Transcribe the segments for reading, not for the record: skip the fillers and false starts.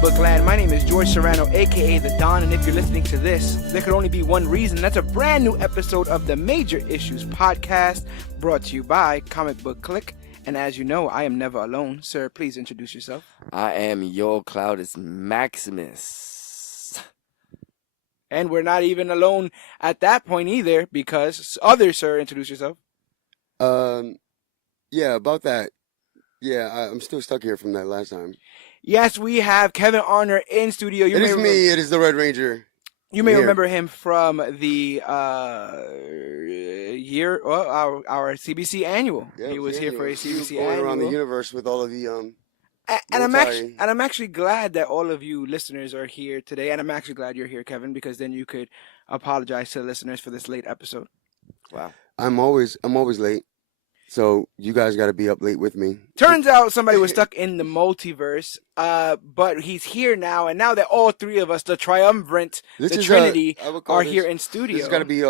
Comic Book Land. My name is George Serrano, aka The Don, and if you're listening to this, there could only be one reason. That's a brand new episode of the Major Issues Podcast, brought to you by Comic Book Clique. And as you know, I am never alone. Sir, please introduce yourself. I am your Cloudus Maximus. And we're not even alone at that point either, because other sir, introduce yourself. Yeah, about that. Yeah, I'm still stuck here from that last time. Yes, we have Kevin Arner in studio. It is me. It is the Red Ranger. You may remember him from the our CBC annual. Yeah, he was here for a CBC going annual. around the universe with all of the And I'm actually glad that all of you listeners are here today, and I'm actually glad you're here, Kevin, because then you could apologize to the listeners for this late episode. Wow. I'm always late. So you guys got to be up late with me. Turns out somebody was stuck in the multiverse, but he's here now. And now that all three of us, the triumvirate, the Trinity, are here in studio. This has got to be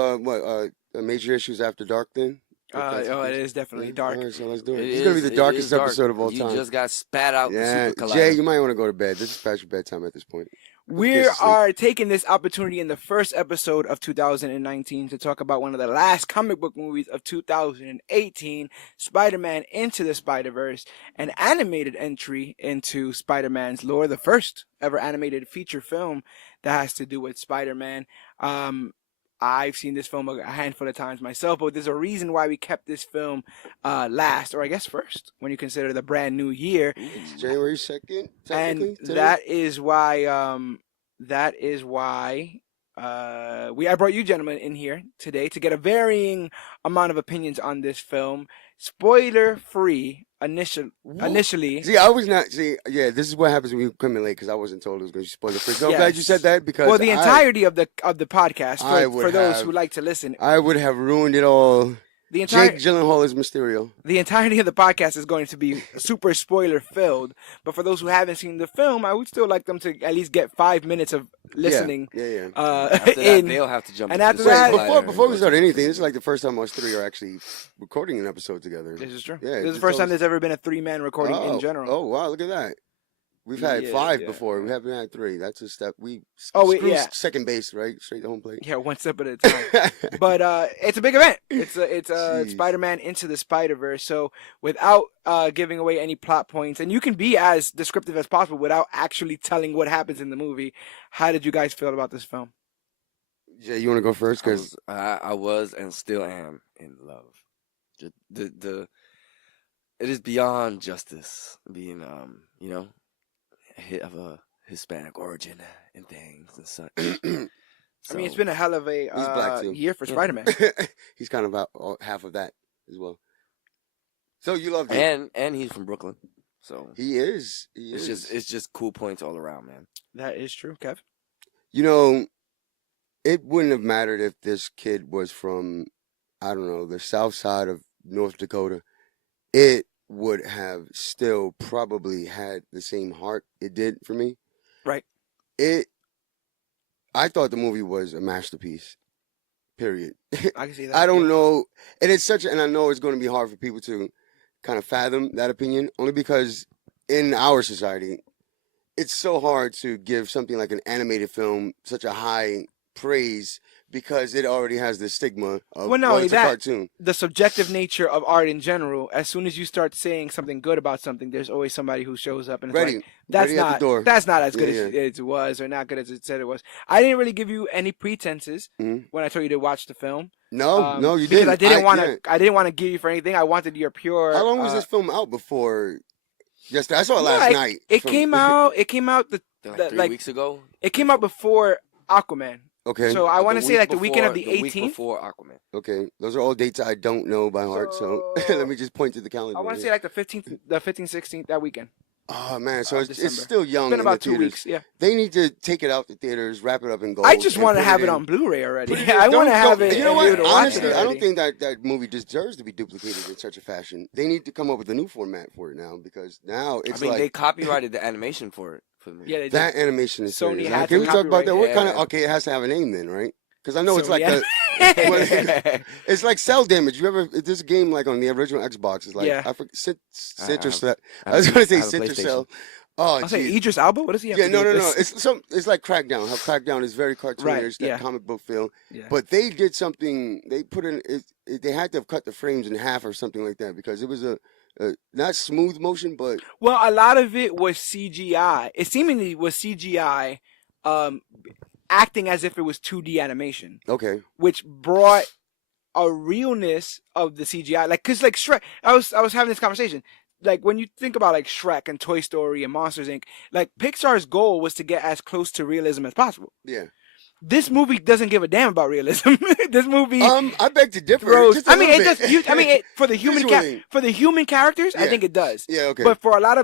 Major Issues After Dark then? It is definitely dark. All right, so let's do it. It's going to be the darkest episode of all time. You just got spat out the Super Collider. Jay, you might want to go to bed. This is past your bedtime at this point. We are taking this opportunity in the first episode of 2019 to talk about one of the last comic book movies of 2018, Spider-Man Into the Spider-Verse, an animated entry into Spider-Man's lore, the first ever animated feature film that has to do with Spider-Man. I've seen this film a handful of times myself, but there's a reason why we kept this film last, or I guess first, when you consider the brand new year. It's January 2nd, and that is why I brought you gentlemen in here today to get a varying amount of opinions on this film, spoiler free. Initially, I was not. This is what happens when you come in late because I wasn't told it was going to be spoiler free. So I'm glad you said that because the entirety of the podcast for those who like to listen, I would have ruined it all. Jake Gyllenhaal is Mysterio. The entirety of the podcast is going to be super spoiler filled. But for those who haven't seen the film, I would still like them to at least get 5 minutes of listening. Yeah. After that, they'll have to jump. And after that, before we start anything, this is like the first time us three are actually recording an episode together. This is true. Yeah, this is the first time there's ever been a 3-man recording in general. Oh wow, look at that. We've had 5 before. We haven't had 3. That's a step. Second base, right? Straight to home plate. Yeah, one step at a time. But it's a big event. It's Spider-Man Into the Spider-Verse. So without giving away any plot points, and you can be as descriptive as possible without actually telling what happens in the movie, how did you guys feel about this film? Jay, you want to go first? Because I was and still am in love. It is beyond justice being of a Hispanic origin and things and such. I mean, it's been a hell of a year for Spider-Man. He's kind of about half of that as well. So you loved it, and he's from Brooklyn, so he is. It's just cool points all around, man. That is true, Kev. You know, it wouldn't have mattered if this kid was from, I don't know, the south side of North Dakota. It would have still probably had the same heart it did for me. Right. I thought the movie was a masterpiece. Period. I can see that. I don't know. And it's and I know it's going to be hard for people to kind of fathom that opinion, only because in our society, it's so hard to give something like an animated film such a high praise because it already has the stigma of it's a cartoon. The subjective nature of art in general, as soon as you start saying something good about something, there's always somebody who shows up and it's that's not as good as it was, or not good as it said it was. I didn't really give you any pretenses when I told you to watch the film. No, you didn't. I didn't want to give you for anything. I wanted your pure. How long was this film out before? Yesterday, I saw it last night. It came out. Like 3 weeks ago. It came out before Aquaman. Okay. So I want to say like the weekend of the 18th. Week before Aquaman. Okay. Those are all dates I don't know by heart, so let me just point to the calendar. I want to say like the 15th, 16th, that weekend. Oh, man. So it's still young. It's been about 2 weeks, yeah. They need to take it out the theaters, wrap it up in gold. I just want to have it on Blu-ray already. I want to have it. You know what? Honestly, I don't think that movie deserves to be duplicated in such a fashion. They need to come up with a new format for it now, because now it's they copyrighted the animation for it. Yeah, that animation is Sony serious. Can we talk about that? What kind of? Okay, it has to have a name then, right? Because I know it's like it's like Cell Damage. You ever this game like on the original Xbox is like I forget Citrus. I was going to say Citrus Cell. Oh, I'll say geez. Idris Elba. What does he have Yeah, to do no, with no. this? It's like Crackdown. How Crackdown is very cartoonish, that yeah. comic book feel. Yeah. But they did something. They put in. They had to have cut the frames in half or something like that because it was a not smooth motion, but Well, a lot of it was CGI. It seemingly was CGI, um, acting as if it was 2D animation, okay. which brought a realness of the CGI. Like, cause like Shrek, I was having this conversation. Like when you think about like Shrek and Toy Story and Monsters Inc., like Pixar's goal was to get as close to realism as possible. Yeah. This movie doesn't give a damn about realism. This movie I beg to differ. throws. Just a I mean, little it bit. does. I mean, for the human Visually. for the human characters, I Yeah. think it does. Yeah. Okay. But for a lot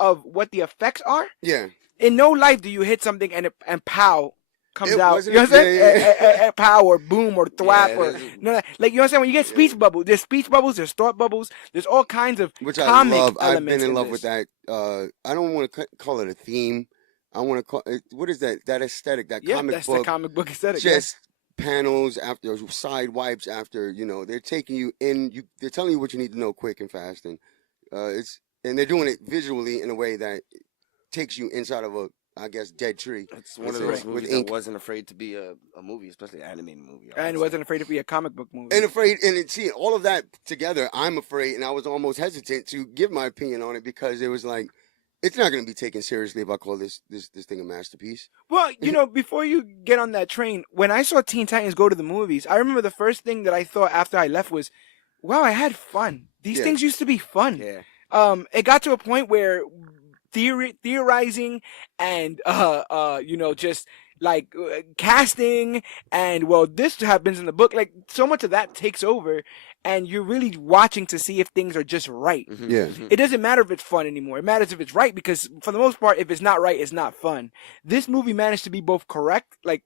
of what the effects are, yeah. in no life do you hit something and pow comes It out. wasn't You know what I'm saying? yeah. Pow or boom or thwap Yeah, or it is. no, like you know what I'm saying. When you get speech bubbles, there's speech bubbles, there's thought bubbles, there's all kinds of Which comic I love. I've elements been in love this. with that. I don't want to call it a theme. I want to call it. What is that? That aesthetic. That Yeah, comic that's book. the comic book aesthetic. Just panels after side wipes after they're taking you in. They're telling you what you need to know quick and fast, and they're doing it visually in a way that takes you inside of a, I guess, dead tree. It's one of With those with movies ink. that wasn't afraid to be a movie, especially an animated movie. And wasn't afraid to be a comic book movie. And afraid, and see all of that together, I'm afraid, and I was almost hesitant to give my opinion on it because it was like, it's not going to be taken seriously if I call this thing a masterpiece. Well, before you get on that train, when I saw Teen Titans go to the movies, I remember the first thing that I thought after I left was, wow, I had fun. These Yeah. things used to be fun. Yeah. It got to a point where theorizing and just like casting and this happens in the book, like so much of that takes over and you're really watching to see if things are just right. Mhm, Yeah. mhm. It doesn't matter if it's fun anymore. It matters if it's right, because for the most part, if it's not right, it's not fun. This movie managed to be both correct, like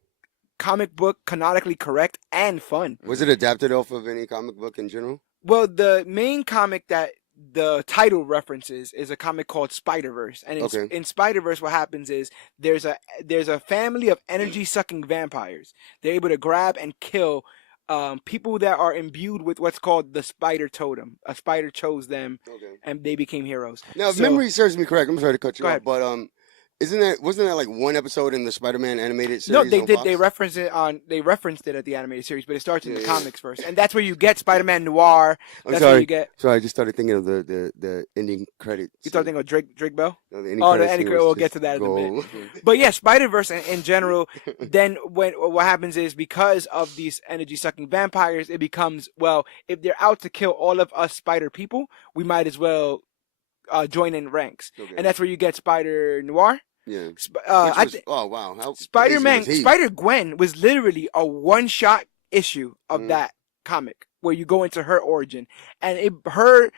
comic book canonically correct, and fun. Was it adapted off of any comic book in general? Well, the main comic that the title references is a comic called Spider-Verse, and Okay. in Spider-Verse, what happens is there's a family of energy-sucking vampires. They're able to grab and kill people that are imbued with what's called the spider totem. A spider chose them, Okay. and they became heroes. Now, if So- memory serves me correct, I'm sorry to cut you Go off, ahead. but wasn't that like one episode in the Spider-Man animated series? No, they on did. Fox? They referenced it at the animated series, but it starts in the Yeah. comics first, and that's where you get Spider-Man Noir. I'm That's where sorry. you get. Sorry, I just started thinking of the ending credits. You start thinking of Drake Bell. No, the ending Oh, the credits ending scene credit- was we'll get just to that in a bit. gold. But yeah, Spider-Verse in general, then what happens is, because of these energy-sucking vampires, it becomes, well, if they're out to kill all of us spider people, we might as well join in ranks. Okay. And that's where you get Spider Noir. Yeah. Oh wow! How Spider-Man, amazing was he? Spider-Gwen was literally a one-shot issue of Mhm. that comic where you go into her origin, and her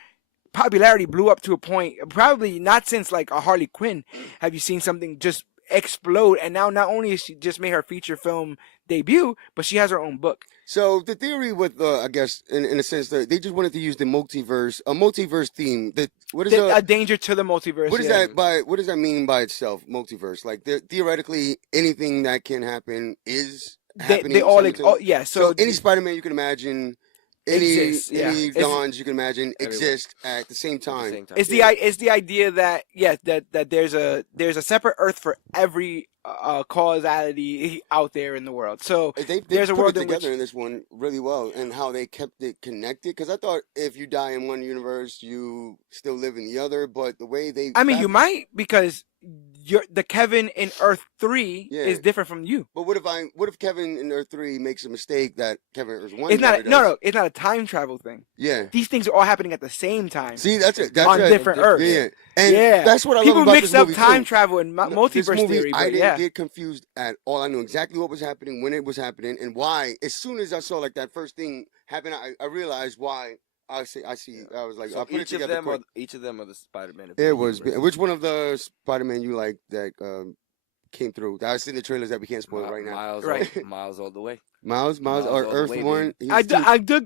popularity blew up to a point probably not since like a Harley Quinn have you seen something just explode. And now not only has she just made her feature film debut, but she has her own book. So the theory with, I guess, in a sense, that they just wanted to use a multiverse theme. What is A danger to the multiverse. what is yeah. that what does that mean by itself? Multiverse, like theoretically, anything that can happen is happening. They all simultaneously? yeah. So So any Spider-Man you can imagine, any Exists, yeah. It's- Dons you can imagine Everywhere. exist at the same At the time. same time. it's the idea that that there's a separate Earth for every causality out there in the world. So They there's a put world it in together which in this one really well, and how they kept it connected. Because I thought if you die in one universe, you still live in the other. But the way they, I mean, you might, because the Kevin in Earth 3 Yeah. is different from you. But what if Kevin in Earth 3 makes a mistake that Kevin in Earth 1 It's not never no does? no. It's not a time travel thing. Yeah. These things are all happening at the same time. See, that's it. That's on right. different Earths. Yeah. And Yeah. that's what I People love about mix this up movie time too. travel and This multiverse movie, theory, I but didn't yeah. get confused at all. I knew exactly what was happening, when it was happening, and why. As soon as I saw like that first thing happen, I realized why. I see. I was like, So I put it together quick. each of them are the Spider-Man. It was. Which one of the Spider-Man you like that came through. I've seen the trailers that we can't spoil right now. Miles, Right. Miles all the way. Miles Miles all or the way, Earthborn. baby.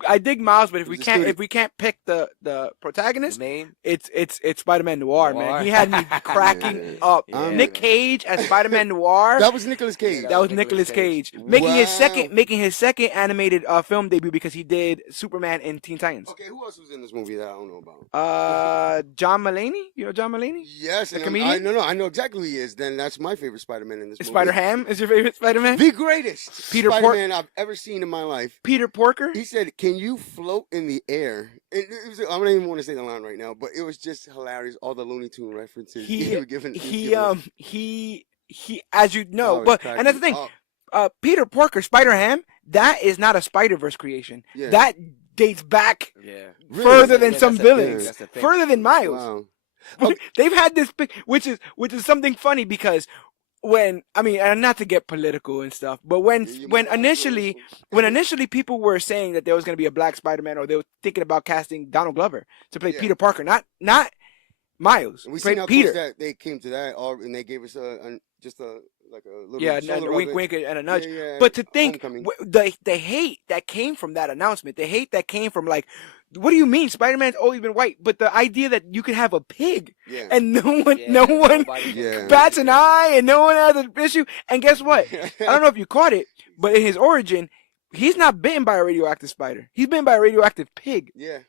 I dig Miles, but if He's we a can't student. pick the The protagonist, name. it's Spider-Man Noir, man. Noir. He had me cracking Yeah. up. Yeah, Nick man. Cage as Spider-Man Noir. That was Nicolas Cage. Yeah, That was Nicolas Cage making his second animated film debut because he did Superman and Teen Titans. Okay, who else was in this movie that I don't know about? John Mulaney, you know John Mulaney? Yes, The and comedian? I know exactly who he is. Then that's my favorite Spider-Man in this movie. Spider-Ham is your favorite Spider-Man? The greatest Peter Spider-Man I've ever seen in my life. Peter Porker? He said, "Can you float in the air?" And I don't even want to say the line right now, but it was just hilarious. All the Looney Tune references He were given. he as you know, I was but and that's the thing. cracking Peter Porker, Spider-Ham, that is not a Spider-Verse creation. Yeah. That dates back Yeah. Really? further than Yeah, some that's the thing, villains, that's the thing. further than Miles. Wow. They've had this, which is something funny because when and not to get political and stuff, but when initially people were saying that there was going to be a black Spider-Man, or they were thinking about casting Donald Glover to play Yeah. Peter Parker, not Miles, And we play seen how Peter. close that they came to that, and they gave us just a little Yeah, shoulder and a rub wink, it. wink, and a nudge. Yeah, But to think, Homecoming. the hate that came from that announcement, the hate that came from what do you mean? Spider-Man's always been white, but the idea that you could have a pig Yeah. and no one nobody- Yeah. bats an eye and no one has an issue. And guess what? I don't know if you caught it, but in his origin, he's not bitten by a radioactive spider. He's bitten by a radioactive pig. Yeah.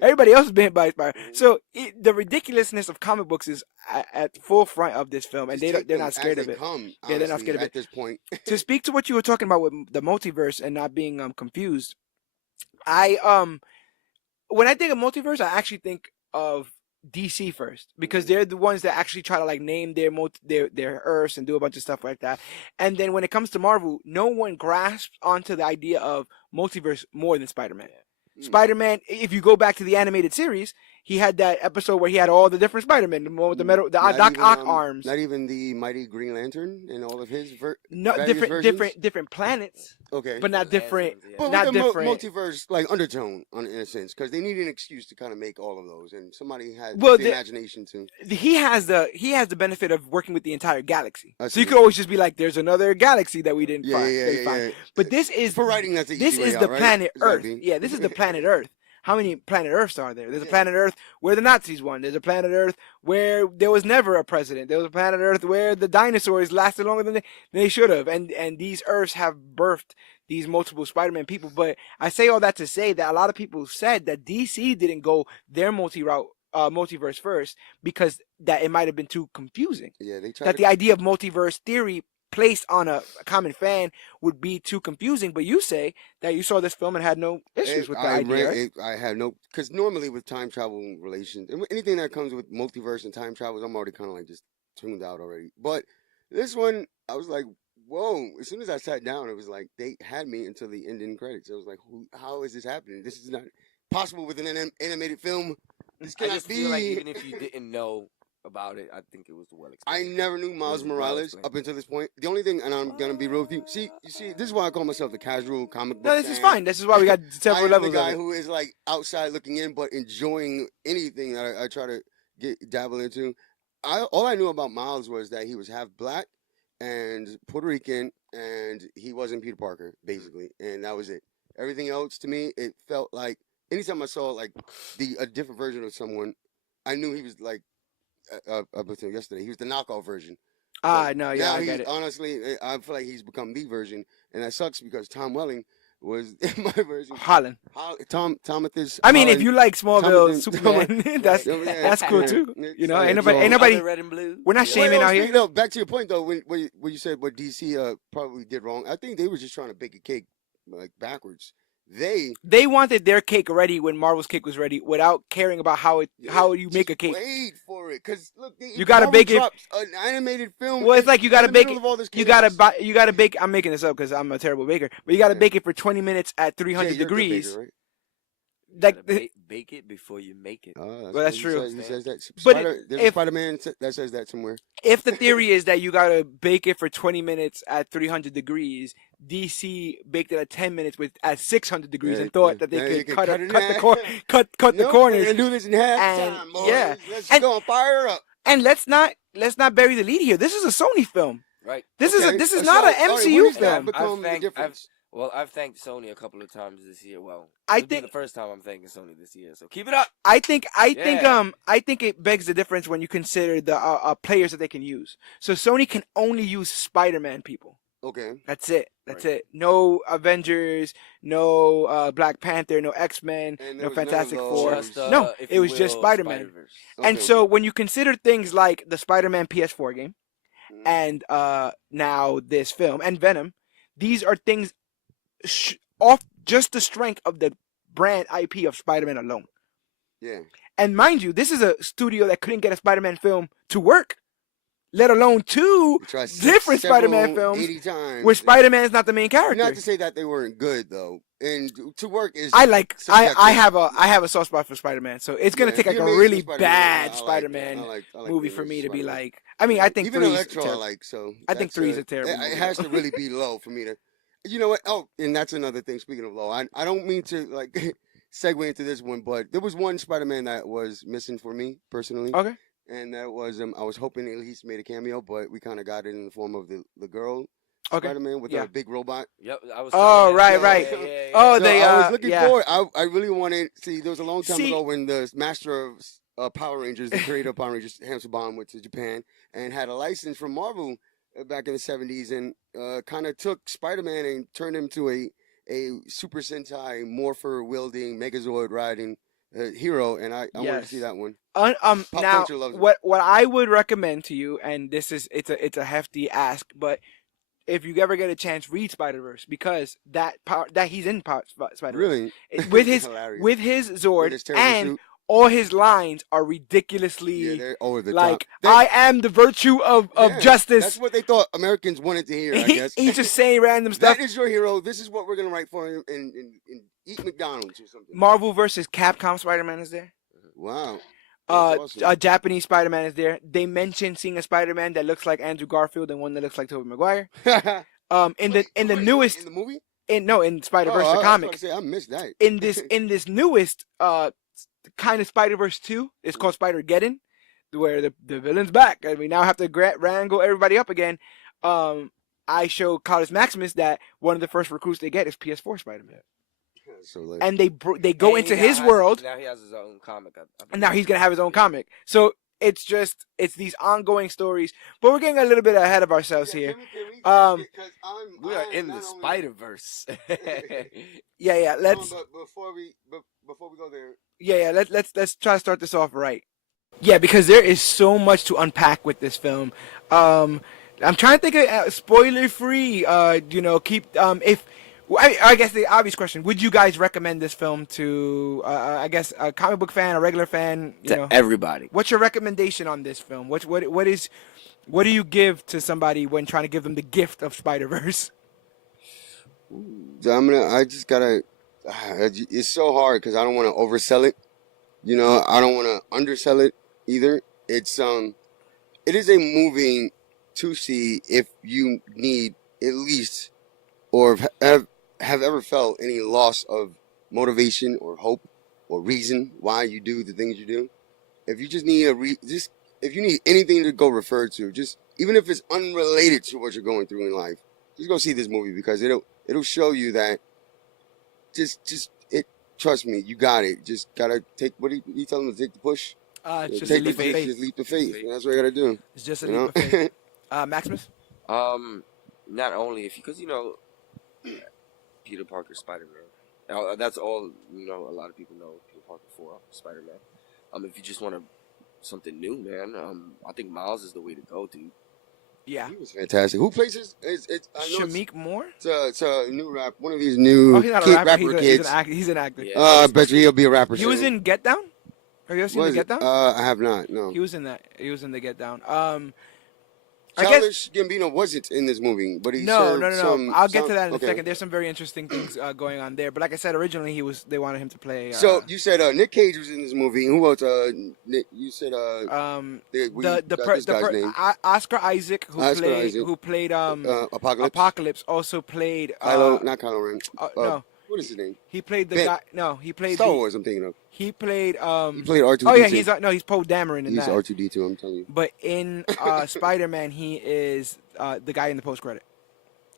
Everybody else is bitten by a spider. So the ridiculousness of comic books is at the full front of this film, and Just take they're them not scared as of they it. come, Yeah, they're not honestly, scared of at it. this point. To speak to what you were talking about with the multiverse and not being confused, I when I think of multiverse, I actually think of DC first because they're the ones that actually try to name their Earths and do a bunch of stuff like that. And then when it comes to Marvel, no one grasps onto the idea of multiverse more than Spider-Man. Spider-Man, if you go back to the animated series, he had that episode where he had all the different Spider-Man, the one with the metal, the Not Doc even, Ock arms. Not even the Mighty Green Lantern and all of his No, various versions? different planets, Okay. but not different. Lanterns, yeah. But not with the different. multiverse undertone in a sense, because they need an excuse to kind of make all of those, and somebody had Well, the imagination to. He has the benefit of working with the entire galaxy, I so you see. could always just be like, "There's another galaxy that we didn't Yeah, find." yeah, they yeah, find. yeah. But this is For writing, that's the this easy way is out, the right? planet Earth. Exactly. Yeah, this is the planet Earth. How many planet Earths are there? There's a planet Earth where the Nazis won. There's a planet Earth where there was never a president. There was a planet Earth where the dinosaurs lasted longer than they should have. And these Earths have birthed these multiple Spider-Man people. But I say all that to say that a lot of people said that DC didn't go their multiverse first because that it might have been too confusing. Yeah, they tried That the idea of multiverse theory placed on a common fan would be too confusing. But you say that you saw this film and had no issues with the idea. Right? I had no, because normally with time travel relations, anything that comes with multiverse and time travels, I'm already kind of just tuned out already. But this one, I was like, whoa! As soon as I sat down, it was like they had me until the ending credits. I was like, how is this happening? This is not possible with an animated film. This I cannot just be. feel like even if you didn't know about it, I think it was well I explained. never knew Miles It was well Morales explained. up until this point. The only thing, and I'm gonna be real with you. See, this is why I call myself the casual comic book No, this is fan. fine. This is why we got I several am levels the guy of it. who is outside looking in, but enjoying anything that I try to dabble into. All I knew about Miles was that he was half black and Puerto Rican, and he wasn't Peter Parker, basically, and that was it. Everything else to me, it felt like anytime I saw a different version of someone, I knew he was up until yesterday. He was the knockoff version. But No, yeah, now I get it. honestly, I feel like he's become the version, and that sucks because Tom Welling was my version. Holland. Thomas. I mean, if you like Smallville, Thomas- Superman, that's Yeah, that's cool yeah. too. Yeah, You know, so ain't it's nobody. Other red and blue. We're not Yeah. shaming out here. No, back to your point though, when you said what DC probably did wrong, I think they were just trying to bake a cake backwards. They wanted their cake ready when Marvel's cake was ready, without caring about how you make a cake. Wait for it, because look, You gotta Marvel bake it- drops an animated film. Well, it's like you gotta in the bake middle it. of all this You chaos. gotta bake. I'm making this up because I'm a terrible baker. But you gotta bake it for 20 minutes at 300 Yeah, you're a good degrees. baker, right? Like, Bake it before you make it. Oh, Well, that's he true. He says that. But There's a if- Spider-Man that says that somewhere. if the theory is that you gotta bake it for 20 minutes at 300 degrees, DC baked it at 10 minutes at 600 degrees Yeah, and thought yeah. that they Yeah, you could could cut cut it in the half. cut the Nope, corners. We're gonna do this in half And- time, boys. yeah. Let's And- go fire up. And let's not bury the lead here. This is a Sony film. Right. This Okay, is not an all right, MCU what is that film. become the difference? I've thanked Sony a couple of times this year. Well, I it'll be think- the first time I'm thanking Sony this year. So keep it up. I think Yeah. I think it begs the difference when you consider the players that they can use. So Sony can only use Spider-Man people. Okay. That's it. That's Right. it. No Avengers, no Black Panther, no X-Men, And there no was none of Fantastic those- Four. Just, No, if it you was just will, Spider-Man. Spider-Verse. And Okay. so when you consider things like the Spider-Man PS4 game Mhm. and now this film and Venom, these are things off just the strength of the brand IP of Spider-Man alone. Yeah. And mind you, this is a studio that couldn't get a Spider-Man film to work, let alone two They tried different several, Spider-Man films 80 times. where Spider-Man's not the main character. Not to say that they weren't good though, and to work is. I subjective. have a soft spot for Spider-Man, so it's gonna Yeah, take like the a Amazing really Spider-Man, bad I like that. Spider-Man I like movie the for me Amazing to be Spider-Man. like. I mean, I think even three's Electro I terrible. like, so I think that's three's a terrible It movie. has to really be low for me to. You know what? Oh, and that's another thing. Speaking of low, I don't mean to like segue into this one, but there was one Spider-Man that was missing for me personally. Okay. And that was I was hoping at least made a cameo, but we kind of got it in the form of the girl Okay. Spider-Man with Yeah. a big robot. Yep. I was. Oh, right, Yeah. right. Yeah. Oh, So they. I was looking yeah. forward. I really wanted. See, there was a long time See- ago when the master of Power Rangers, the creator of Power Rangers, Hamster went to Japan and had a license from Marvel back in the 70s, and kind of took Spider-Man and turned him to a Super Sentai morpher wielding Megazord riding hero, and I wanted to see Yes. that one. Now, culture loves it. what I would recommend to you, and this is it's a hefty ask, but if you ever get a chance, read Spider-Verse because that he's in Spider-Verse Really, with his Hilarious. with his Zord With his terrible and suit. all his lines are ridiculously Yeah, they're over the like top. I am the virtue of Yeah, justice. That's what they thought Americans wanted to hear, I guess. He's just saying random stuff. That is your hero. This is what we're gonna write for him and eat McDonald's or something. Marvel versus Capcom Spider-Man is there. Wow. That's awesome. Japanese Spider-Man is there. They mentioned seeing a Spider-Man that looks like Andrew Garfield and one that looks like Tobey Maguire. In the newest in the movie. in Spider-Verse Oh, the I comic. was about to say, I missed that. In this newest kind of Spider-Verse 2, it's called Spider-geddon, where the villain's back and we now have to wrangle everybody up again. I show Cloudus Maximus that one of the first recruits they get is PS4 Spider-Man, So like, and they go And into he now his has- world, Now he has his own comic. and now he's gonna have his own comic. So it's these ongoing stories, but we're getting a little bit ahead of ourselves here. We are in the Spider-Verse. Yeah, let's But before we go there, let's try to start this off right. Yeah, because there is so much to unpack with this film. I'm trying to think of spoiler free. Keep if. I guess the obvious question: would you guys recommend this film to, I guess, a comic book fan, a regular fan? Everybody. What's your recommendation on this film? What do you give to somebody when trying to give them the gift of Spider-Verse? so I just gotta. It's so hard because I don't want to oversell it. I don't want to undersell it either. It is a movie to see if you need at least, or have ever felt any loss of motivation or hope or reason why you do the things you do. If you just need if you need anything to go refer to, just even if it's unrelated to what you're going through in life, just go see this movie because it'll show you that. Trust me, you got it. Just gotta take what you tell them to take the push. It's just a Take the leap of push, faith. just leap of faith. And that's what you gotta do. It's just a You know? leap of faith. Maximus? Not only because Peter Parker, Spider-Man. That's all a lot of people know Peter Parker for Spider-Man. If you just want something new, man, I think Miles is the way to go, dude. Yeah. He was fantastic. Who plays his? I know Shamik Moore? it's a new rap. One of these new Oh, he's not a rapper. rapper kids. He's an actor. Yeah. I bet you he'll be a rapper. He was soon. in Get Down? Have you ever seen Was the Get it? Down? I have not. No. He was in that. He was in the Get Down. I guess Childish Gambino wasn't in this movie, but he no. served some. I'll get to that in a okay. second. There's some very interesting things going on there. But like I said, originally they wanted him to play. So you said Nick Cage was in this movie. Who else? Nick, you said this guy's name. Oscar Isaac, Isaac. who played Apocalypse. Apocalypse, also played Not Kylo Ren. no. What is his name? He played the Ben. guy. No, he played Star Wars. I'm thinking of. He played He played R2D2. Oh yeah, he's Poe Dameron in He's that. R2D2. I'm telling you. But in Spider-Man, he is the guy in the post credit,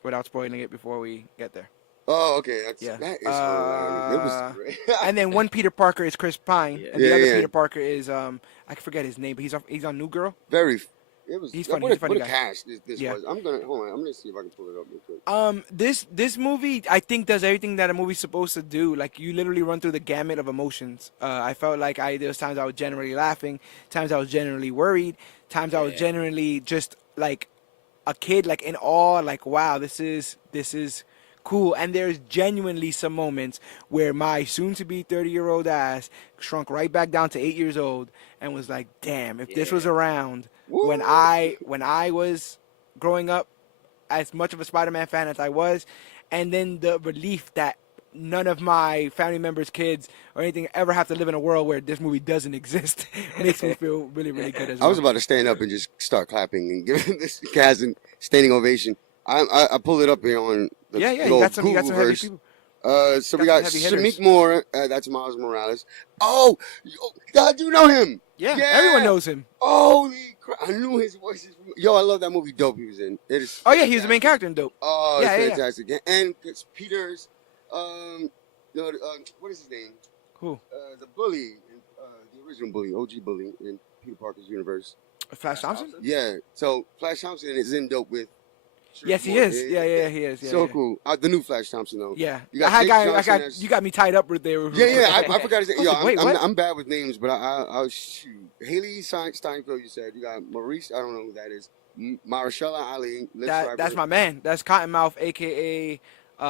without spoiling it before we get there. Oh, okay. Yeah. That is hilarious. It was great. And then one Peter Parker is Chris Pine, Yeah. and the other Yeah. Peter Parker is I forget his name, but he's on New Girl. Very. It was. He's funny, What he's a a, funny what a guy. cast this Yeah. was. I'm gonna see if I can pull it up real quick. This movie I think does everything that a movie's supposed to do. Like you literally run through the gamut of emotions. I felt like there was times I was genuinely laughing, times I was genuinely worried, times I was Yeah. genuinely just like a kid, like in awe, like wow, this is cool. And there's genuinely some moments where my soon-to-be 30-year-old ass shrunk right back down to 8 years old and was like, damn, if this was Yeah. around Woo. when I was growing up, as much of a Spider-Man fan as I was, and then the relief that none of my family members' kids or anything ever have to live in a world where this movie doesn't exist makes me feel really, really good as I well. was about to stand up and just start clapping and give this cast a standing ovation. I pulled it up here on the yeah, you little got some heavy Googleverse. people. So Got we got some heavy hitters. Shamik Moore. That's Miles Morales. Oh, I do know him. Yeah, Yeah. everyone knows him. Holy crap! I knew his voice. Yo, I love that movie. Dope. He was in. It is. Oh yeah, he was the main fantastic. character in Dope. Oh, Yeah, it's yeah, yeah. fantastic. And it's Peter's. No, what is his name? Who? The bully, the original bully, OG bully in Peter Parker's universe. Flash Thompson? Yeah. So Flash Thompson is in Dope with. Yes, he is. Yeah, he is. Yeah, So yeah. cool. The new Flash Thompson though. Yeah, You got I Jake got, Johnson as- you got me tied up right there. Yeah. I forgot his name. I was Yo, like, wait, I'm, what? I'm bad with names, but I'll shoot. Haley Steinfeld, you said. You got Maurice. I don't know who that is. Marshalla Ali. Liv Schreiber. That's my man. That's Cottonmouth, aka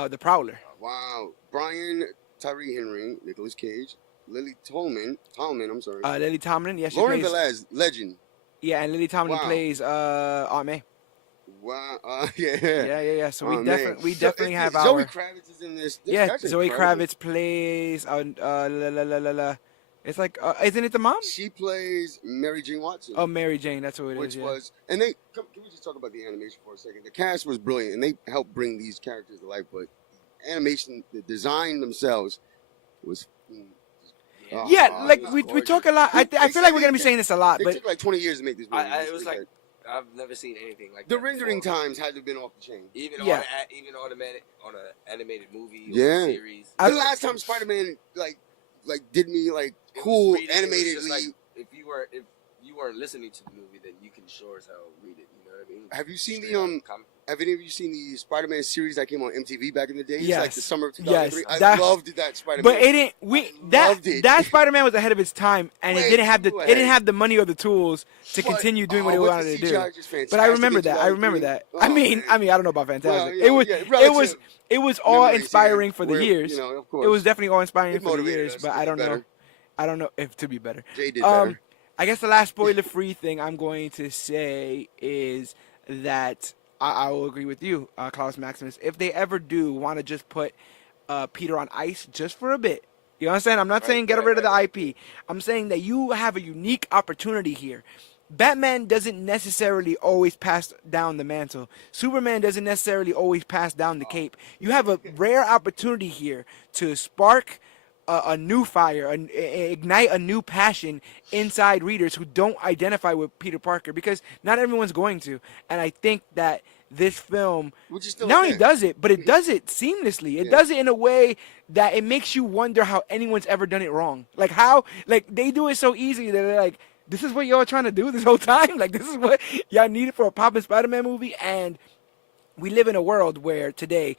the Prowler. Wow. Brian Tyree Henry, Nicolas Cage, Lily Tolman. I'm sorry. Lily Tomlin. Yeah, she Lauren plays. Velez, legend. Yeah, and Lily Tomlin Wow. plays Aunt May. Wow. Yeah. Yeah. So Oh, we man. definitely have Zoe our. Kravitz is in this. Yeah, That's Zoe incredible. Kravitz plays. It's like, isn't it the mom? She plays Mary Jane Watson. Oh, Mary Jane. That's who it is. Which Yeah. was, and can we just talk about the animation for a second? The cast was brilliant, and they helped bring these characters to life. But the animation, the design themselves was. Yeah, like it was we gorgeous. talk a lot. I They feel said like we're they- gonna be saying this a lot, They but took like 20 years to make this movie. It was like I've never seen anything like the that rendering before. times had to have been off the chain. Even Yeah. on an animated movie or Yeah. series. I- The last time Spider-Man like did me like It was cool reading, it was animatedly. just like, if you weren't listening to the movie, then you can sure as hell read it. You know what I mean? Have you seen Straight the out comic. Have any of you seen the Spider-Man series that came on MTV back in the day? Yes. Like the summer of Yes. 2003. That- I loved that Spider-Man. But it didn't. loved it. That Spider-Man was ahead of its time, and Way it didn't have too it didn't ahead. have the money or the tools to But- continue doing what oh, it but wanted the to do. CGI is just But I fantastic remember in that. I remember 2003. that. I Oh, mean, man. I don't know about fantastic. Well, yeah, it relative was all memories inspiring here. for the We're- years. You know, of course. It was definitely all inspiring It for the motivated years, us but to I be don't know. better. I don't know if to be better. Jay did better. I guess the last spoiler-free thing I'm going to say is that I will agree with you, Klaus Maximus. If they ever do want to just put Peter on ice just for a bit, you know what I'm saying? I'm not saying get rid of the IP. I'm saying that you have a unique opportunity here. Batman doesn't necessarily always pass down the mantle. Superman doesn't necessarily always pass down the cape. You have a rare opportunity here to spark a new fire, ignite a new passion inside readers who don't identify with Peter Parker, because not everyone's going to. And I think that this film Which is still not only okay. does it, but it does it seamlessly. It Yeah. does it in a way that it makes you wonder how anyone's ever done it wrong. Like how, like they do it so easy that they're like, this is what y'all trying to do this whole time? Like this is what y'all needed for a poppin' Spider-Man movie? And we live in a world where today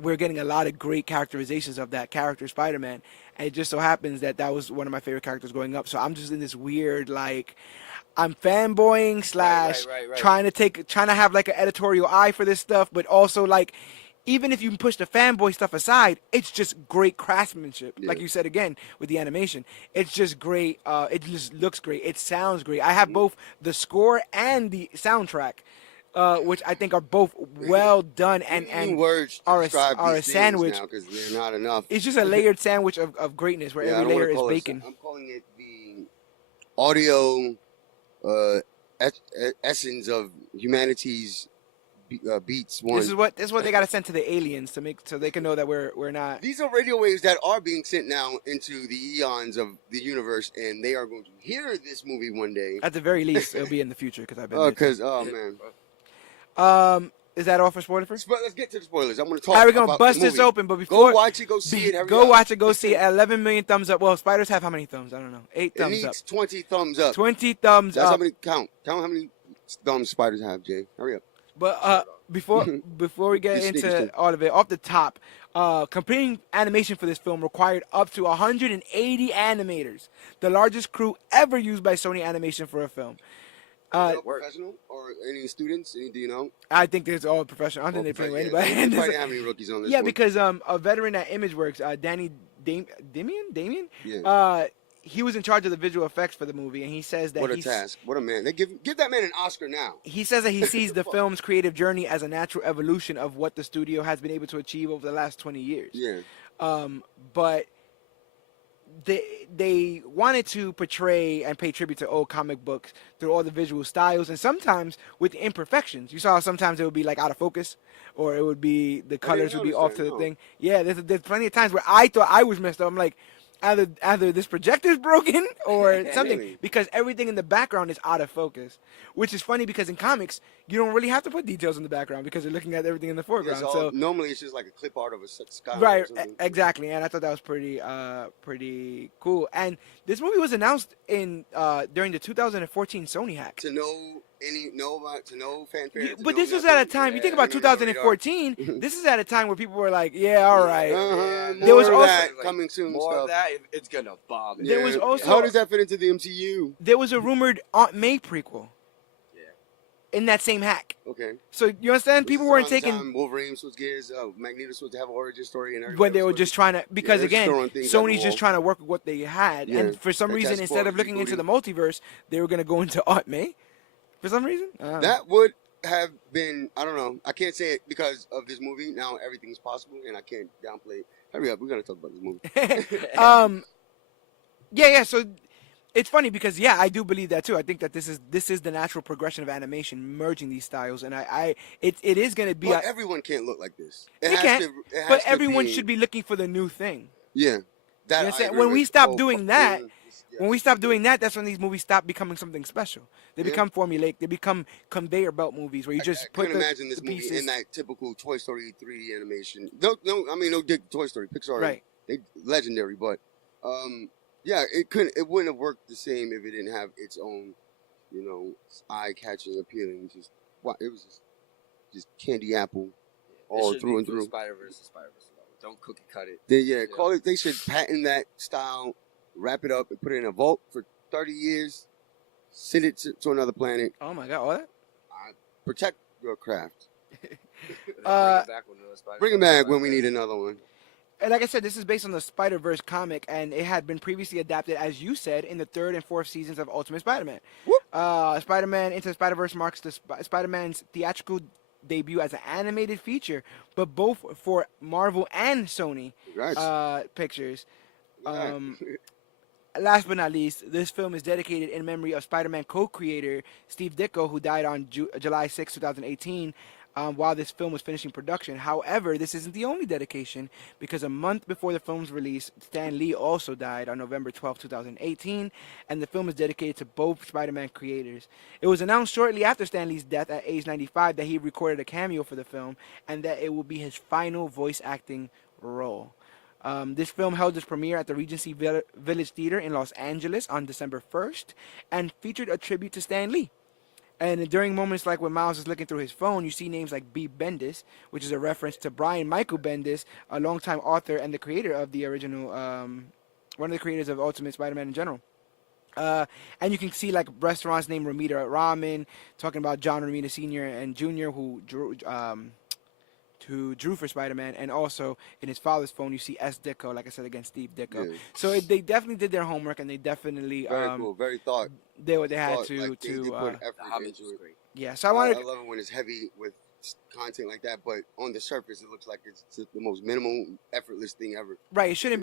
we're getting a lot of great characterizations of that character, Spider-Man. And it just so happens that that was one of my favorite characters growing up. So I'm just in this weird, like, I'm fanboying slash Right. trying to have like an editorial eye for this stuff, but also like, even if you push the fanboy stuff aside, it's just great craftsmanship. Yeah. Like you said again with the animation, it's just great. It just looks great. It sounds great. I have both the score and the soundtrack, which I think are both well done and words to are describe a these things sandwich. now because they're not enough. It's just a layered sandwich of greatness where Yeah, I every don't wanna layer is call it- bacon. I'm calling it the audio essence of humanity's beats. One. This is what they got to send to the aliens to make so they can know that we're not. These are radio waves that are being sent now into the eons of the universe, and they are going to hear this movie one day. At the very least, it'll be in the future because I've been. there. Because oh man, Is that all for spoiler free? Let's get to the spoilers. I'm going to All talk right, we're gonna about bust the this movie. open, but before Go watch it. Go see it. Hurry go up. watch it. Go see it. 11 million thumbs up. Well, spiders have how many thumbs? I don't know. 8 It thumbs up. needs 20 thumbs up. 20 thumbs That's up. how many count. Count how many thumbs spiders have, Jay. Hurry up. But before we get Just sneakers into too. all of it, off the top, completing animation for this film required up to 180 animators, the largest crew ever used by Sony Animation for a film. No professional or any students? Do you know? I think there's all professional. I don't think they play with anybody. They probably didn't have any rookies on this Yeah, one. because a veteran at ImageWorks, Damien, Yeah. he was in charge of the visual effects for the movie, and he says that What a task. What a man. They give that man an Oscar now. he says that he sees the film's creative journey as a natural evolution of what the studio has been able to achieve over the last 20 years. Yeah. But they wanted to portray and pay tribute to old comic books through all the visual styles, and sometimes with imperfections. You saw how sometimes it would be like out of focus, or it would be the colors would be off to the thing. Yeah, there's plenty of times where I thought I was messed up. I'm like, either this projector's broken or something, Really? because everything in the background is out of focus, which is funny because in comics you don't really have to put details in the background because you're looking at everything in the foreground. So normally it's just like a clip art of a sky. right, Or something. exactly, and I thought that was pretty cool. And this movie was announced in during the 2014 Sony hack. To know fanfare. But this was at a time. You think about 2014. This is at a time where people were like, "Yeah, all right." There was also- that coming soon More stuff. of that, it's gonna bomb. There was also- How does that fit into the MCU? There was a rumored Aunt May prequel. Yeah. In that same hack. Okay. So you understand? People weren't taking Wolverine switched gears. Magneto supposed to have an origin story, and everybody when they were was just trying to, because they're just again, throwing things at the Sony's just wall. trying to work with what they had, Yeah. and for some Like reason, that's instead of for looking into the rebooting. multiverse, they were gonna go into Aunt May. For some reason, I don't know. That would have been, I don't know. I can't say it because of this movie. Now everything's possible, and I can't downplay it. Hurry up, we're gonna talk about this movie. Yeah. So it's funny because I do believe that too. I think that this is the natural progression of animation, merging these styles, and it is going to be. But everyone can't look like this. They has can't, to- it has but to everyone be- should be looking for the new thing. Yeah. That You I understand? agree When we with. stop doing that, yeah. When we stop doing that, that's when these movies stop becoming something special. They Yeah. become formulaic. They become conveyor belt movies where you just I put couldn't the, imagine this the movie pieces. in that typical Toy Story 3D animation. No dig Toy Story. Pixar, Right. they legendary, but yeah, it wouldn't have worked the same if it didn't have its own, eye-catching, appealing. It was just candy apple all through and through. Spider-Verse. Don't cookie cut it. Call it. They should patent that style, wrap it up, and put it in a vault for 30 years. Send it to another planet. Oh my god! All that? Protect your craft. Bring Bring it back when we need another one. And like I said, this is based on the Spider-Verse comic, and it had been previously adapted, as you said, in the 3rd and 4th seasons of Ultimate Spider-Man. Spider-Man Into the Spider-Verse marks the Spider-Man's theatrical debut as an animated feature, but both for Marvel and Sony Pictures. Last but not least, this film is dedicated in memory of Spider-Man co-creator Steve Ditko, who died on July 6, 2018, while this film was finishing production. However, this isn't the only dedication, because a month before the film's release, Stan Lee also died on November 12, 2018, and the film is dedicated to both Spider-Man creators. It was announced shortly after Stan Lee's death at age 95 that he recorded a cameo for the film, and that it will be his final voice acting role. This film held its premiere at the Regency Village Theater in Los Angeles on December 1st and featured a tribute to Stan Lee. And during moments like when Miles is looking through his phone, you see names like B. Bendis, which is a reference to Brian Michael Bendis, a longtime author and the creator of the original, one of the creators of Ultimate Spider-Man in general. And you can see like restaurants named Romita Ramen, talking about John Romita Sr. and Jr., who drew for Spider-Man, and also in his father's phone you see S. Ditko, like I said again, Steve Ditko. Yeah. So they definitely did their homework, and they definitely Very cool. Very thought. did what they had Thought, to like, they put effort The homage into was it. great. yeah. So I I wanted love it when it's heavy with content like that, but on the surface it looks like it's the most minimal, effortless thing ever. right. It shouldn't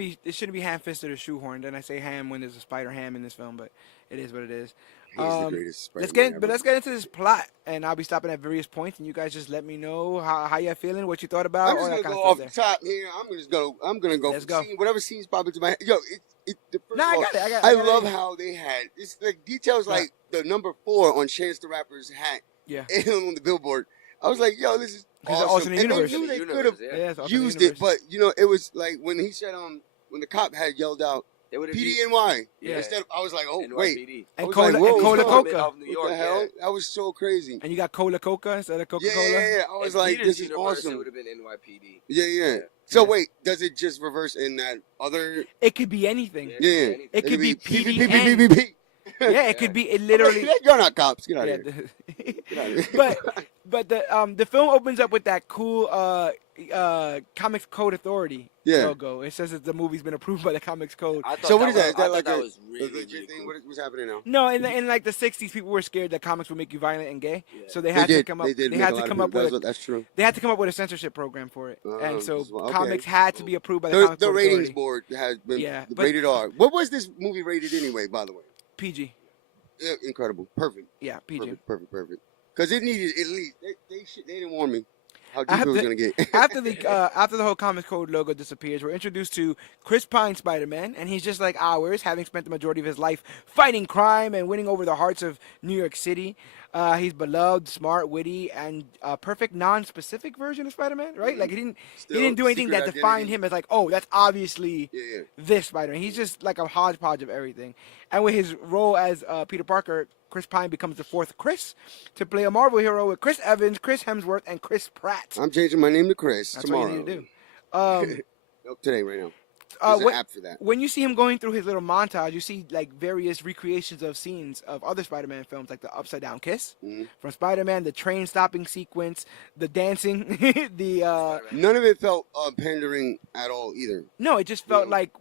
be ham-fisted or shoehorned. And I say ham when there's a spider ham in this film, but it is what it is. He's the greatest Spider-Man Let's get into this plot, and I'll be stopping at various points, and you guys just let me know how you're feeling, what you thought about, I'm all just that gonna kind go of off stuff the top here. I'm gonna go. Let's for go. whatever scenes pop into my head. Yo, the first Nah, of I all, got it. I love how they had it's like details Right. like the number 4 on Chance the Rapper's hat Yeah. and on the billboard. I was like, yo, this is Because it's awesome. alternate And they universe. knew they Universe, could have yeah. Yeah, it's alternate used universe. it, but you know, it was like when he said when the cop had yelled out They would have PDNY. Yeah. Instead, I was like, oh NYPD. wait, I And was Cola, like, whoa, and Cola hold on. Coca. Of New What York, the hell? yeah. That was so crazy. And you got Cola Coca instead of Coca Yeah, Cola. yeah, yeah. I was In like, Peter's this is universe, It awesome. would have been NYPD. Yeah, yeah. Yeah. So Yeah. wait, does it just reverse in that other? It could be anything. Yeah. Yeah, anything. It could be PDN. PDN. Yeah, it could be. It literally. You're not cops. Get out Yeah, of here. the- Get out of here. but the film opens up with that cool Comics Code Authority Yeah. logo. It says that the movie's been approved by the Comics Code. I thought So what is that? Is I that thought like that a was really, legit really thing? cool. What's happening now? No, in like the '60s, people were scared that comics would make you violent and gay, Yeah. so they had to come up. They did. They make had a to lot come of up people- with. That's true. They had to come up with a censorship program for it, and so okay. comics had to be approved by the The, Comics the Code ratings Authority. board has been Yeah, but- rated R. What was this movie rated anyway? By the way, PG. Yeah, incredible, perfect, Yeah, PG. perfect. Because it needed at least they didn't warn me how deep it After- was gonna get. after the whole Comics Code logo disappears, we're introduced to Chris Pine Spider-Man, and he's just like ours, having spent the majority of his life fighting crime and winning over the hearts of New York City. He's beloved, smart, witty, and a perfect non-specific version of Spider-Man, right? Like he didn't do anything that Secret defined identity. him as like, oh, that's obviously Yeah, this Spider-Man. He's just like a hodgepodge of everything. And with his role as Peter Parker, Chris Pine becomes the fourth Chris to play a Marvel hero with Chris Evans, Chris Hemsworth, and Chris Pratt. I'm changing my name to Chris That's tomorrow. what you need to do. Nope, today, right now. There's an What, app for that. when you see him going through his little montage, you see like various recreations of scenes of other Spider-Man films, like the Upside Down Kiss Mhm. from Spider-Man, the train stopping sequence, the dancing, the None of it felt pandering at all either. no, it just felt Yeah. like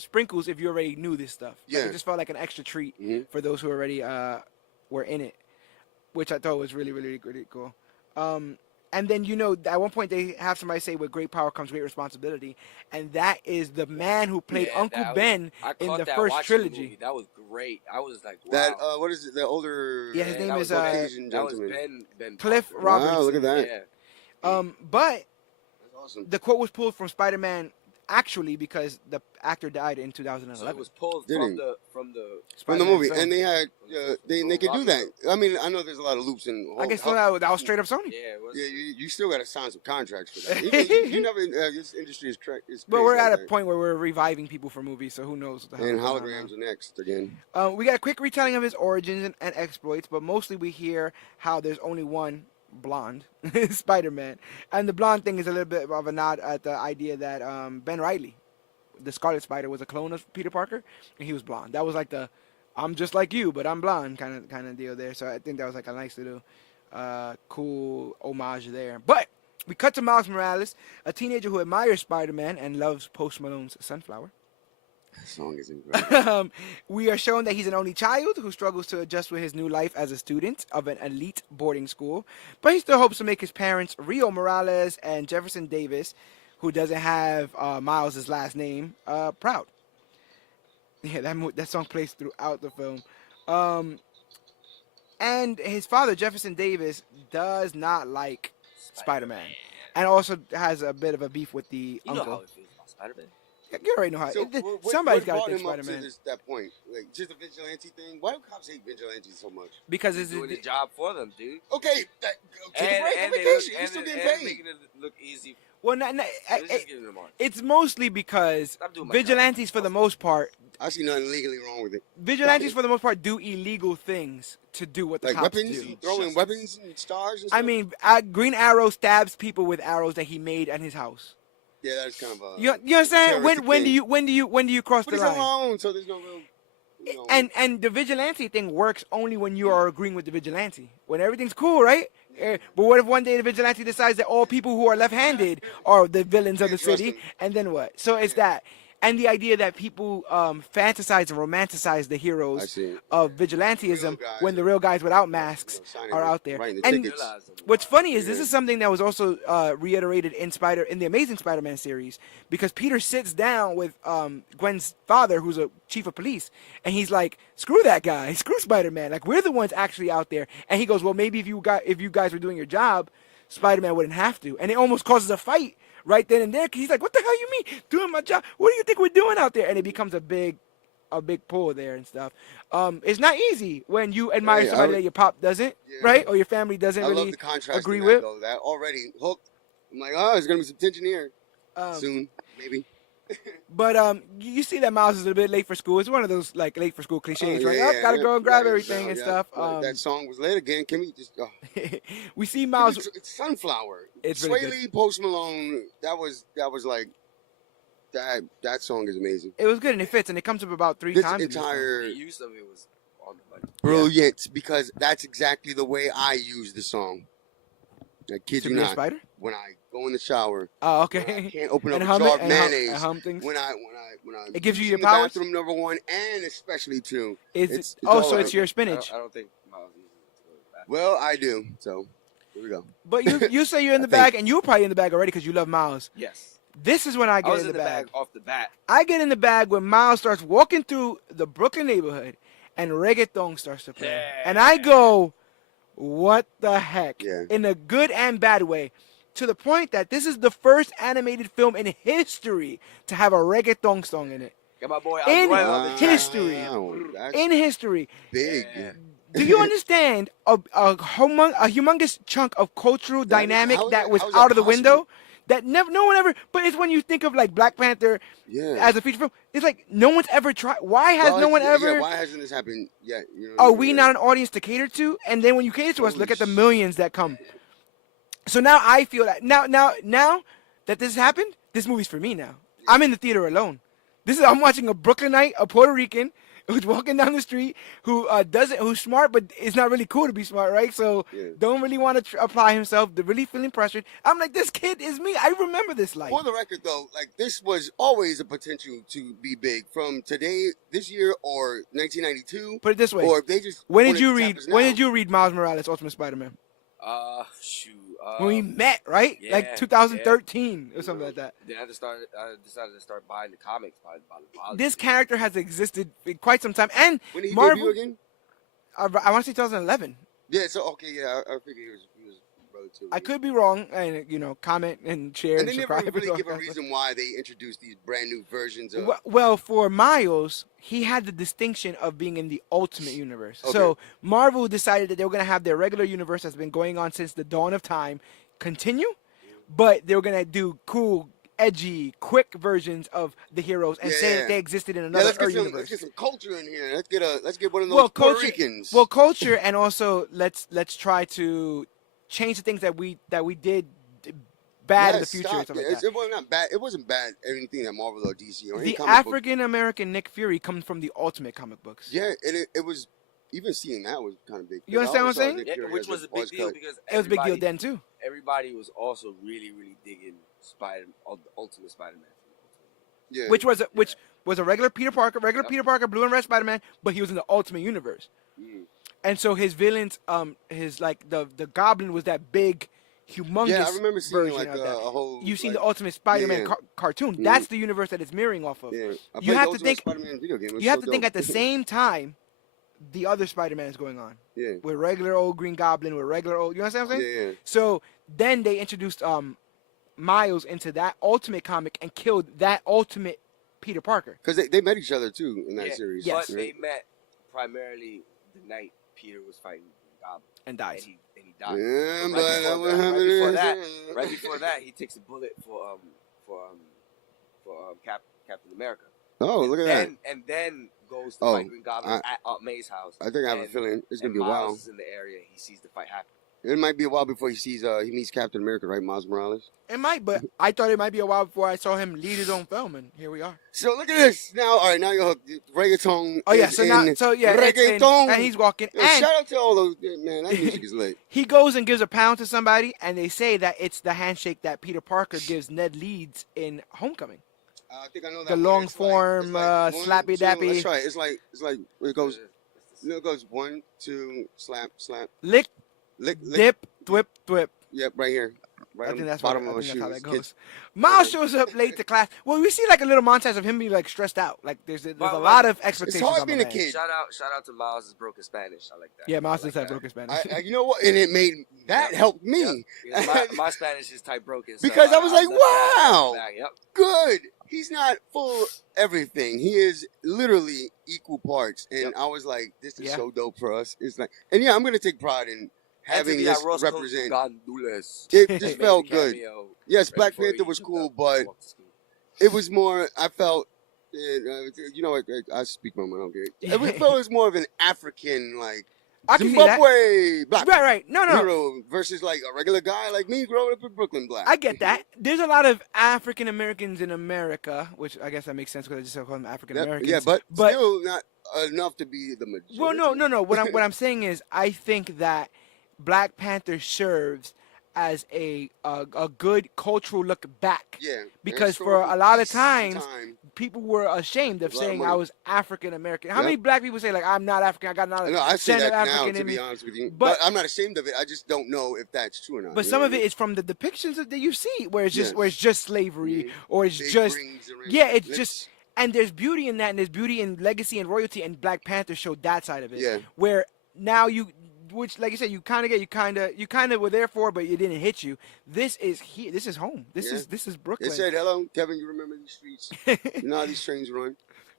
sprinkles if you already knew this stuff. Like, Yeah. it just felt like an extra treat Mhm. for those who already were in it, which I thought was really, really, really cool. And then, at one point they have somebody say, with great power comes great responsibility. And that is the man who played Yeah, Uncle that was- Ben I in caught the that first watching the trilogy. movie. That was great. I was like, wow. That what is it? The older Yeah, his Yeah, name that is was Caucasian that was gentleman. Ben Cliff Parker. Robertson. Wow, look at that. Yeah. But That's awesome. the quote was pulled from Spider-Man actually because the actor died in So 2011. it was pulled Did from he? the From the Spider-Man movie, film. and they had they could do that. I mean, I know there's a lot of loops in. I guess that was straight up Sony. Yeah, it was. Yeah, you still got to sign some contracts for that. You never. This industry is correct. But we're at a point where we're reviving people for movies, so who knows what the hell And is going on now. holograms are next again. We got a quick retelling of his origins and exploits, but mostly we hear how there's only one blonde Spider-Man. And the blonde thing is a little bit of a nod at the idea that Ben Reilly, the Scarlet Spider, was a clone of Peter Parker, and he was blonde. That was like the I'm just like you, but I'm blonde kind of deal there. So I think that was like a nice little cool homage there. But we cut to Miles Morales, a teenager who admires Spider-Man and loves Post Malone's Sunflower. That song is incredible. We are shown that he's an only child who struggles to adjust with his new life as a student of an elite boarding school, but he still hopes to make his parents, Rio Morales and Jefferson Davis, who doesn't have Miles' last name, proud. Yeah, that song plays throughout the film. And his father, Jefferson Davis, does not like Spider-Man, and also has a bit of a beef with the You know uncle. how it feels about Spider-Man. You already know how. So what Somebody's got brought to think him up to Spider-Man that point? Like just a vigilante thing? Why do cops hate vigilantes so much? because He's doing his job for them, dude. Okay, take a break, and a they vacation. look- You're still getting and paid. making it look easy. well, It's just giving them marks. it's mostly because Stop doing my vigilantes, job. for the most part, I see nothing legally wrong with it. vigilantes for the most part do illegal things to do what the Like cops weapons, do. throwing weapons and stars. And I stuff? mean, Green Arrow stabs people with arrows that he made at his house. yeah, that's kind of a. You understand? When terroristic do you cross But the it's on line? my own, so there's no real. You know, And the vigilante thing works only when you are agreeing with the vigilante. When everything's cool, right? But what if one day the vigilante decides that all people who are left-handed are the villains of the Can't trust city, them. and then what? So it's that. And the idea that people fantasize and romanticize the I heroes see. of vigilantism Real guys when the real guys without masks signing are the- out there. writing the And tickets. what's funny is this Yeah. is something that was also reiterated in the Amazing Spider-Man series, because Peter sits down with Gwen's father, who's a chief of police, and he's like, "Screw that guy, screw Spider-Man. Like we're the ones actually out there." And he goes, "Well, maybe if you guys were doing your job, Spider-Man wouldn't have to." And it almost causes a fight right then and there, because he's like, "What the hell you mean doing my job? What do you think we're doing out there?" And it becomes a big a big pull there and stuff. It's not easy when you admire Hey, somebody that your pop doesn't, Yeah. right, or your family doesn't I love really the contrast agree in with. that, though. That already hooked. I'm like, oh, there's gonna be some tension here Um, soon, maybe. But you see that Miles is a bit late for school. It's one of those like late for school Oh, cliches, yeah, right? yeah, Up, gotta yeah. go and grab Yeah, everything yeah, and yeah. stuff. That song was late again. Can we just? We see Can Miles. it's Sunflower. It's Sway really good. Lee, Post Malone. That was like that song is amazing. It was good and it fits and it comes up about 3 This times. in this film. entire The use of it was on the money. brilliant because that's exactly the way I use the song. I kid To you be a not. spider. When I go in the shower, Oh, when I okay. can't open up And a hum jar it of and hum, mayonnaise. and hum things. When I It gives you use your in the powers? bathroom, number one, and especially two. Is It's oh, all so right. it's your spinach. I don't think Miles uses it to go to the bathroom. Well, I do. So here we go. But you say you're in I the think- bag, and you're probably in the bag already because you love Miles. Yes. This is when I I get was in the bag. off the bat. I get in the bag when Miles starts walking through the Brooklyn neighborhood, and reggaeton starts to play, and I go, "What the heck?" Yeah. In a good and bad way. To the point that this is the first animated film in history to have a reggaeton song in it. Got my boy In Anuel on the track. history. Wow, that's In history. big. Yeah. Do you understand a humongous chunk of cultural That is- dynamic how is that that- was how is that out of the possible? window? That never, no one ever. But it's when you think of like Black Panther Yeah. as a feature film. It's like no one's ever tried. Why has Well, no one yeah, ever? Yeah, why hasn't this happened yet? You know, Are we yeah. not an audience to cater to? And then when you cater to us, Holy look at the sh- millions that come. So now I feel that now that this happened, this movie's for me now. I'm in the theater alone. I'm watching a Brooklynite, a Puerto Rican who's walking down the street who's smart but it's not really cool to be smart, right? So Yeah. don't really want to apply himself. They're really feeling pressured. I'm like, this kid is me. I remember this life. For the record, though, like this was always a potential to be big from today, this year, or 1992. Put it this way. Or if they just When did wanted you to read? tap us When now. did you read Miles Morales Ultimate Spider-Man? Shoot. When we met, right? yeah, Like 2013 or something like that. Then I decided to start buying the comics by the volume. This character has existed for quite some time, and When did he Marvel. debut again? I want to say 2011. Yeah. So okay, yeah, I figured he was relatively. I could be wrong, and comment and share And and they never subscribe. really and give all a that stuff. reason why they introduced these brand new versions of. Well, for Miles, he had the distinction of being in the Ultimate Universe. Okay. So Marvel decided that they were going to have their regular universe that's been going on since the dawn of time continue, but they were going to do cool, edgy, quick versions of the heroes and say Yeah. that they existed in Yeah, another let's universe. get some culture in here. Let's get one of those Well, Puerto culture- Ricans. Well, culture, and also let's try to change the things that we did bad in the future and stuff like that. It wasn't not bad. It wasn't bad. Anything that Marvel or DC or any The comic book. African American Nick Fury comes from the Ultimate comic books. Yeah, it was. Even seeing that was kind of big. You understand what I'm saying? Yeah, which was a big deal because It was a big deal everybody- then too. Everybody was also really, really digging Ultimate Spider-Man. Yeah. Which was a regular Peter Parker, Peter Parker, blue and red Spider-Man, but he was in the Ultimate Universe. Mm. And so his villains, his like the Goblin was that big, humongous Yeah, I remember seeing version like of a that. whole. You've seen like, the Ultimate Spider-Man yeah. cartoon. Mhm. That's the universe that it's mirroring off of. Yeah, I You played have the to Ultimate think- Spider-Man video game. It was You have so to think dope. at the same time, the other Spider-Man is going on Yeah. with regular old Green Goblin, with regular old. You understand what I'm saying? Yeah. So then they introduced Miles into that Ultimate comic and killed that Ultimate Peter Parker. Because they met each other too in that Yeah, series. Yes. But they met primarily the night Peter was fighting Goblin. And dies. And he died. Yeah, Right but before what that- happened right before is- that- Right before that, he takes a bullet for Captain America. Oh, look at that. And then goes to Oh, fight Green Goblin at Aunt May's house. I think I have a and- feeling it's gonna and be a while. Miles is in the area. He sees the fight happen. It might be a while before he meets Captain America, right? Miles Morales. It might, but I thought it might be a while before I saw him lead his own film, and here we are. So look at this. Now, all right, now you're hooked. Reggaeton. Oh yeah, is so now, in it's in, reggaeton. and he's walking, Yo, and shout out to all those man. That music is lit. he goes and gives a pound to somebody, and they say that it's the handshake that Peter Parker gives Ned Leeds in Homecoming. I think I know that. The one. long It's form, one, slappy two, dappy. That's right. It's like it goes. It goes 1, 2, slap, slap, Lick, lick. dip, thwip, thwip. Yep, right here. right I on think the that's bottom what, I of our think that's how shoes. that Kids. goes. Miles shows up late to class. Well, we see like a little montage of him being like stressed out. Like there's a But, lot of It's expectations hard on my being a man. kid. shout out to Miles' broken Spanish. I like that. Yeah, Miles I like does have that. broken Spanish. You know what? And it made that helped me. Yep. Yeah, my Spanish is type broken. So Because I was like, love that. wow. Yep. Good. He's not full of everything. He is literally equal parts. And Yep. I was like, this is Yeah. so dope for us. It's like, and yeah, I'm gonna take pride in having this represent. It just felt good. Yes, Black Panther was cool, but it was more. I felt, you know, I speak my mind. Okay, it felt it was more of an African like. I can feel that. Zimbabwe black Right. No. hero versus like a regular guy like me growing up in Brooklyn black. I get that. There's a lot of African Americans in America, which I guess that makes sense because I just call them African Americans. Yeah, but still not enough to be the majority. Well, no. What I'm saying is, I think that Black Panther serves as a good cultural look back. Yeah, because for a lot of times people were ashamed of saying I was African American. How many black people say like I'm not African? I got another. No, I say that African now. in To me. be honest with you, but I'm not ashamed of it. I just don't know if that's true or not. But some of it is from the depictions that you see, where it's just slavery, or it's Big just rings around it's lips. just. And there's beauty in that, and there's beauty in legacy and royalty, and Black Panther showed that side of it. Yeah. Where now which like you said, you kind of were there for, but it didn't hit you. This is here. This is home. This is Brooklyn. They said, "Hello, Kevin. You remember these streets? You know how these trains run."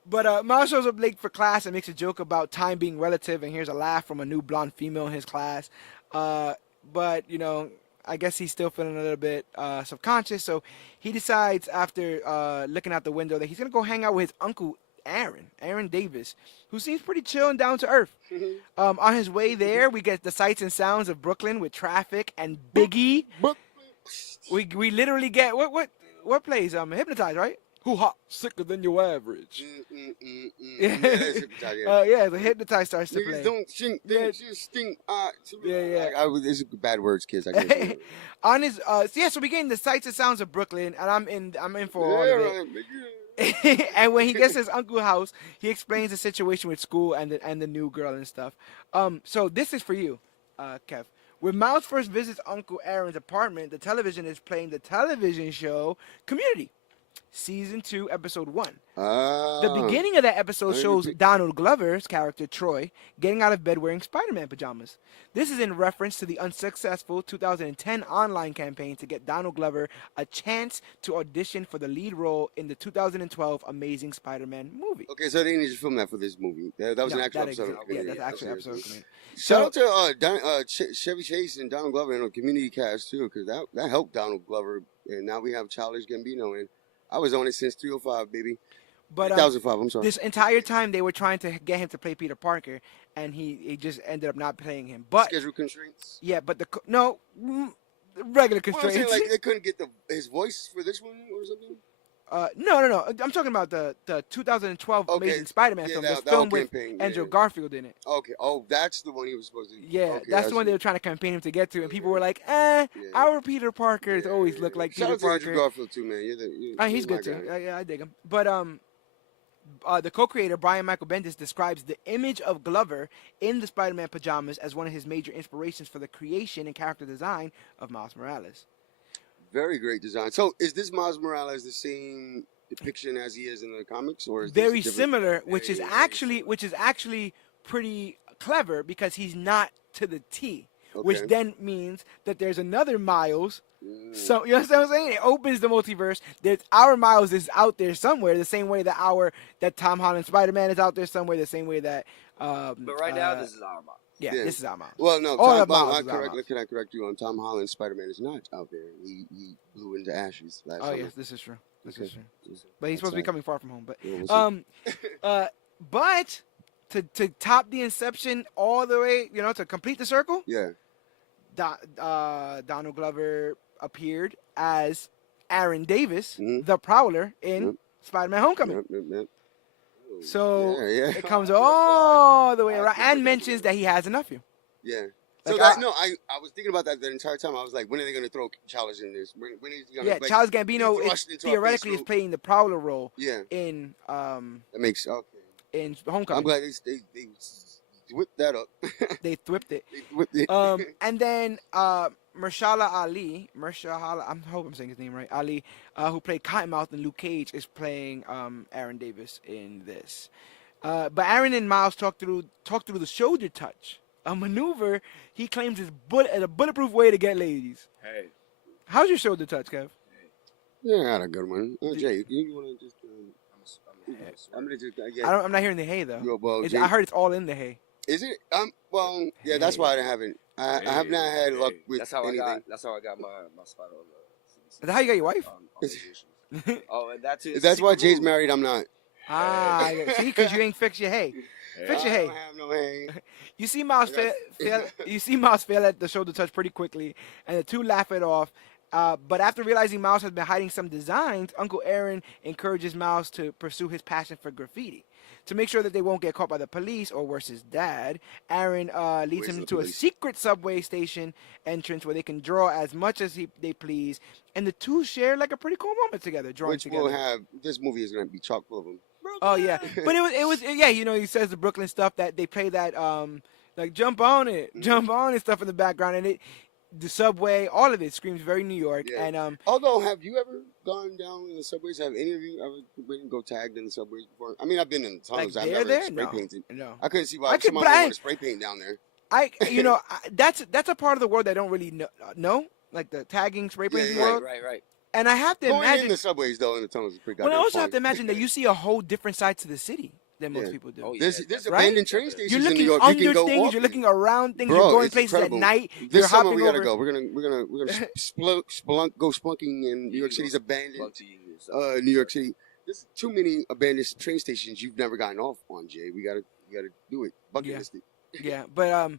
But Miles shows up late for class and makes a joke about time being relative, and here's a laugh from a new blonde female in his class. But you know, I guess he's still feeling a little bit subconscious, so he decides after looking out the window that he's gonna go hang out with his uncle Aaron Davis, who seems pretty chill and down to earth. On his way there, we get the sights and sounds of Brooklyn with traffic and Biggie. We literally get what plays Hypnotized, right? Hoo ha, sicker than your average. Yeah, The Hypnotized starts to play. Don't stink, just stink. Yeah. It's bad words, kids. I can't. On his so we getting the sights and sounds of Brooklyn, and I'm in for all of it. And when he gets to his uncle's house, he explains the situation with school and the new girl and stuff. So this is for you, Kev. When Miles first visits Uncle Aaron's apartment, the television is playing the television show Community, Season 2, Episode 1. The beginning of that episode shows Donald Glover's character, Troy, getting out of bed wearing Spider-Man pajamas. This is in reference to the unsuccessful 2010 online campaign to get Donald Glover a chance to audition for the lead role in the 2012 Amazing Spider-Man movie. Okay, so they didn't just film that for this movie. That was an actual episode. Yeah, that's an actual episode. Shout out to Chevy Chase and Donald Glover in a Community cast, too, because that helped Donald Glover. And now we have Childish Gambino, and I was on it since 305, baby. But 2005, I'm sorry. This entire time they were trying to get him to play Peter Parker, and he just ended up not playing him. But schedule constraints. Yeah, but regular constraints. Well, I'm saying, like, they couldn't get his voice for this one or something. No. I'm talking about the 2012 Amazing Spider-Man film. This film with Andrew Garfield in it. Okay. Oh, that's the one he was supposed to. Yeah, okay, that's the one they were trying to campaign him to get to, and people were like, our Peter Parkers always look like Peter Parker. Shout out to Andrew Garfield too, man. He's good too. I dig him. But the co-creator Brian Michael Bendis describes the image of Glover in the Spider-Man pajamas as one of his major inspirations for the creation and character design of Miles Morales. Very great design. So, is this Miles Morales the same depiction as he is in the comics, or is very similar? Which is actually pretty clever because he's not to the T. Okay. Which then means that there's another Miles. So you know what I'm saying? It opens the multiverse. There's our Miles is out there somewhere, the same way that Tom Holland Spider-Man is out there somewhere, the same way that. But right now, this is our Miles. Yeah, this is our Miles. Well, no, can I correct you on Tom Holland? Spider-Man is not out there. He blew into ashes last summer. Yes, this is true. This is true. But he's supposed to be coming far from home. But we'll but to top the Inception all the way, to complete the circle. Yeah. Donald Glover appeared as Aaron Davis, the Prowler in Spider-Man: Homecoming. So it comes all the way around and mentions that he has a nephew. Yeah. So I was thinking about that the entire time. I was like, when are they going to throw Childish in this? When is he going to? Yeah, Childish Gambino theoretically is playing the Prowler role. Yeah. In that makes in Homecoming. I'm glad they whipped that up. They whipped it. They whipped it. And then I hope I'm saying his name right, Ali, who played Cottonmouth in Luke Cage, is playing Aaron Davis in this. But Aaron and Miles talk through the shoulder touch, a maneuver he claims is a bulletproof way to get ladies. Hey, How's your shoulder touch, Kev? Yeah, I got a good one. Jay, you want to just? I'm gonna just. I'm not hearing the hay though. Well, Jay, I heard it's all in the hay. is it? Well, yeah, that's why I haven't. I have not had luck with that's how anything. That's how I got my spot on the. Is that how you got your wife? Oh, and that's it. That's why Jay's married. I'm not. See, because you ain't fixed your hay. Fix your I hay. don't have no hay. You see Miles fail at the shoulder touch pretty quickly, and the two laugh it off. But after realizing Miles has been hiding some designs, Uncle Aaron encourages Miles to pursue his passion for graffiti. To make sure that they won't get caught by the police, or worse, his dad, Aaron leads him to a secret subway station entrance where they can draw as much as they please, and the two share like a pretty cool moment together, drawing Which together. will have this movie is going to be chock full of them. Oh yeah, but it was yeah. He says the Brooklyn stuff that they play that like jump on it stuff in the background, and the subway, all of it screams very New York. Yeah. And although, have you ever gone down in the subways? Have any of you ever been tagged in the subways before? I mean, I've been in tunnels. Like I've never there? spray No. painted. No. I couldn't see why somebody would want to spray paint down there. That's a part of the world I don't really know, like the tagging, spray painting world. Right. And I have to Going imagine in the subways though, in the tunnels is pretty goddamn Well, I also fun. have to imagine that you see a whole different side to the city than most people do. Oh, yeah. There's Right? abandoned train stations You're in New looking York. under You can go things. walking. You're looking around things. Bro, you're going it's places incredible. at night. This you're summer hopping we gotta over. go. We're gonna go spelunking in New York City's abandoned. New York City. There's too many abandoned train stations you've never gotten off on, Jay. We gotta do it. Bucket list it. Yeah, but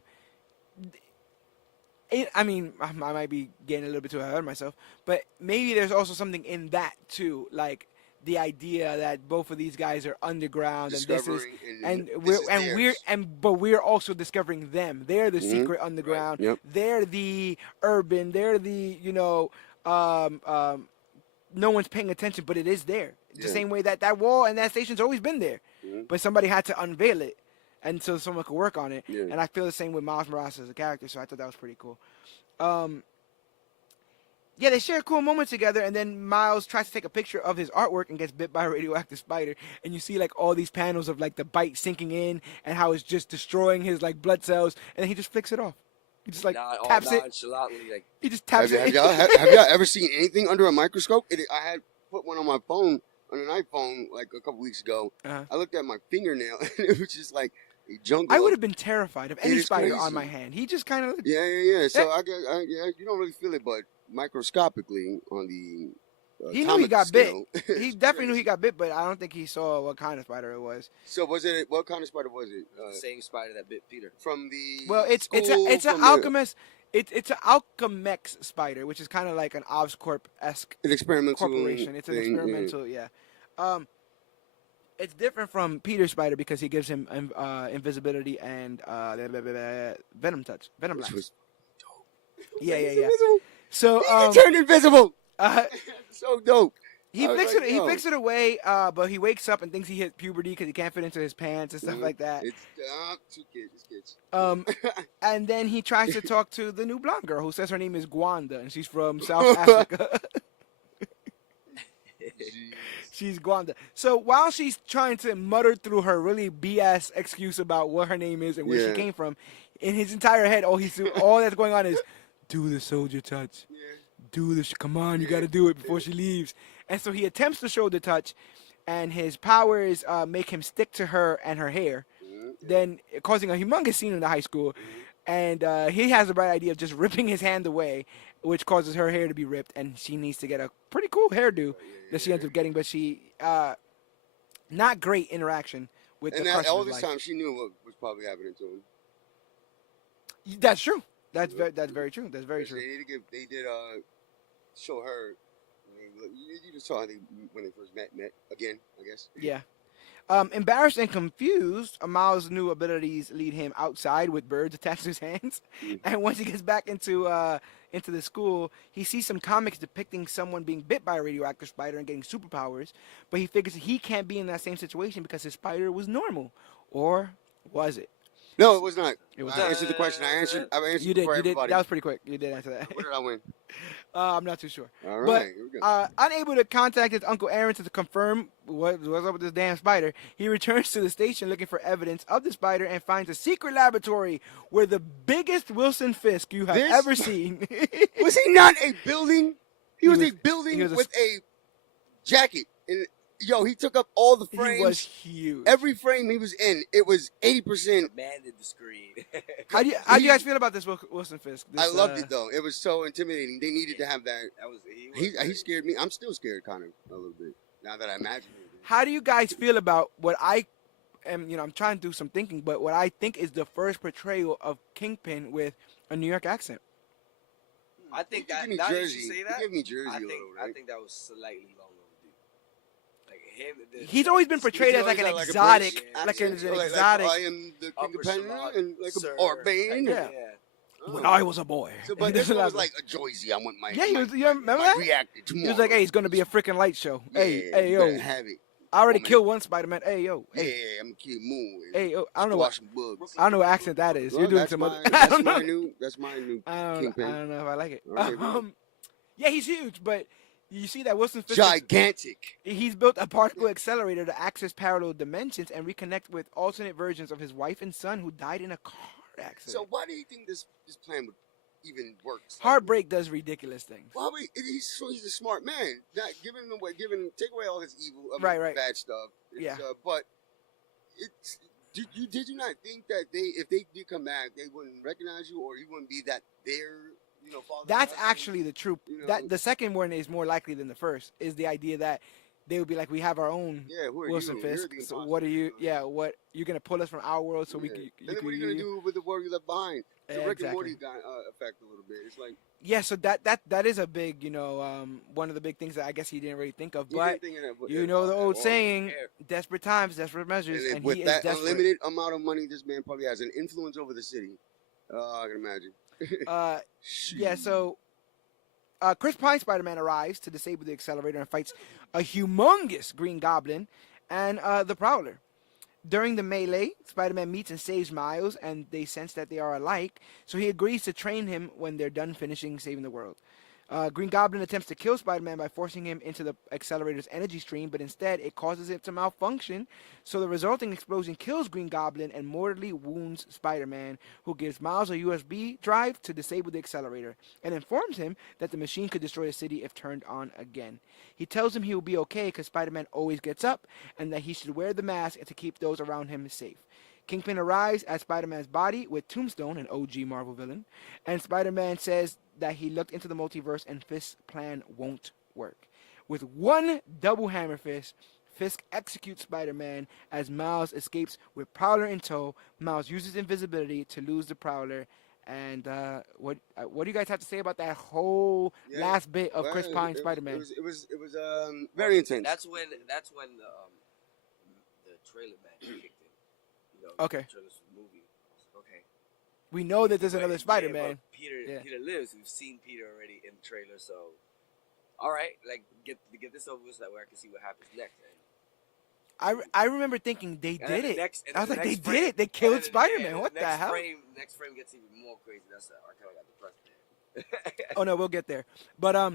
I mean, I might be getting a little bit too ahead of myself, but maybe there's also something in that too, like the idea that both of these guys are underground, but we're also discovering them. They're the secret underground. Right. Yep. They're the urban. They're the no one's paying attention, but it is there. The same way that wall and that station's always been there, but somebody had to unveil it. And so someone could work on it. Yeah. And I feel the same with Miles Morales as a character, so I thought that was pretty cool. Yeah, they share a cool moment together, and then Miles tries to take a picture of his artwork and gets bit by a radioactive spider. And you see like all these panels of like the bite sinking in and how it's just destroying his like blood cells, and then he just flicks it off. He just like taps it. Like, he just taps it. Have y'all ever seen anything under a microscope? I had put one on my phone, on an iPhone, like a couple weeks ago. I looked at my fingernail, and it was just like a jungle. I would have been terrified of any spider on my hand. He just kind of yeah. So you don't really feel it, but microscopically on the he knew he got scale, bit. He definitely knew he got bit, but I don't think he saw what kind of spider it was. So what kind of spider was it? The same spider that bit Peter. From the it's an alchemist. It's an Alchemex spider, which is kind of like an Oscorp-esque corporation. It's an experimental, yeah. It's different from Peter's spider because he gives him invisibility and venom touch, venom blast. Was dope. Yeah. So he turned invisible. So dope. He fixed it away, but he wakes up and thinks he hit puberty because he can't fit into his pants and stuff like that. It's two kids. And then he tries to talk to the new blonde girl who says her name is Gwanda and she's from South Africa. She's Gwanda. So while she's trying to mutter through her really BS excuse about what her name is and where she came from, in his entire head, all that's going on is, do the soldier touch. Yeah. Do this. Come on, you got to do it before she leaves. And so he attempts to shoulder touch, and his powers make him stick to her and her hair, then causing a humongous scene in the high school. And he has the bright idea of just ripping his hand away, which causes her hair to be ripped, and she needs to get a pretty cool hairdo that she ends up getting. But she, not great interaction with the crush of all his this life. time, she knew what was probably happening to him. That's true. That's very true. That's very true. They did show her. You just saw how when they first met again, I guess. Yeah. Embarrassed and confused, Miles' new abilities lead him outside with birds attached to his hands. And once he gets back into the school, he sees some comics depicting someone being bit by a radioactive spider and getting superpowers. But he figures he can't be in that same situation because his spider was normal. Or was it? No, it was not. It was I not. answered the question. I answered You did. for You did. everybody. That was pretty quick. You did answer that. What did I win? I'm not too sure. All right, But here we go. unable to contact his Uncle Aaron to confirm what's up with this damn spider, he returns to the station looking for evidence of the spider and finds a secret laboratory where the biggest Wilson Fisk you have This- ever seen. Was he not a building? He was a he building was a with a jacket. And yo, he took up all the frames. He was huge. Every frame he was in, it was 80%. Commanded the screen. How do you guys feel about this Wilson Fisk? I loved it though. It was so intimidating. They needed to have that. That was He scared me. I'm still scared, kind of a little bit now that I imagine it. How do you guys feel about what I am? I'm trying to do some thinking, but what I think is the first portrayal of Kingpin with a New York accent. I think Give that me now that you Jersey. say that, Give me Jersey I a think little, right? I think that was slightly long overdue. Like him. He's always been portrayed as like an Like a exotic, British like an accent, exotic. I am the king Upper of Penn Shamrock, and like sir. a Barbane. Yeah. Oh. When I was a boy. So, but this one was like a Joyzy. I want my. Yeah, he my, was. You remember my that? reacted tomorrow. He was like, "Hey, it's gonna be a freaking light show. Hey, Yeah, hey, you yo, better have it. I already woman. killed one Spider-Man. Hey, yo, Yeah, hey, I'm gonna kill more. hey, yo. I don't know what. Squash some bugs. I don't know what accent that is. Well, You're doing that's some my, other. I That's don't my know. new. That's my new I Kingpin. don't know if I like it. Okay, bro. Yeah, he's huge, but you see that Wilson Fisk. Gigantic. He's built a particle accelerator to access parallel dimensions and reconnect with alternate versions of his wife and son who died in a car accident. So why do you think this plan would even work? Heartbreak does ridiculous things. Why would he's a smart man. Not giving him away, take away all his evil, Right. bad stuff. Yeah. But it's did you not think that if they did come back, they wouldn't recognize you, or you wouldn't be that father? That's actually the truth. You know? That the second one is more likely than the first. Is the idea that they would be like, we have our own who are Wilson you? You're Fisk. the So imposter, what are you? know? Yeah, what you're gonna pull us from our world so we Yeah. can? And then what are you gonna do with the world you left behind? The Rick and Morty effect a little bit. It's like Yeah, so that is a big, one of the big things that I guess he didn't really think of. you But didn't think of that, you know the old all saying, care. "Desperate times, desperate measures," and with he that is desperate. unlimited amount of money, this man probably has an influence over the city. I can imagine. Yeah, so Chris Pine Spider-Man arrives to disable the accelerator and fights a humongous Green Goblin and the Prowler. During the melee, Spider-Man meets and saves Miles, and they sense that they are alike, so he agrees to train him when they're done finishing saving the world. Green Goblin attempts to kill Spider-Man by forcing him into the accelerator's energy stream, but instead it causes it to malfunction, so the resulting explosion kills Green Goblin and mortally wounds Spider-Man, who gives Miles a USB drive to disable the accelerator, and informs him that the machine could destroy the city if turned on again. He tells him he will be okay because Spider-Man always gets up, and that he should wear the mask to keep those around him safe. Kingpin arrives at Spider-Man's body with Tombstone, an OG Marvel villain, and Spider-Man says that he looked into the multiverse and Fisk's plan won't work. With one double hammer fist, Fisk executes Spider-Man as Miles escapes with Prowler in tow. Miles uses invisibility to lose the Prowler. And what do you guys have to say about that whole last bit of Chris Pine Spider-Man? It was very intense. That's when the trailer man kicked in. Okay. The trailers for the movie. I was like, okay. We know that there's another Yeah, Spider-Man. but Peter lives. We've seen Peter already in the trailer, so all right, like get this over with so that way I can see what happens next. And I remember thinking they did it. I was like, they did it. They and killed then- Spider-Man. and What the hell? Next frame gets even more crazy. That's I kind of got depressed there. Oh no, we'll get there. But I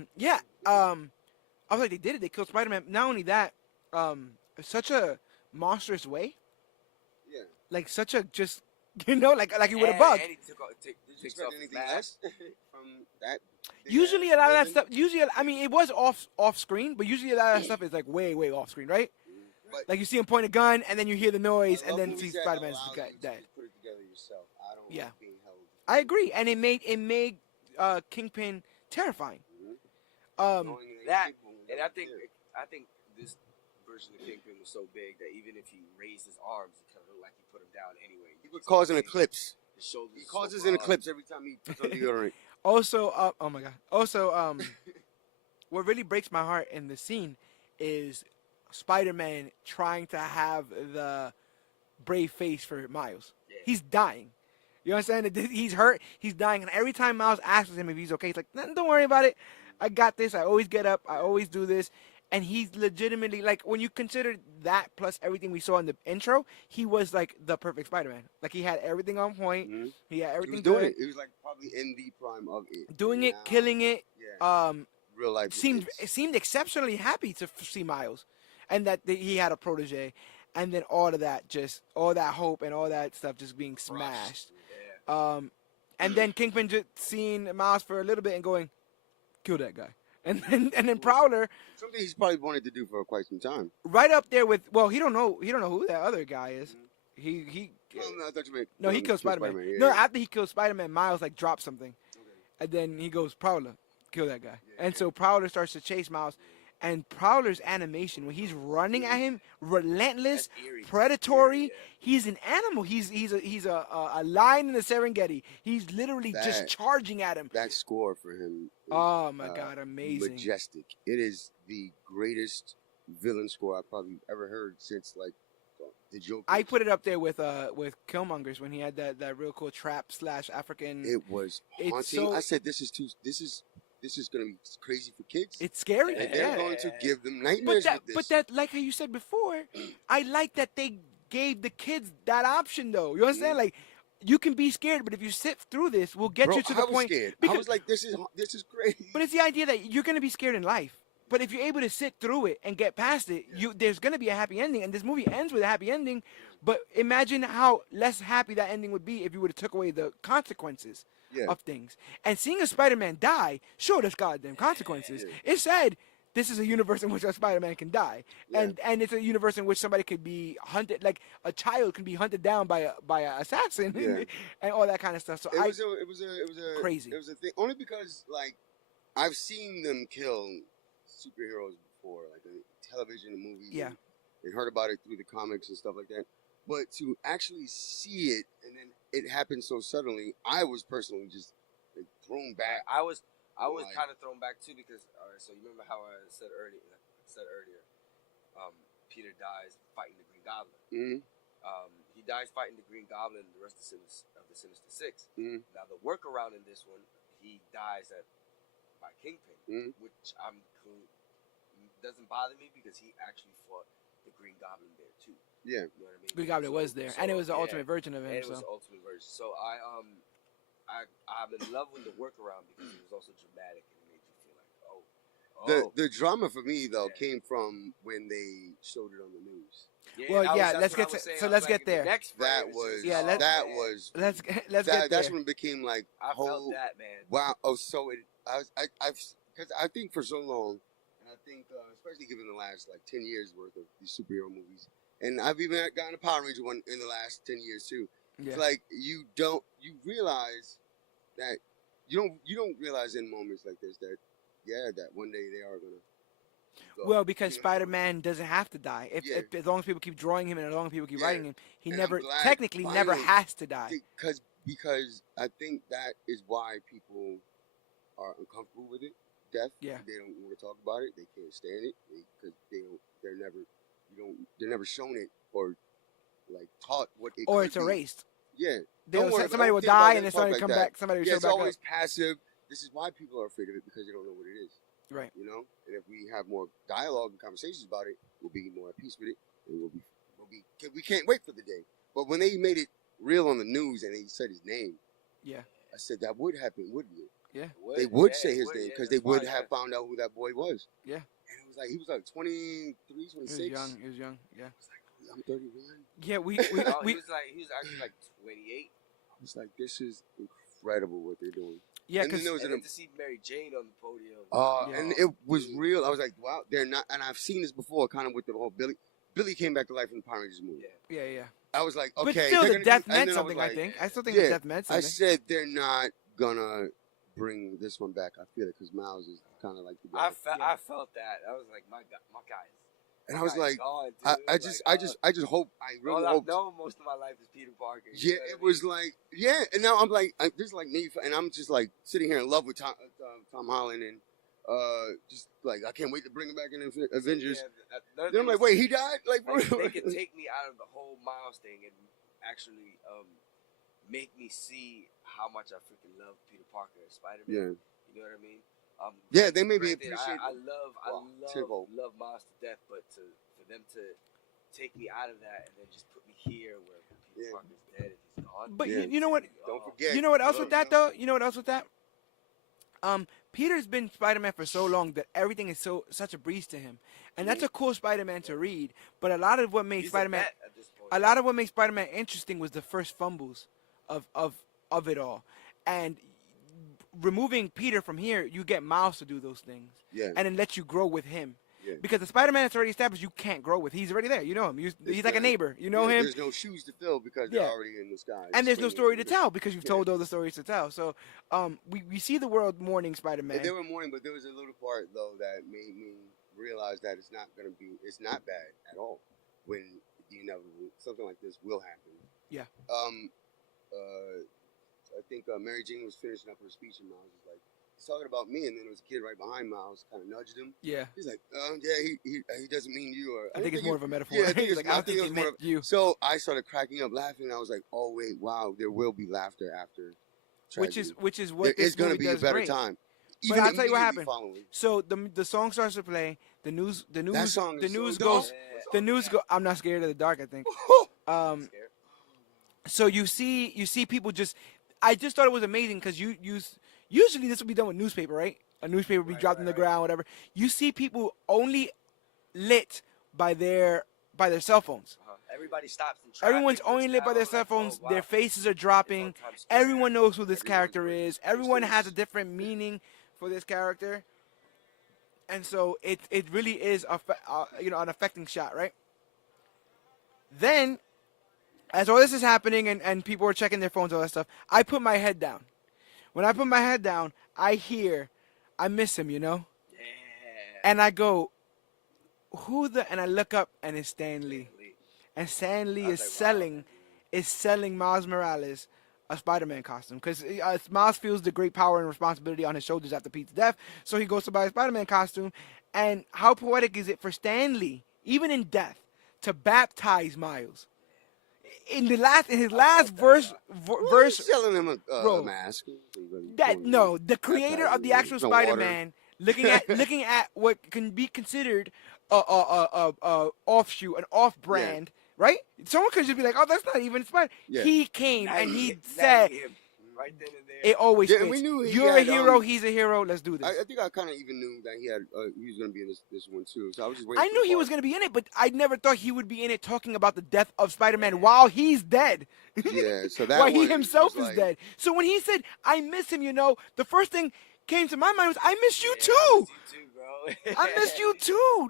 was like, they did it. They killed Spider-Man. Not only that, such a monstrous way. Yeah. Like such a just like he would have bugged. And he takes Did you off expect his anything mask. less from that? Usually a lot of that stuff. I mean, it was off screen, but usually a lot of that stuff is like way off screen, right? But Like you see him point a gun, and then you hear the noise, I and love then movies see that Spider-Man's allow you to dead. just put it together yourself. I don't Yeah. like being held. I agree, and it made Kingpin terrifying. Knowing That people and don't I think care. this version of Kingpin was so big that even if he raised his arms, it kind of looked like he put him down anyway. He would cause an eclipse. His shoulders He are so causes an broad. eclipse every time he puts on deodorant. Also, oh my god. Also, what really breaks my heart in the scene is Spider-Man trying to have the brave face for Miles. Yeah. He's dying. You understand? He's hurt. He's dying, and every time Miles asks him if he's okay, he's like, "Don't worry about it. I got this. I always get up. I always do this." And he's legitimately like when you consider that plus everything we saw in the intro, he was like the perfect Spider-Man. Like he had everything on point. Mhm. He had He was everything doing good, it. It was like probably in the prime of it. doing And it, now, killing it. yeah, Um, real life. seemed exceptionally happy to see Miles, and that he had a protege, and then all of that, just all that hope and all that stuff just being smashed. Yeah. And then Kingpin just seeing Miles for a little bit and going, kill that guy, and then Prowler Something he's probably wanted to do for quite some time. right up there with he don't know who that other guy is. Mhm. He Oh, no, I thought you meant no, he kill killed Spider-Man. Spider-Man. Yeah, No, yeah. after he killed Spider-Man, Miles like dropped something, Okay. and then he goes Prowler, kill that guy, Yeah, and so Prowler starts to chase Miles, and Prowler's animation when he's running at him, relentless, That's eerie. predatory. Eerie, He's an animal. He's a lion in the Serengeti. He's literally just That charging at him. that score for him is Oh my god, amazing! majestic. It is the greatest villain score I've probably ever heard since like the Joker. I put it up there with Killmonger's when he had that real cool trap / African. It was It's haunting. so I said, "This is gonna be crazy for kids, it's scary. and Yeah. they're going to give them But nightmares that, with this." but that, like how you said before, I like that they gave the kids that option though. You understand? Mhm. Like, you can be scared, but if you sit through this, we'll get Bro, you to the I was point. scared. I Because, was like, "This is crazy." but it's the idea that you're gonna be scared in life. But if you're able to sit through it and get past it, there's gonna be a happy ending, and this movie ends with a happy ending. But imagine how less happy that ending would be if you would have took away the consequences Yeah, of things. And seeing a Spider-Man die showed us goddamn consequences. Yeah. It said this is a universe in which a Spider-Man can die, Yeah. and it's a universe in which somebody could be hunted, like a child can be hunted down by a assassin, Yeah. and all that kind of stuff. So it was a Crazy. It was a thing only because like I've seen them kill superheroes before, like in television and movies. Yeah. And heard about it through the comics and stuff like that. But to actually see it and then it happened so suddenly, I was personally just like, thrown back. I was Like- kind of thrown back too because so you remember how I said earlier, Peter dies fighting the Green Goblin. Mhm. He dies fighting the Green Goblin and the rest of the Sinister Six. Mhm. Now the workaround in this one, he dies by Kingpin, Mhm. which doesn't bother me because he actually fought the Green Goblin there too. Yeah. You know what I mean? Green Goblin was there, and it was the ultimate version of And him. it was So the ultimate version. So I'm in love with the workaround because it was also dramatic and it made you feel like, The drama for me though Yeah. came from when they showed it on the news. Well, that was- yeah, that's let's what get I was to- saying. so I was let's like, get the there. next frame That is was just- Yeah, oh, let's- that man. was let's get that, there. that's when it became like I whole felt that, man. wow. Oh, so it I've because I think for so long, and I think especially given the last like 10 years worth of these superhero movies, and I've even gotten a Power Ranger one in the last 10 years too. Yeah. It's like you realize that you don't realize in moments like this that that one day they are gonna go. Well, because You know? Spider-Man doesn't have to die. If as long as people keep drawing him and as long as people keep Yeah. writing him, he And never I'm glad technically never finally- has to die. because I think that is why people are uncomfortable with it. Death. Yeah. They don't want to talk about it. They can't stand it because they're never shown it or like taught what it Or could it's be. erased. Yeah. They'll Don't worry say about- somebody don't will think about die it, and then don't somebody talk will come like that. back. Somebody will Yeah, show it's back always up. passive. This is why people are afraid of it because they don't know what it is. Right. You know, and if we have more dialogue and conversations about it, we'll be more at peace with it, and we'll be. We can't wait for the day. But when they made it real on the news and they said his name, Yeah. I said that would happen, wouldn't it? Yeah. They would Yeah, say it his would, name yeah, because that's they would why, have yeah. found out who that boy was. Yeah. And he was like 23, He was 26. young. He was young. Yeah. I was like, I'm 31. Yeah. We No, he was actually like 28. I was like, this is incredible what they're doing. yeah. And then Because there was And an then to see Mary Jane on the podium. Yeah. and it was real. I was like, wow, they're not. And I've seen this before, kind of with the whole Billy. Billy came back to life in the Power Rangers movie. Yeah. yeah. I was like, okay, But still, they're the gonna death do, and meant then something. I was I think. I still think yeah, the death meant I something. said they're not gonna bring this one back. I feel it because Miles is kind of like the guy. I felt that. I was like, my guy is. And I was guy's like, gone, dude. I just hope. I really all hope. I've known most of my life is Peter Parker. you Yeah, know what it I was mean? like, yeah, and now I'm like, this is like me, and I'm just like sitting here in love with Tom Holland, and just like I can't wait to bring him back in Avengers. Yeah, Then I'm like, wait, he died? Like, for Like, real? they could take me out of the whole Miles thing and actually make me see how much I freaking love Peter Parker as Spider-Man. Yeah, You know what I mean? Yeah, they made me Granted, appreciate. I love Miles to death, but for them to take me out of that and then just put me here where Peter Parker's dead and he's gone. But Yeah. you know what? Don't forget. You know what else with that though? You know what else with that? Peter's been Spider-Man for so long that everything is such a breeze to him, and that's a cool Spider-Man to read. But a lot of what made He's Spider-Man, a vet at this point. a lot of what makes Spider-Man interesting was the first fumbles of it all, and removing Peter from here, you get Miles to do those things, Yeah. and it lets you grow with him. Yeah. Because the Spider-Man that's already established, you can't grow with. He's already there. You know him. He's like a neighbor. You know him. There's no shoes to fill because they're already in the sky. And there's no story to tell because you've told all the stories to tell. So we see the world mourning Spider-Man. And they were mourning, but there was a little part, though, that made me realize that it's not bad at all when the inevitable, something like this will happen. Yeah. I think Mary Jane was finishing up her speech and Miles was like, he's talking about me, and then there was a kid right behind Miles, kind of nudged him. Yeah. He's like, he doesn't mean you. Or I think it's more of a metaphor. Yeah, I think He's like, I don't think he meant you. So I started cracking up laughing, and I was like, oh wait, wow, there will be laughter after tragedy. Which is what there this is going to movie be a does better great. time. But I'll tell you what immediately happened. following. So the song starts to play. The news song is so goes. dope. The news go. I'm not scared of the dark. I think. So you see people just. I just thought it was amazing because usually this would be done with newspaper, right? A newspaper would be dropped on the ground, whatever. You see people only lit by their cell phones. Everybody stops in traffic. Everyone's only lit by their cell phones. Their faces are dropping. Everyone knows who this character is. Everyone has a different meaning for this character. And so it really is an affecting shot, right? Then, as all this is happening and people are checking their phones, all that stuff, I put my head down. When I put my head down, I hear, I miss him, Yeah. And I go, and I look up and it's Stan Lee. And Stan Lee is selling Miles Morales a Spider-Man costume because Miles feels the great power and responsibility on his shoulders after Pete's death, so he goes to buy a Spider-Man costume. And how poetic is it for Stan Lee, even in death, to baptize Miles? In his last verse, selling him a mask. The creator of the actual Spider-Man, looking at what can be considered a offshoot, an off-brand. Right? Someone could just be like, "Oh, that's not even Spider." Yeah. He came and he said, right then and there. "It always fits. We knew You're a hero. He's a hero. Let's do this." I think I kind of even knew that he was going to be in this one too. So I was just waiting. I knew he was going to be in it, but I never thought he would be in it talking about the death of Spider-Man while he's dead. Yeah. So that while he himself is dead. So when he said, "I miss him," the first thing came to my mind was, "I miss you too." I miss you too, bro. I missed you too.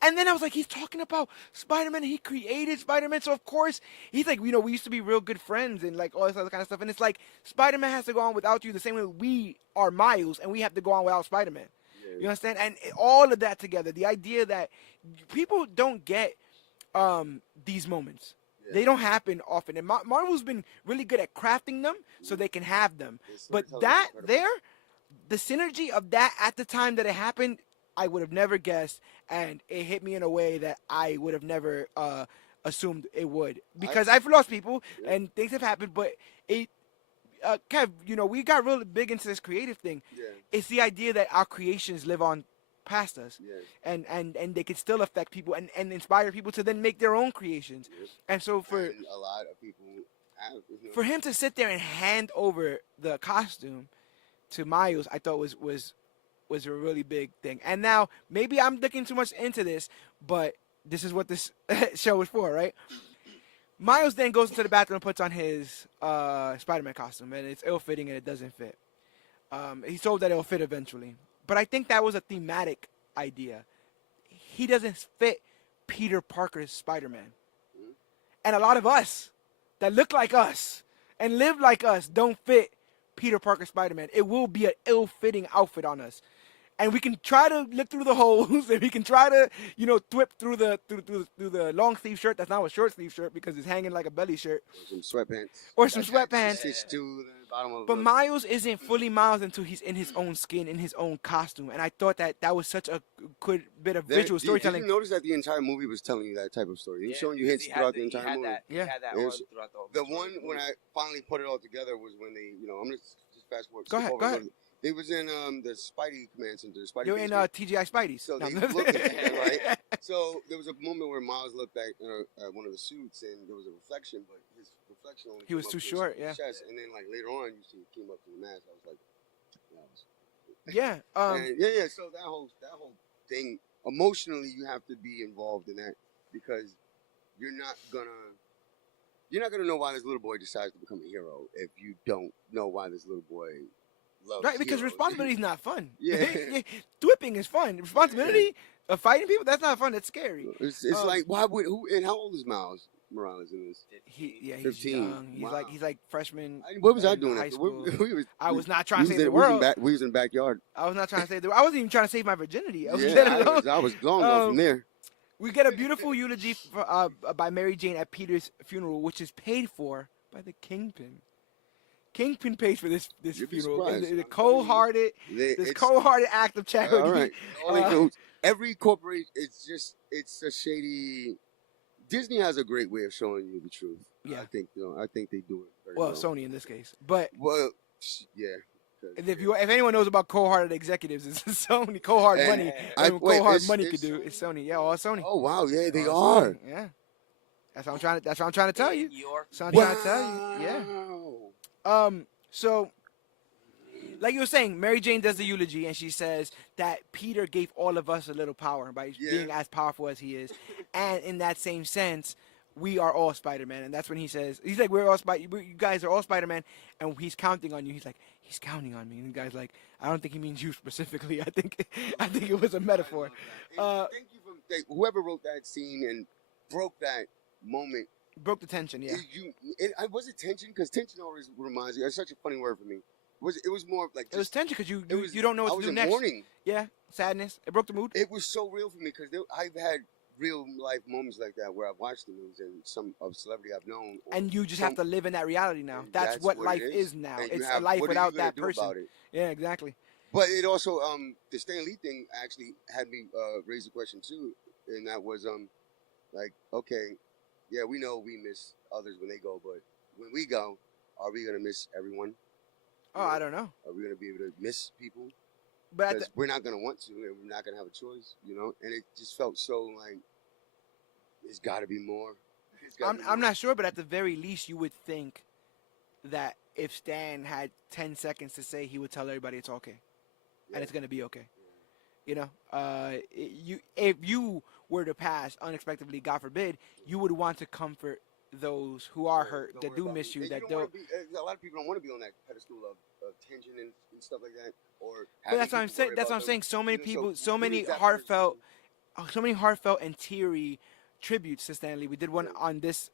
And then I was like, he's talking about Spider-Man. He created Spider-Man. So, of course, he's like, we used to be real good friends and, all this other kind of stuff. And it's like, Spider-Man has to go on without you the same way we are Miles and we have to go on without Spider-Man. Yeah. You understand? And all of that together, the idea that people don't get these moments. Yeah. They don't happen often. And Marvel's been really good at crafting them so they can have them. But the synergy of that at the time that it happened, I would have never guessed, and it hit me in a way that I would have never assumed it would. Because I've lost people, and things have happened, but it, Kev, we got really big into this creative thing. Yeah. It's the idea that our creations live on past us, and they can still affect people and inspire people to then make their own creations. And so for a lot of people for him to sit there and hand over the costume to Miles, I thought was a really big thing. And now, maybe I'm looking too much into this, but this is what this show is for, right? Miles then goes into the bathroom and puts on his Spider-Man costume, and it's ill-fitting and it doesn't fit. He's told that it'll fit eventually. But I think that was a thematic idea. He doesn't fit Peter Parker's Spider-Man. Mm-hmm. And a lot of us that look like us and live like us don't fit Peter Parker Spider-Man. It will be an ill-fitting outfit on us. And we can try to look through the holes, and we can try to, thwip through the long sleeve shirt. That's not a short sleeve shirt because it's hanging like a belly shirt. Or some sweatpants. But Miles isn't fully Miles until he's in his own skin, in his own costume. And I thought that was such a good bit of visual storytelling. Did you notice that the entire movie was telling you that type of story? He was showing you hints throughout the entire movie. He had that throughout the whole one when I finally put it all together was when they, I'm going to just fast forward. Go ahead. They was in the Spidey Command Center, Spidey You're in basement. TGI Spidey's. So No, they I'm- looked at him, right? So there was a moment where Miles looked back at one of the suits, and there was a reflection, but his reflection only He was came too up to short, his yeah. chest, and then like later on, you see it came up to the mask. I was like, Yeah. and yeah. So that whole thing, emotionally, you have to be involved in that because you're not gonna know why this little boy decides to become a hero if you don't know why this little boy loves Right, because heroes. responsibility is not fun. Yeah. Whipping is fun. Responsibility of fighting people, that's not fun. That's scary. It's Um, like why would who and how old is Miles Morales in this? He's 15. young. Wow. He's like freshman. What was I in doing high after? school. I was not we trying to was save the in- we was in world. We was in the backyard. I was not trying to save the. I wasn't even trying to save my virginity. I was long gone Um, from there. We get a beautiful eulogy by Mary Jane at Peter's funeral, which is paid for by the Kingpin. Kingpin pays for this You'd be funeral. surprised. The I'm telling you, cold-hearted, this cold-hearted act of charity. All right. All they Uh, do- every corporation, it's a shady. Disney has a great way of showing you the truth. Yeah. I think they do it very well, well. Sony in this case, but Well, yeah. 'cause- if anyone knows about cold-hearted executives, it's Sony. Cold-hard And money. Cold-hard money could do. It's Sony. Yeah, all Sony. Oh wow, yeah, they All are. Sony, Yeah. That's what I'm trying to tell you. York. So I'm trying to tell you. Yeah. So, like you were saying, Mary Jane does the eulogy, and she says that Peter gave all of us a little power by being as powerful as he is, and in that same sense, we are all Spider-Man, and that's when he's like, we're all you guys are all Spider-Man, and he's counting on you. He's like, he's counting on me, and the guy's like, I don't think he means you specifically. I think it was a metaphor. Thank you for whoever wrote that scene and broke that moment. Broke the tension, yeah. Was it tension? Because tension always reminds you. It's such a funny word for me. It was more like It was tension because it was- you don't know I what was to do in next. mourning. Yeah, sadness. It broke the mood. It was so real for me because I've had real life moments like that where I've watched the news and some of celebrity I've known. And you just have to live in that reality now. And That's what it life is now. And you It's a have- life what are you without gonna that do person. about it? Yeah, exactly. But it also the Stan Lee thing actually had me raise a question too, and that was like, okay, yeah, we know we miss others when they go, but when we go, are we gonna miss everyone? Oh, I don't know. Are we gonna be able to miss people? But Because we're not gonna want to, and we're not gonna have a choice, And it just felt so like there's got to be more. I'm not sure, but at the very least, you would think that if Stan had 10 seconds to say, he would tell everybody it's okay, and it's gonna be okay. If you were to pass unexpectedly, God forbid, you would want to comfort those who are hurt, that do miss you, that don't. A lot of people don't want to be on that pedestal of tension and stuff like that, or. But that's what I'm saying. That's what I'm saying. So many people, so many heartfelt and teary tributes to Stan Lee. We did one on this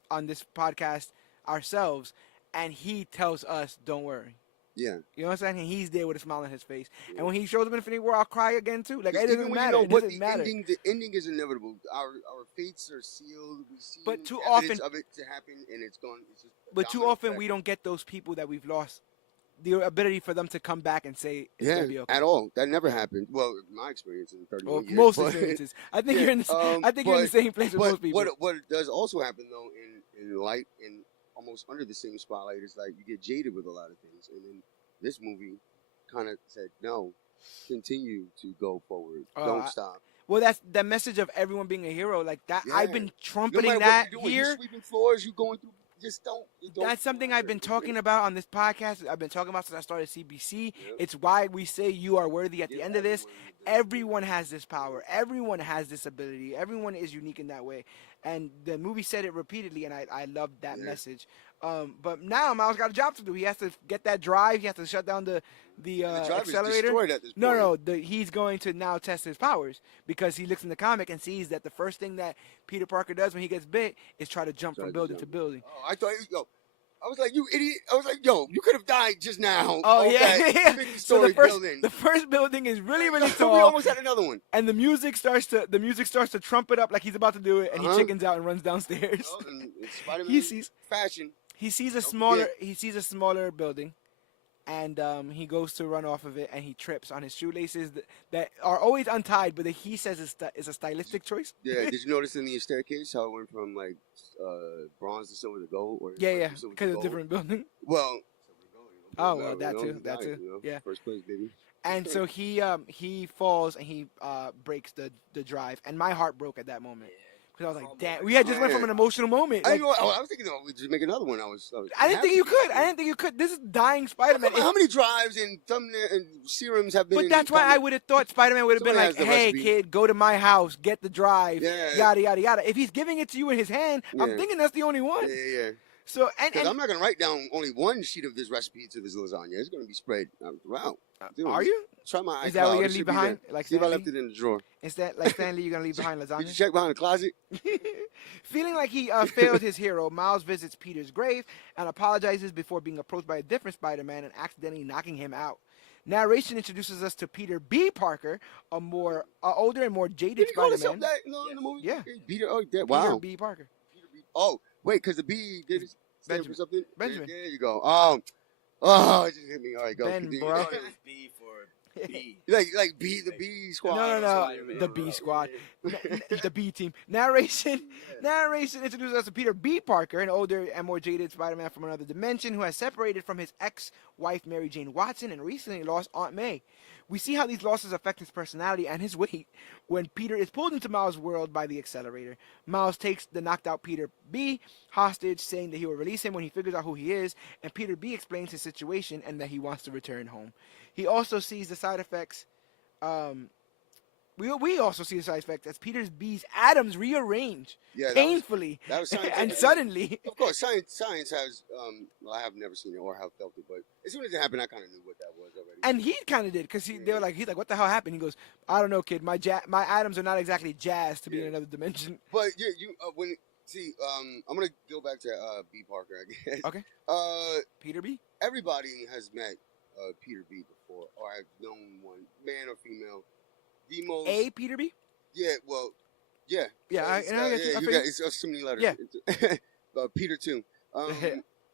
podcast ourselves, and he tells us, "Don't worry." Yeah. You know what I'm saying? And he's there with a smile on his face. And when he shows up in Infinity War, I'll cry again too. Like, it doesn't matter. It doesn't matter. The ending is inevitable. Our fates are sealed. We see But too evidence often- of it to happen, and it's gone. It's just a But too domino often effect. we don't get those people that we've lost. The ability for them to come back and say it's Yeah, gonna be okay. at all. That never happened. Well, my experience in 31 Or years. most but- experiences. I think Yeah, you're in the, I think you're in the same place with But most people. what does also happen though in light and almost under the same spotlight is like you get jaded with a lot of things, and then this movie kind of said no, continue to go forward, don't stop. Well, that's the message of everyone being a hero. Like that, I've been No trumpeting matter that what you're doing, here. you're sweeping floors, you going through. Just don't. That's something I've been talking about on this podcast. I've been talking about since I started CBC. Yep. It's why we say you are worthy at the Yeah, end of this. everyone Everyone has this power. Everyone has this ability. Everyone is unique in that way. And the movie said it repeatedly, and I love that message. But now Miles got a job to do. He has to get that drive. He has to shut down the drive is accelerator. destroyed at this point. No. He's going to now test his powers because he looks in the comic and sees that the first thing that Peter Parker does when he gets bit is try to jump from building to building. Oh, I thought I was like, you idiot. I was like, yo, you could have died just now. Oh, off yeah. that 50-story building. The first building is really, really we tall. almost had another one. And the music starts to trumpet up like he's about to do it, and he chickens out and runs downstairs. And Spider-Man He sees fashion. he sees a Don't smaller building, and he goes to run off of it, and he trips on his shoelaces that are always untied, but that he says is a stylistic choice. Yeah, did you notice in the staircase how it went from like bronze to silver to gold? Or Yeah, silver to because it's a gold? different building. Well, Oh No, well, that you know, too. he That died, too. you know, Yeah. first place, baby. And so he falls and he breaks the drive, and my heart broke at that moment because I was like, damn, we had just went from Man. an emotional moment. I Like didn't know. I was thinking, we just make another one. I was I didn't think happy. you could. I didn't think you could. This is dying Spider-Man. How many drives and thumbnail and serums have been? But in that's why I comic? would have thought Spider-Man would have been Somebody like, has the "Hey, recipe. kid, go to my house, get the drive, Yeah. yada yada yada." If he's giving it to you in his hand, I'm Yeah. thinking that's the only one. Yeah. So Because I'm not gonna write down only one sheet of this recipe to this lasagna. It's gonna be spread throughout. Dude, are you? Try my iCloud. Is that what you're It gonna should leave be behind? there. Like See if I Stanley? left it in the drawer. Instead, like Stanley, you're gonna leave behind Did you lasagna. check behind the closet? Feeling like he failed his hero, Miles visits Peter's grave and apologizes before being approached by a different Spider-Man and accidentally knocking him out. Narration introduces us to Peter B. Parker, a more older and more jaded Did he call himself Spider-Man. that? No, in the movie. Yeah. Peter. Oh, that. Peter Wow. B. Parker. Peter B. Oh, wait, because the B did it stand for Benjamin. something. Benjamin. There you go. Oh, it just hit me. All right, go. Ben, Continue. bro. It was B for B. Like B, the B squad. No, Spider-Man. the B squad, the B team. Narration introduces us to Peter B. Parker, an older and more jaded Spider-Man from another dimension who has separated from his ex-wife Mary Jane Watson and recently lost Aunt May. We see how these losses affect his personality and his weight when Peter is pulled into Miles' world by the accelerator. Miles takes the knocked out Peter B. hostage, saying that he will release him when he figures out who he is, and Peter B. explains his situation and that he wants to return home. He also sees the side effects. We also see the side effects as Peter B's atoms rearrange painfully that was scientific. and suddenly. Of course, science has. Well, I have never seen it or have felt it, but as soon as it happened, I kind of knew what that was already. And he kind of did because they were like, he's like, what the hell happened? He goes, I don't know, kid. My atoms are not exactly jazzed to be in another dimension. But when I'm gonna go back to B Parker, I guess. Okay. Peter B. Everybody has met Peter B before, or have known one, man or female. The most Peter B. Yeah, well, yeah. Yeah, It's so many letters. Yeah. Peter too.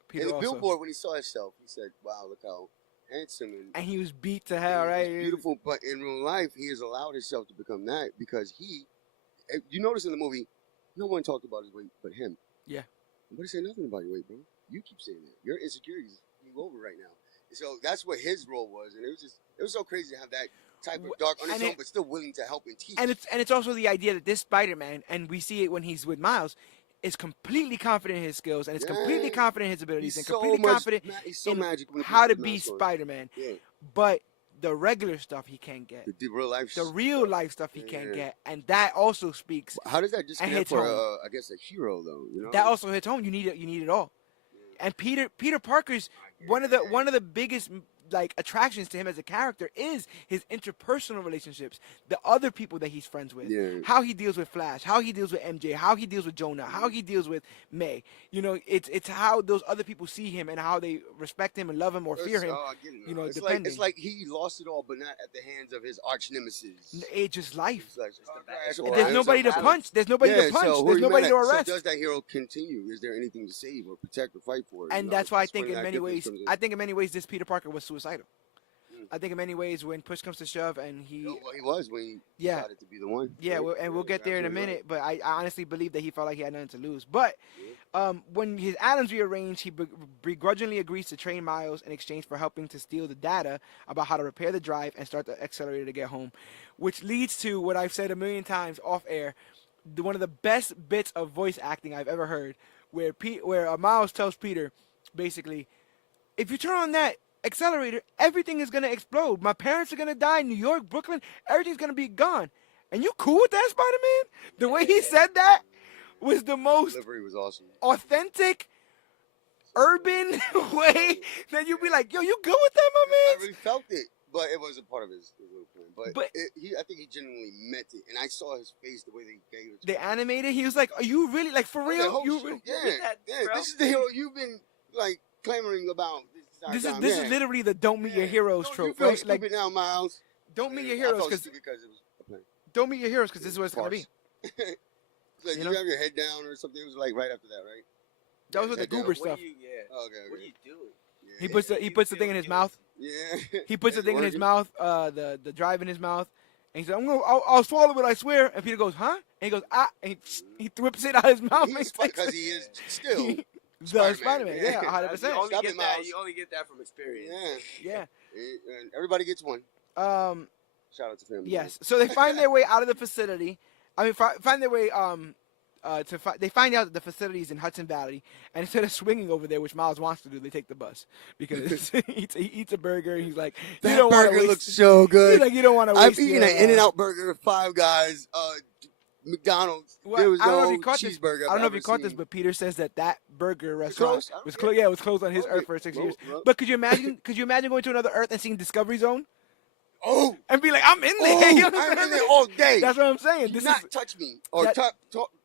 Peter in the also. billboard when he saw himself, he said, "Wow, look how handsome and he was beat to hell, right? Beautiful." But in real life, he has allowed himself to become that because you notice in the movie, no one talked about his weight but him. Yeah. Nobody said nothing about your weight, bro. You keep saying that. Your insecurities you over right now. So that's what his role was, and it was so crazy to have that type of dark undertone, but still willing to help and teach. And it's also the idea that this Spider-Man, and we see it when he's with Miles, is completely confident in his skills and is completely confident in his abilities and completely confident in how to be Spider-Man. Yeah. But the regular stuff he can't get. The real life stuff he can't get, and that also speaks. How does that just get for I guess a hero though? You know? That also hits home. You need it all. Yeah. And Peter Parker's one of the biggest like attractions to him as a character is his interpersonal relationships, the other people that he's friends with, how he deals with Flash, how he deals with MJ, how he deals with Jonah, how he deals with May. You know, it's how those other people see him and how they respect him and love him or fear him. You know, depending. It's like he lost it all, but not at the hands of his arch nemesis. It's just life. There's nobody to punch. There's nobody to punch. So there's nobody to arrest. So does that hero continue? Is there anything to save or protect or fight for? And that's why I think in many ways, this Peter Parker was suicidal. I think in many ways, when push comes to shove, and he was when he decided to be the one. Yeah, right? We'll get there in a minute. But I honestly believe that he felt like he had nothing to lose. But when his atoms rearrange, he begrudgingly agrees to train Miles in exchange for helping to steal the data about how to repair the drive and start the accelerator to get home, which leads to what I've said a million times off air, one of the best bits of voice acting I've ever heard, where Miles tells Peter, basically, if you turn on that accelerator, everything is going to explode. My parents are going to die. New York, Brooklyn, everything's going to be gone. And you cool with that, Spider-Man? The way he said that was the most delivery was awesome. Authentic, urban way that you'd be like, yo, you good with that, my man? I really felt it, but it wasn't part of his little plan. But I think he genuinely meant it. And I saw his face, the way they gave it. They animated. He was like, are you really, like, for real? This is the hero you've been, like, clamoring about. This is literally the don't meet your heroes trope. You feel stupid now, Miles. Don't meet your heroes because don't meet your heroes because this is what it's gonna be. Like you have your head down or something. It was like right after that, right? That was with the goober stuff. Okay. What are you doing? Yeah. He puts the thing in his mouth. Yeah. He puts the thing in his mouth. The drive in his mouth. And he said, I'll swallow it, I swear. And Peter goes, huh? And he goes, ah. And he whips it out of his mouth. He's because he is still The Spider-Man, yeah, You 100%. only Stop get it, that. Miles. You only get that from experience. Yeah. Yeah. And everybody gets one. Shout out to family. Yes. So they find their way out of the facility. I mean, find their way they find out that the facility is in Hudson Valley, and instead of swinging over there, which Miles wants to do, they take the bus because he eats a burger. And he's like, you That don't want to burger waste. looks so good. He's like, you don't want to I've waste. eaten an In-N-Out burger, Five Guys, McDonald's. Well, There was I don't know no if you caught this. cheeseburger. I don't know if I've you caught ever this, seen. but Peter says that burger It's restaurant closed? I don't was care. closed. Yeah, it was closed on his Okay. Earth for 6 years. Well. But could you imagine? Could you imagine going to another Earth and seeing Discovery Zone Oh, and be like, I'm in there? oh, You know I'm what in there all day. That's what I'm saying. Do This not is touch me or that-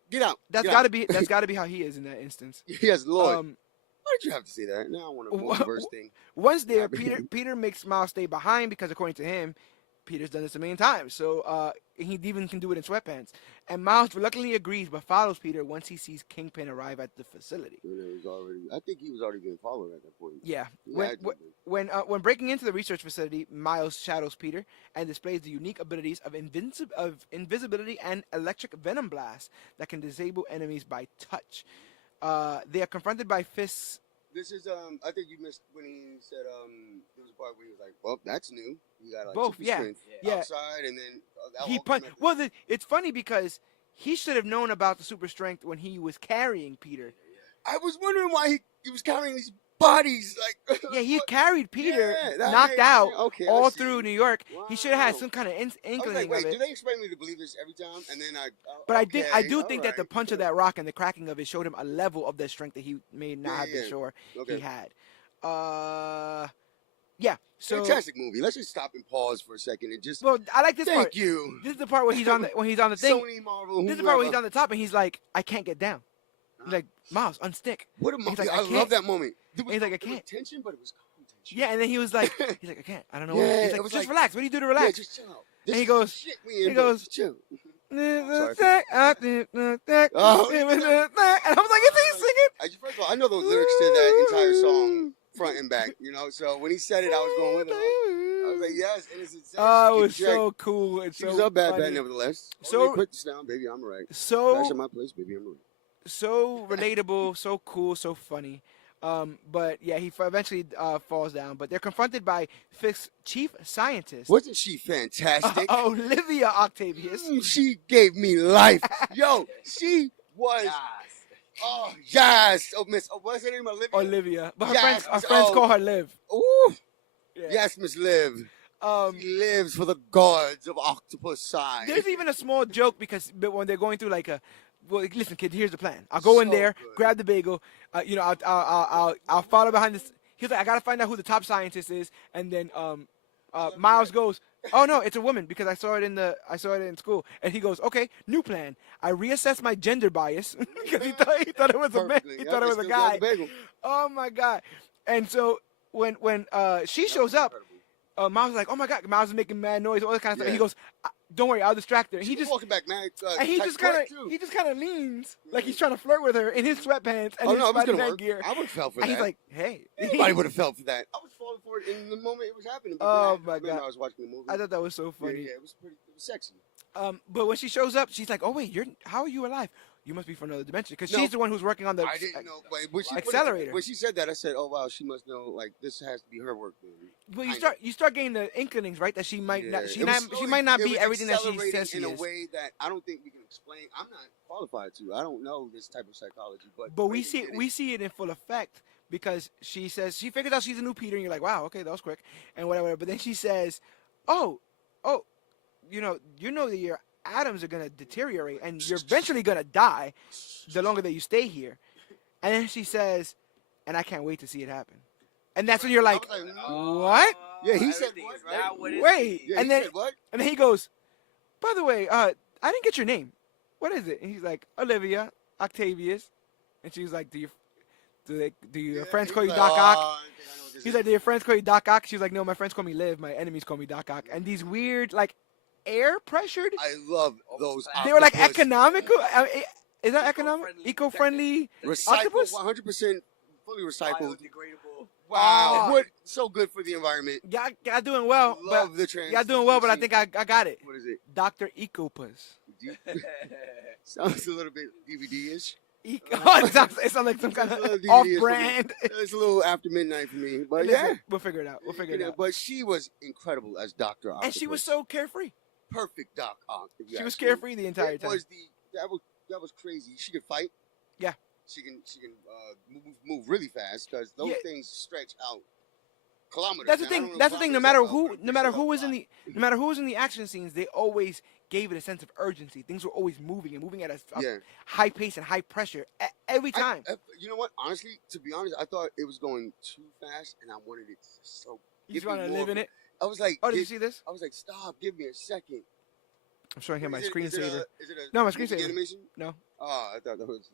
get out. that's Get got to out. be that's got to be how he is in that instance. Yes, Lord. Um, Why did you have to say that? Now I want a multiverse thing. Once there, I mean- Peter makes Miles stay behind because, according to him, Peter's done this a million times. So he even can do it in sweatpants. And Miles reluctantly agrees, but follows Peter once he sees Kingpin arrive at the facility. I think he was already being followed at that point. Yeah. Yeah, When breaking into the research facility, Miles shadows Peter and displays the unique abilities of invisibility and electric venom blast that can disable enemies by touch. They are confronted by Fisk's. This is I think you missed when he said there was a part where he was like, well, that's new. You got like Both, super yeah. strength Yeah. outside, and then He punched. Well, it's funny because he should have known about the super strength when he was carrying Peter. I was wondering why he was carrying these bodies like. Yeah, he carried Peter, Yeah, that knocked made- out, okay, I all see. through New York. He should have had Wow. some kind of I was inkling like, wait, of do it. they expect me to believe this every time? And then But I okay, do think that the alright. punch of that rock and the cracking of it showed him a level of the strength that he may not Yeah, have been yeah. sure Okay. he had. Yeah. So, Fantastic movie. Let's just stop and pause for a second and just well, I like this thank part. you. This is the part where he's on the thing. Sony, Marvel. This is the part where he's whoever. on the top and he's like, I can't get down. He's like, Miles, unstick. What a he's movie! like, I I love can't. that moment. There was, He's like, I there was can't. tension, but it was calm tension. Yeah, and then he was like, I can't. I don't know. Yeah, He's it like, was just like- relax. What do you do to Yeah, relax? just chill out. And This he is goes- shit we in, he but goes- chill. Sorry. And I Oh. was like, is he singing? First of all, I know the lyrics to that entire song front and back. You know, so when he said it, I was going with it. I was like, yes, and it's insane. Oh, it was so cool. It's She so was up bad, funny. nevertheless. So- Put this down, baby. I'm right. Bash So at my place, baby. I'm right. so relatable, so cool, so funny. But yeah, he eventually falls down. But they're confronted by Fisk's chief scientist, Wasn't she fantastic? Olivia Octavius. She gave me life. Yo, she was. Yes. Oh yes. Oh Miss. Oh, what's her name? Olivia, but Yes, our friends oh. call her Liv. Ooh. Yeah. Yes, Miss Liv. She lives for the gods of octopus side. There's even a small joke but when they're going through like a, well, listen, kid, here's the plan. I'll go in So there, good. grab the bagel. I'll follow behind this. He's like, I gotta find out who the top scientist is, and then Miles goes, oh no, it's a woman because I saw it in school, and he goes, okay, new plan. I reassess my gender bias because he thought it was a man, Perfectly. he Yep, thought it was they a still got guy. the bagel. Oh my god! And so when she shows up, Miles is like, oh my god, Miles is making mad noise, all that kind of stuff. And he Yeah. goes, don't worry, I'll distract her. And She he was just walking back, man. and he tight just kind sweat, too. of leans like he's trying to flirt with her in his sweatpants and Oh his no, it was gonna Spider-Man work. gear. I would have fell for And that. he's like, hey. Anybody would have fell for that. I was falling for it in the moment it was happening. But Oh, then my I remember God. I was watching the movie. I thought that was so funny. Yeah, it was sexy. But when she shows up, she's like, oh wait, how are you alive? You must be from another dimension because No. she's the one who's working on the. I didn't know. Wait, when she Accelerator. When she said that, I said, "Oh wow, she must know. Like this has to be her work." Baby. But I know. you start getting the inklings, right? That she might Yeah, not. it she was slowly- might not it be was everything that she accelerating says she in is. a way that I don't think we can explain. I'm not qualified to. I don't know this type of psychology, but But the way we they see did it- we see it in full effect because she says she figures out she's a new Peter, and you're like, wow, okay, that was quick, and whatever. But then she says, oh, you know that your atoms are gonna deteriorate, and you're eventually gonna die the longer that you stay here. And then she says, and I can't wait to see it happen. And that's when you're like, I was like, what? Yeah, he said Everything what, is right? not what it Wait, seems. Yeah, and he then said what? and then he goes, by the way, I didn't get your name. What is it? And he's like, Olivia Octavius. And she's like, do your friends call you Doc Ock? He's like, do your friends call you Doc Ock? She's like, no, my friends call me Liv. My enemies call me Doc Ock. And these weird, like, air pressured. I love those. They were like octopus. economical. Is that economic? Eco-friendly. Recycled, octopus? 100% fully recycled. Biodegradable. Wow, Oh. what? So good for the environment. Y'all doing well, Love but the trans. y'all doing well. But I think I got it. What is it? Dr. Ecopus. Sounds a little bit DVD-ish. Oh, it sounds like some kind It's a little of DVD off-brand. It's a little after midnight for me, but Listen, yeah, we'll figure it out. We'll figure it out. But she was incredible as Doctor Octopus. And she was so carefree. perfect Doc Ock. She was carefree the entire time. That was crazy. She could fight. Yeah. She can move really fast because those things stretch out kilometers. That's the thing. That's the thing. No matter who was in the action scenes, they always gave it a sense of urgency. Things were always moving at a high pace and high pressure every time. You know what? Honestly, to be honest, I thought it was going too fast, and I wanted it so. You just want to live in it. I was like, oh, did you see this? I was like, stop, give me a second. I'm showing him my screensaver. Is it a no, my screensaver. Animation? No. Oh, I thought that was.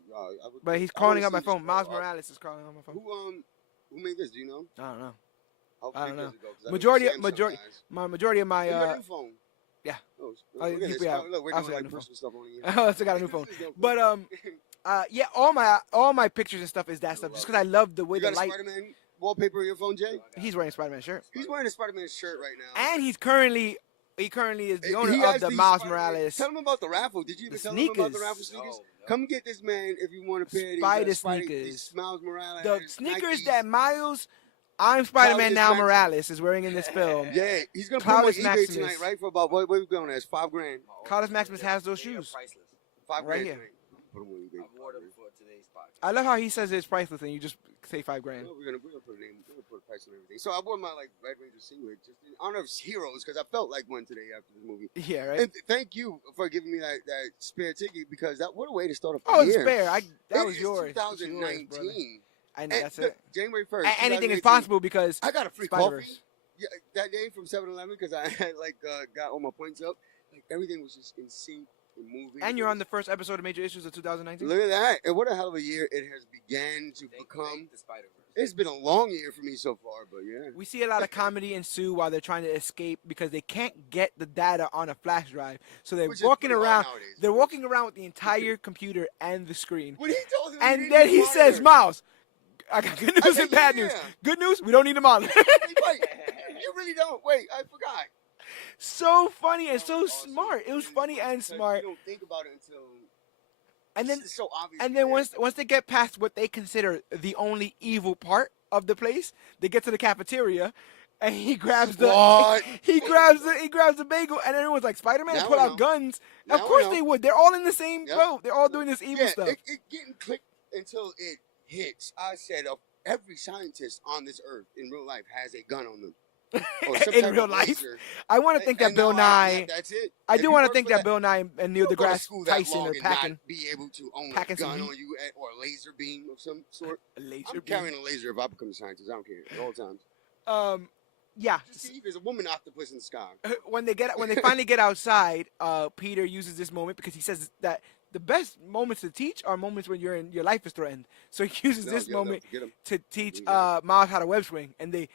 But he's crawling on my phone. Miles Morales is crawling on my phone. Who made this? Do you know? I don't know. I don't know. Majority of my. You got a new phone. Yeah. Oh, yeah. Look, we're doing like personal stuff on here. I also got a new phone. But yeah, all my pictures and stuff is that stuff. Just because I love the way the light. Spider-Man wallpaper on your phone, Jay? He's wearing a Spider-Man shirt. He's wearing a Spider-Man shirt right now. And he currently is the owner of the Miles Morales. Tell him about the raffle. Did you even tell him about the raffle sneakers? No. Come get this man if you want a pair of Spider sneakers. These Miles Morales. The sneakers Nikes. that Miles, I'm Spider-Man now, Morales is wearing in this film. Yeah, he's gonna put them on eBay tonight, right? For about what are we going as $5,000. Carlos Maximus has those shoes. $5,000 right here. Put them on eBay. I wore them for today's podcast. I love how he says it's priceless and you just say $5,000. Well, we're gonna put a name. We're gonna put a price on everything. So I wore my Red Ranger Seaway just in honor of heroes because I felt like one today after this movie. Yeah, right. And thank you for giving me that spare ticket because what a way to start a year. Spare. That was yours. 2019. I know, that's it. January 1st. Anything is possible because I got a free coffee. Yeah, that day from 7-Eleven because I had got all my points up. Like everything was just in sync and moving. And you're on the first episode of Major Issues of 2019. Look at that! And what a hell of a year it has began to become. The Spider-Verse. It's been a long year for me so far, but yeah. We see a lot of comedy ensue while they're trying to escape because they can't get the data on a flash drive. So they're walking around. They're walking around with the entire computer and the screen. When he told him and then he says, "Miles, I got good news and bad news. Good news, we don't need them on." Wait, you really don't. Wait, I forgot. So funny and so smart. It was funny and smart. You don't think about it until. And then, it's so obvious. And then once they get past what they consider the only evil part of the place, they get to the cafeteria, and he grabs the bagel, and everyone's like, "Spider-Man, pull out guns." Of course they would. They're all in the same boat. They're all doing this evil stuff. It didn't click until it hits. I said, every scientist on this earth in real life has a gun on them. In real life, I want to think that Bill Nye. That's it. I do want to think that Bill Nye and Neil deGrasse Tyson are packing. Be able to own a gun on you or a laser beam of some sort. I'm carrying a laser if I become a scientist. I don't care at all times. Yeah. Just see, there's a woman octopus in the sky. When they finally get outside, Peter uses this moment because he says that the best moments to teach are moments when your life is threatened. So he uses this moment to teach Miles how to web swing, and they.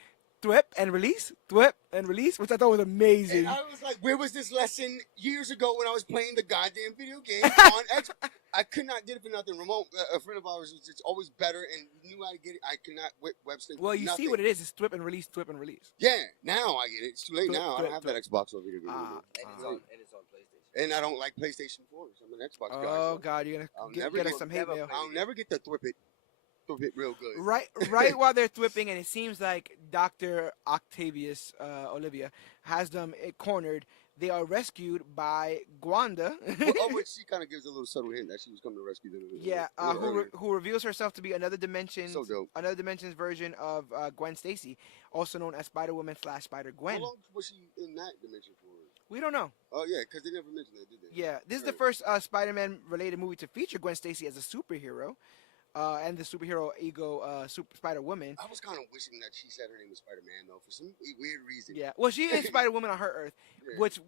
Thwip and release, which I thought was amazing. And I was like, where was this lesson years ago when I was playing the goddamn video game on X? I could not get it for nothing. Ramon, a friend of ours, it's always better and knew how to get it. I could not web stick. Well, you see what it is. It's thwip and release, thwip and release. Yeah, now I get it. It's too late now. I don't have that Xbox over here. And it's on PlayStation. And I don't like PlayStation 4. So I'm an Xbox guy. Oh, God, you're going to get us some hate mail. I'll never get the thwip it. Real good. Right while they're thwipping, and it seems like Dr. Octavius Olivia has them cornered. They are rescued by Gwanda. Which she kind of gives a little subtle hint that she was coming to rescue them. Yeah, who reveals herself to be another dimension's version of Gwen Stacy, also known as Spider-Woman / Spider-Gwen. How long was she in that dimension for? We don't know. Oh yeah, because they never mentioned that, did they? Yeah, this is the first Spider-Man related movie to feature Gwen Stacy as a superhero. And the superhero ego, Spider-Woman. I was kind of wishing that she said her name was Spider-Man, though, for some weird reason. Yeah, well, she is Spider-Woman on her Earth. Yeah. Which,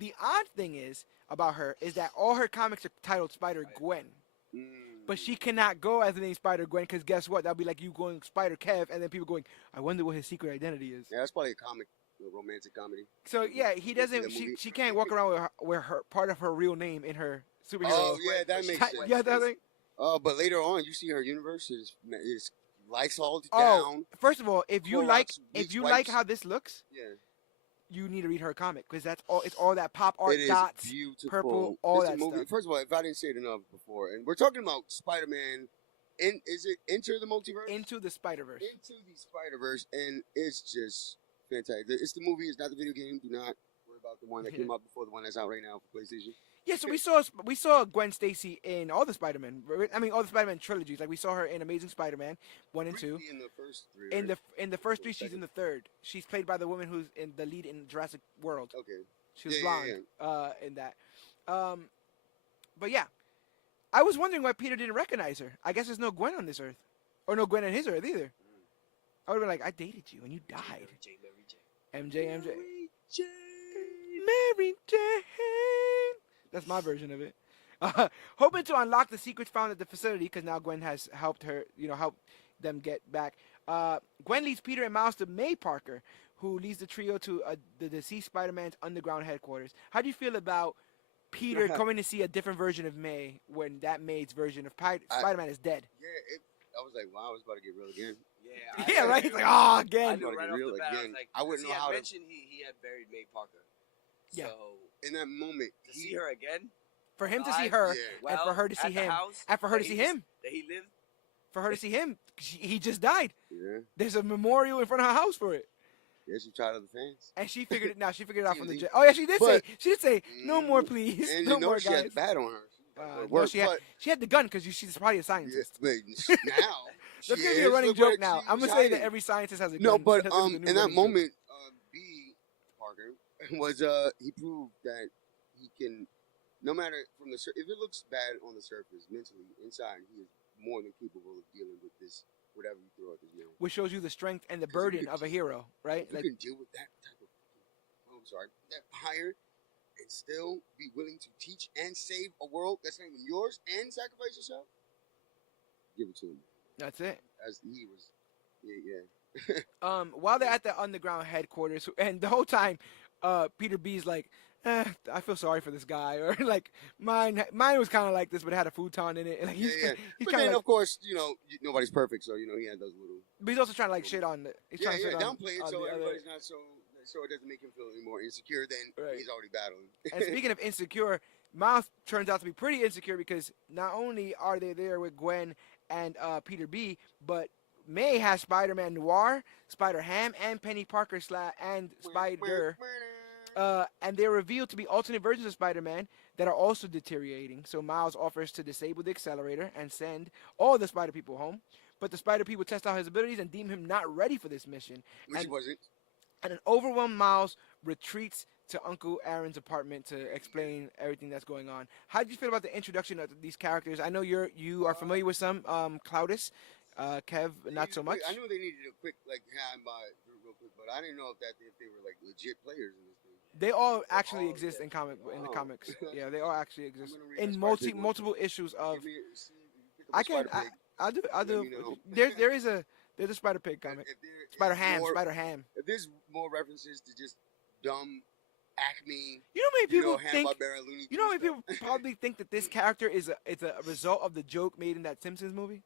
the odd thing is about her is that all her comics are titled Spider-Gwen. But she cannot go as the name Spider-Gwen, because guess what? That'll be like you going Spider-Kev, and then people going, I wonder what his secret identity is. Yeah, that's probably a romantic comedy. So, yeah, he doesn't, she can't walk around with her part of her real name in her superhero. Oh, yeah, that makes sense. Yeah, that thing. But later on, you see her universe is Lysoled down. First of all, if you like how this looks, you need to read her comic because that's all. It's all that pop art It is dots, beautiful. purple, all It's that a movie. stuff. First of all, if I didn't say it enough before, and we're talking about Spider-Man, is it Enter the Multiverse? Into the Spider-Verse. Into the Spider-Verse, and it's just fantastic. It's the movie. It's not the video game. Do not worry about the one that came out before the one that's out right now for PlayStation. Yeah, so we saw Gwen Stacy in all the Spider-Man. I mean, all the Spider-Man trilogies. Like we saw her in Amazing Spider-Man 1 and 2. Briefly in the first three. In right? the first 3, she's in the third. She's played by the woman who's in the lead in Jurassic World. Okay. She was Yeah, blonde in that. But yeah, I was wondering why Peter didn't recognize her. I guess there's no Gwen on this Earth, or no Gwen on his Earth either. I would have been like, I dated you and you died. Mary MJ. Mary Jane. Mary Jane. That's my version of it. Hoping to unlock the secrets found at the facility because now Gwen has helped her, help them get back. Gwen leads Peter and Miles to May Parker, who leads the trio to the deceased Spider-Man's underground headquarters. How do you feel about Peter coming to see a different version of May when that May's version of Spider-Man is dead? Yeah, I was like, wow, it's about to get real again. Yeah. Yeah, right? He's like, oh, I again. knew right off the bat. I was like, I wouldn't know how to to. mention he had buried May Parker. Yeah. So In that moment, to see her again, For him to see her, Yeah. and for her to see at the him, house and for her to that see he was- him, that he lived. for her to see him, he just died. Yeah. There's a memorial in front of her house for it. Yeah, she tried other fans. And she figured it. Now she figured it out from the TMZ. jet. Oh yeah, she did But- say no more, please, And no you know more, she guys. had bad on her. No, she had the gun because she's probably a Yeah, scientist. but now That's she gonna be a is. running Look joke what now. she I'm gonna was say that hiding. every scientist has a gun. No, but That's gonna be the new in that running joke. moment, B Parker was he proved that he can, no matter from the if it looks bad on the surface, mentally inside he is more than capable of dealing with this whatever you throw at this man. Which shows you the strength and the 'Cause you burden could- of a hero, right? You can deal with that type of, that fire, and still be willing to teach and save a world that's not even yours, and sacrifice yourself. Give it to him. That's it. As he was, yeah. While they're at the underground headquarters, and the whole time, Peter B's like, I feel sorry for this guy, or like mine was kind of like this, but it had a futon in it. And like, he's But kind then, of like, of course, nobody's perfect, so he had those little. but he's also trying to like shit on. He's trying to shit on downplay it so the other- everybody's not so it doesn't make him feel any more insecure than Right. he's already battling. And speaking of insecure, Miles turns out to be pretty insecure because not only are they there with Gwen and Peter B, but May has Spider-Man Noir, Spider-Ham, and Penny Parker and Spider. And they're revealed to be alternate versions of Spider-Man that are also deteriorating. So Miles offers to disable the accelerator and send all the Spider people home. But the Spider people test out his abilities and deem him not ready for this mission. Which he wasn't. And an overwhelmed Miles retreats to Uncle Aaron's apartment to explain everything that's going on. How did you feel about the introduction of these characters? I know you are familiar with some. Cloudus, Kev, not so much. I knew they needed a quick hand by real quick, but I didn't know if they were like legit players in this thing. They all actually exist in the comics. Yeah, they all actually exist in multiple issues of. I'll do. There's a Spider Pig comic. Spider Ham. If there's more references to just dumb Acme, you know how many people think? Hanna-Barbera, Looney You know how many Tunes people probably think that this character is a result of the joke made in that Simpsons movie?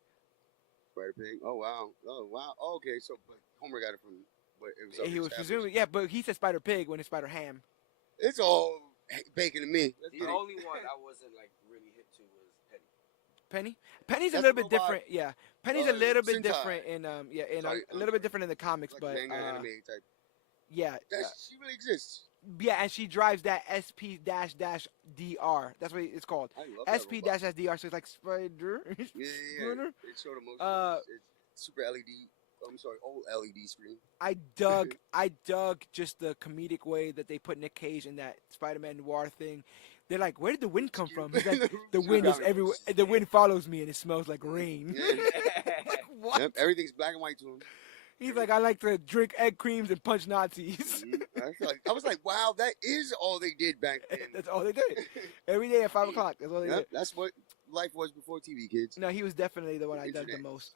Spider Pig. Oh wow. Oh, okay, so but Homer got it from what it was. He was presumably but he said Spider Pig when it's Spider Ham. It's all bacon to me. The only one I wasn't like really hit to was Penny. Penny's a That's little bit robot. different. Yeah, Penny's a little bit Sentai. different in a little bit different in the comics, Like but manga anime type. yeah, She really exists. yeah, and she drives that SP-DR. That's what it's called. I love that robot. SP-DR. So it's like Spider. Yeah. Spider. It showed emotion. It's super LED. I'm sorry, old LED screen. I dug just the comedic way that they put Nick Cage in that Spider-Man Noir thing. They're like, where did the wind come from? He's like, the wind is everywhere. The wind follows me and it smells like rain. Yeah. Like, what? Yep, everything's black and white to him. He's like, I like to drink egg creams and punch Nazis. I was like, wow, that is all they did back then. That's all they did. Every day at 5 o'clock. That's all they did. That's what life was before TV, kids. No, he was definitely the one I dug the Internet. most.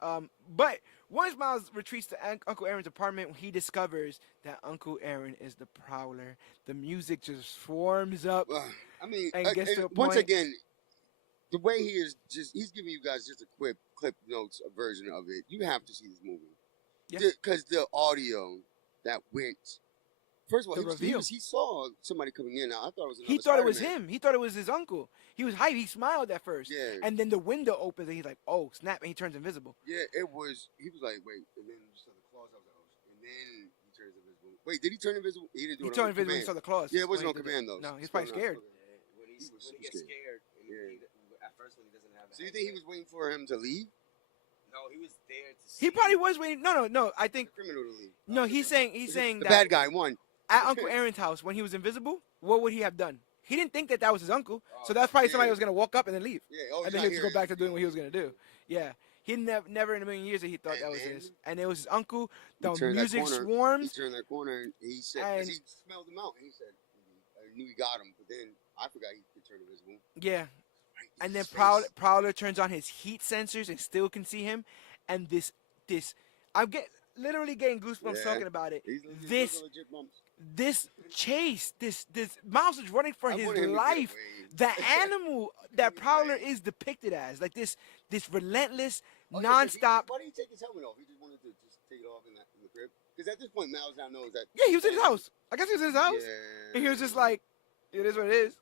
But once Miles retreats to Uncle Aaron's apartment, he discovers that Uncle Aaron is the Prowler. The music just swarms up. I mean, And gets to a once point- again, the way he is he's giving you guys just a quick clip notes version of it. You have to see this movie. Yeah. Because the audio that went first of all, the reveal. he saw somebody coming in. Now, I thought it was another He thought it was Spider-Man. him. He thought it was his uncle. He was hyped. He smiled at first. Yeah. And then the window opens and he's like, oh, snap. And he turns invisible. Yeah, it was. He was like, wait, and then you saw the claws. I was like, oh, and then he turns invisible. Wait, did he turn invisible? He didn't do He it. turned on invisible when he command. saw the claws. Yeah, it wasn't when on he did command that. though. No, he's probably scared. When he was when he super gets scared, and at first when he doesn't have. So you think he was waiting for him to leave? No, he was there to see. He probably was waiting. No. I think. The criminal to leave. No, he's saying The that bad guy won. at Uncle Aaron's house when he was invisible, what would he have done? He didn't think that was his uncle, so that's probably somebody yeah. was gonna walk up and then leave, Yeah, oh, and then he would just go back to doing what he was gonna do. Yeah, he never in a million years that he thought And that was then his, and it was his uncle. The He turned that music corner. swarms. He turned that corner and he said, And- 'cause he smelled him out, and he said, I knew he got him, but then I forgot he could turn invisible. Yeah, Right in and then his face. Prowler turns on his heat sensors and still can see him, and this I'm literally getting goosebumps Yeah. talking about it. These are legit bumps. This chase, this Miles is running for I his wanted him to get life. away. The animal that Prowler Right. is depicted as, like this relentless, Oh, yeah, 'cause nonstop. Why did he take his helmet off? He just wanted to just take it off in the crib? Because at this point, Miles now knows that. Yeah, he was in his house. I guess he was in his house, Yeah. and he was just like, "It is what it is."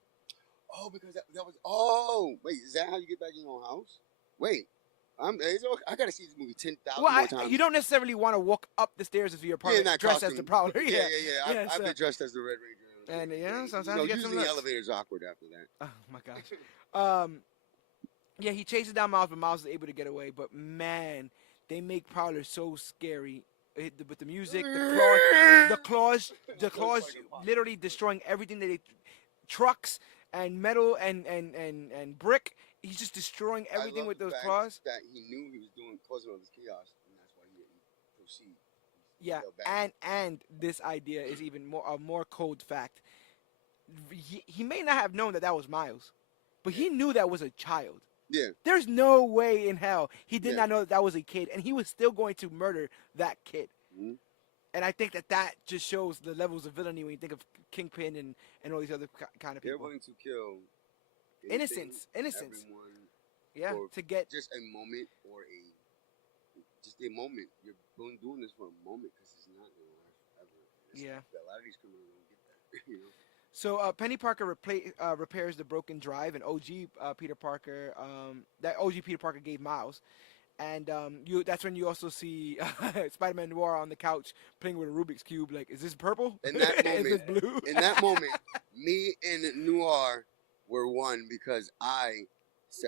Oh, because that was. Oh, wait, is that how you get back in your own house? Wait, I gotta see this movie 10,000 Well, more times. you don't necessarily want to walk up the stairs of your in apartment that dressed costume. as the Prowler. Yeah. Yeah, I've so- been dressed as the Red Ranger. And, yeah, sometimes you you get some usually looks. the elevator's awkward after that. Oh my gosh. Yeah, he chases down Miles, but Miles is able to get away. But man, they make Prowler so scary with the music, the claws, literally destroying everything that trucks and metal and brick. He's just destroying everything with those claws. That he knew he was causing all this chaos, and that's why he didn't proceed. Yeah, fell back. and this idea is even more cold fact. He may not have known that was Miles, but he knew that was a child. Yeah. There's no way in hell he did Yeah. not know that was a kid, and he was still going to murder that kid. Mm-hmm. And I think that just shows the levels of villainy when you think of Kingpin and all these other kind of They're people. willing to kill Innocence. everyone, Yeah, for to get just a moment or just a moment. You're doing this for a moment because it's not going to last forever. Yeah. A lot of these criminals don't get that. You know. So Penny Parker repairs the broken drive, and OG Peter Parker that OG Peter Parker gave Miles, and that's when you also see Spider-Man Noir on the couch playing with a Rubik's cube. Like, is this purple? In that is this moment, blue? in that moment, me and Noir were one because I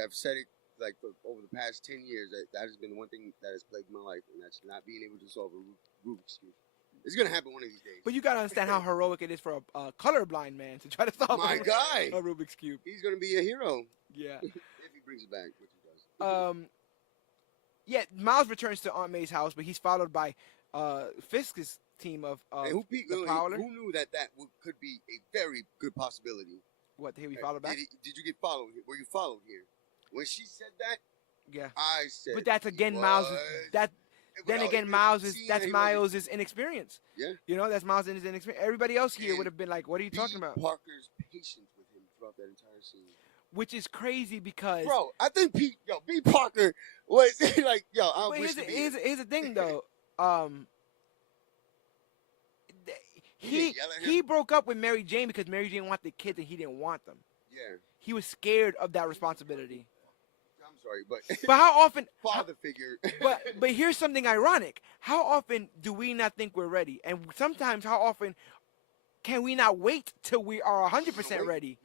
have said it like for over the past 10 years that has been the one thing that has plagued my life, and that's not being able to solve a Rubik's cube. It's gonna happen one of these days. But you gotta understand how heroic it is for a colorblind man to try to solve My guy, a Rubik's cube. he's gonna be a hero Yeah. if he brings it back, which he does. Yeah. Miles returns to Aunt May's house, but he's followed by Fisk's team of And the Prowler. who knew that could be a very good possibility? What? He'll be followed back. Did you get followed? Were you followed here? When she said that, Yeah. I said. But that's again what? Miles. Then Without again, even Miles is seeing that's that he wasn't- Miles' inexperience. Yeah. You know, that's Miles' inexperience. Everybody else here And would have been like, "What are you talking about?" Parker's patience with him throughout that entire scene. Which is crazy because Bro, I think B. Parker was like, I But wish to be. here's the thing though. He He didn't yell at him? he broke up with Mary Jane because Mary Jane wanted the kids and he didn't want them. Yeah, He was scared of that responsibility. I'm sorry, but But how often? father figure. But here's something ironic. How often do we not think we're ready? And sometimes, how often can we not wait till we are 100% ready?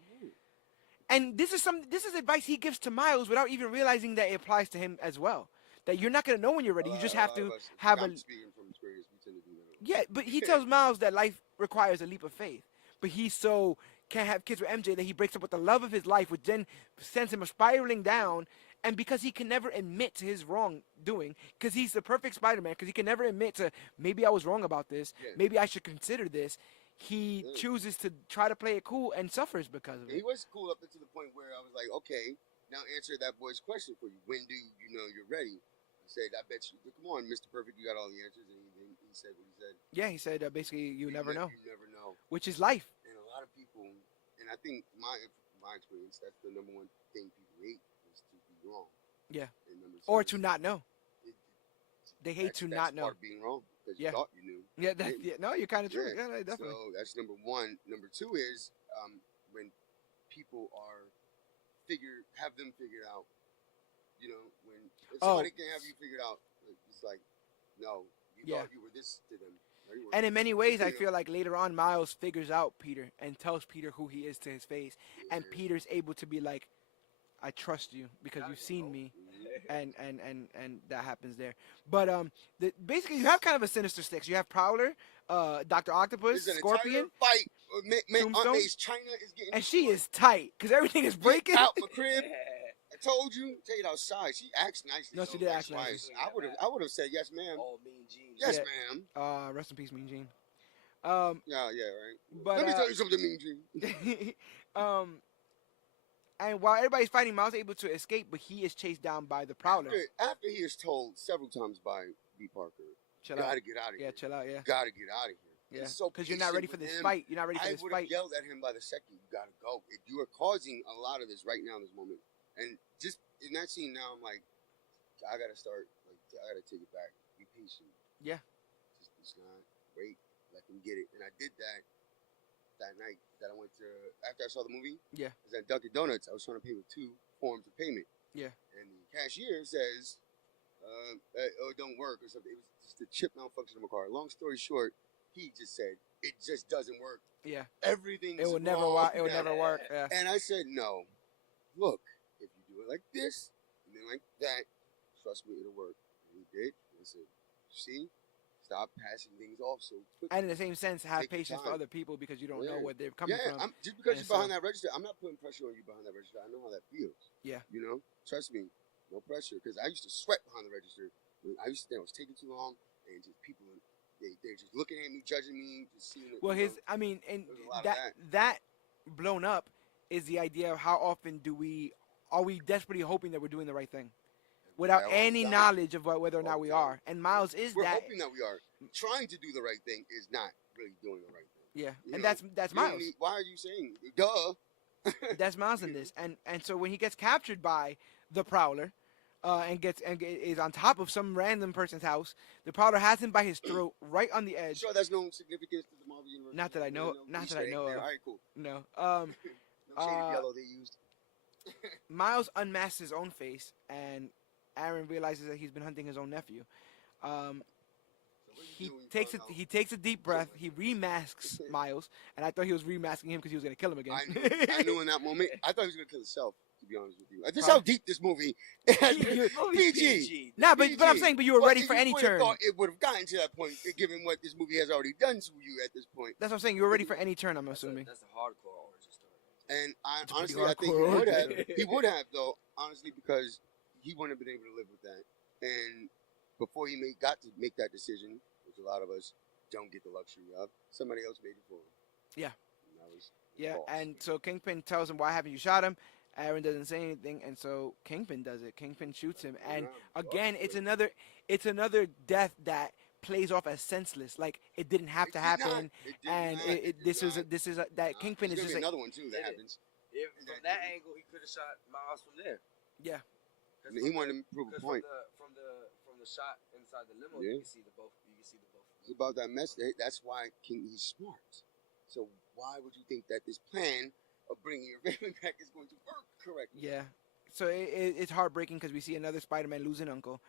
And this is advice he gives to Miles without even realizing that it applies to him as well. That you're not gonna know when you're ready. You just have to have I'm a speaking from experience. We tend to do that. yeah. But he tells Miles that life requires a leap of faith. But he so can't have kids with MJ that he breaks up with the love of his life, which then sends him spiraling down. And because he can never admit to his wrongdoing, because he's the perfect Spider-Man, because he can never admit to maybe I was wrong about this, maybe I should consider this. He chooses to try to play it cool and suffers because of He it. was cool up until the point where I was like, okay, now answer that boy's question for you. When do you know you're ready? I said, I bet you. Come on, Mr. Perfect, you got all the answers. And he said what he said. Yeah, he said basically you never know, You never know. which is life. And a lot of people, and I think my experience, that's the number one thing people hate is to be wrong. Yeah. And number two Or is to not know. They hate to not that's know. part of being wrong because Yeah. you thought you knew. Yeah, no, you're kind of true. Yeah. Yeah, definitely. So that's number one. Number two is when people have them figured out. You know, when if somebody can have you figured out, it's like, no, you thought you were this to them. No, you weren't. And in many ways, I You know? feel like later on, Miles figures out Peter and tells Peter who he is to his face, and Peter's able to be like, "I trust you because you've seen me," and that happens there. But basically, you have kind of a sinister six. You have Prowler, Doctor Octopus, There's an Scorpion, entire fight. Aunt Tombstone, May's China is getting and she destroyed. is tight because everything is breaking. Get out my crib. I told you, take it outside. She acts nicely. No, she did act nicely. I would have said yes, ma'am. Oh, Mean Gene. Yes, Yeah. ma'am. Rest in peace, Mean Gene. Yeah, right. But Let me tell you something, Mean Gene. And while everybody's fighting, Miles is able to escape, but he is chased down by the Prowler. After he is told several times by B. Parker, Chill gotta out. get out of here. Yeah, chill out. Yeah. You gotta get out of here. Yeah. He's so Because you're not ready for patient this with him. fight. You're not ready for this I would fight. have yelled at him by the second. You gotta go. You are causing a lot of this right now in this moment. And just in that scene now, I'm like, I gotta start. Like, I gotta take it back. Be patient. Yeah. Just not wait. Let them get it. And I did that night that I went to after I saw the movie. Yeah. I was at Dunkin' Donuts. I was trying to pay with 2 forms of payment. Yeah. And the cashier says, it don't work or something. It was just a chip malfunction in my car. Long story short, he just said, it just doesn't work. Yeah. Everything It is will never wrong. work. It will never work. Yeah. And I said, no. Look, if you do it like this, and then like that, trust me, it'll work. And he did. And I said, see? Stop passing things off so quickly. And in the same sense, have Take your patience for time. other people because you don't know where they're coming from. Just because And you're behind that register, I'm not putting pressure on you behind that register. I know how that feels. Yeah. You know? Trust me. No pressure. Because I used to sweat behind the register. I used to think I was taking too long, and just people, they're just looking at me, judging me, just seeing it. Well, and that blown up is the idea of how often are we desperately hoping that we're doing the right thing without any knowledge of whether or not we are. And Miles is we're hoping that we are. Trying to do the right thing is not really doing the right thing. Yeah, You and know, that's Miles. Why are you saying duh? That's Miles in this, and so when he gets captured by the Prowler, and is on top of some random person's house, the Prowler has him by his throat, right on the edge. Sure, that's no significance to the Marvel universe. Not that I know. Not that I know of. All right, cool. No. No shade of yellow they used. Miles unmasks his own face, and Aaron realizes that he's been hunting his own nephew. He takes a deep breath. He remasks Miles, and I thought he was remasking him because he was gonna kill him again. I knew in that moment. I thought he was gonna kill himself. To be honest with you, this is how deep this movie. PG. Nah, but I'm saying, but you were ready for any turn. Thought it would have gotten to that point, given what this movie has already done to you at this point. That's what I'm saying. You were ready for any turn. I'm assuming. That's a hardcore origin story. And honestly, I think he would have. He would have, though, honestly, because he wouldn't have been able to live with that. And before he got to make that decision, which a lot of us don't get the luxury of, somebody else made it for him. Yeah. And that was false. And so Kingpin tells him, "Why haven't you shot him?" Aaron doesn't say anything, and so Kingpin does it. Kingpin shoots him, and again, it's another death that plays off as senseless, like it didn't have to happen. Kingpin is just another one too that happens. From that angle, he could have shot Miles from there. Yeah, he wanted to prove a point. From the shot inside the limo, you can see the both. It's about that mess. That's why he's smart. So why would you think that this plan of bringing your family back is going to work correctly? Yeah. So it's heartbreaking because we see another Spider-Man lose an uncle.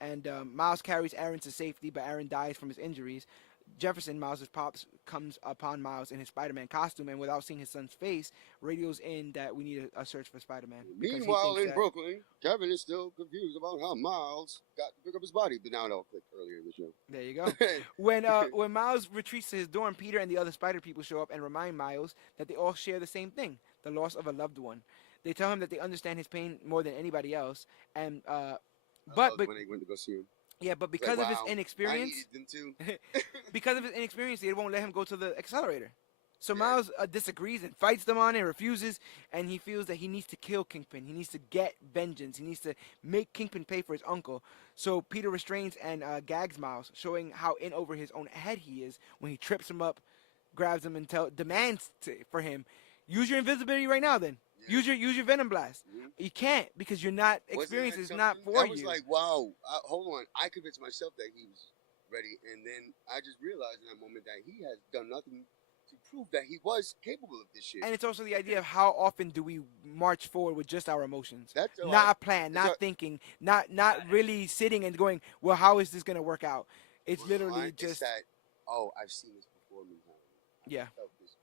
And Miles carries Aaron to safety, but Aaron dies from his injuries. Jefferson, Miles' pops, comes upon Miles in his Spider-Man costume, and without seeing his son's face, radios in that we need a search for Spider-Man. Meanwhile, in Brooklyn, Kevin is still confused about how Miles got to pick up his body, but now it all clicked earlier in the show. There you go. When Miles retreats to his dorm, Peter and the other Spider people show up and remind Miles that they all share the same thing, the loss of a loved one. They tell him that they understand his pain more than anybody else, and but when they went to go see him. Yeah, but because of his inexperience, I needed them too. because of his inexperience, they won't let him go to the accelerator. So Miles disagrees and fights them on it, refuses, and he feels that he needs to kill Kingpin. He needs to get vengeance. He needs to make Kingpin pay for his uncle. So Peter restrains and gags Miles, showing how in over his own head he is when he trips him up, grabs him, and demands for him, use your invisibility right now then. Yeah. Use your Venom Blast. Mm-hmm. You can't because you're not experience is not for you. I was like, wow, hold on. I convinced myself that he was ready. And then I just realized in that moment that he has done nothing to prove that he was capable of this shit. And it's also the idea of how often do we march forward with just our emotions, That's a not lot. a plan, It's not a- thinking, not really sitting and going, well, how is this gonna work out? It's Well, no, literally it's just that. Oh, I've seen this before many times. Yeah. Felt this.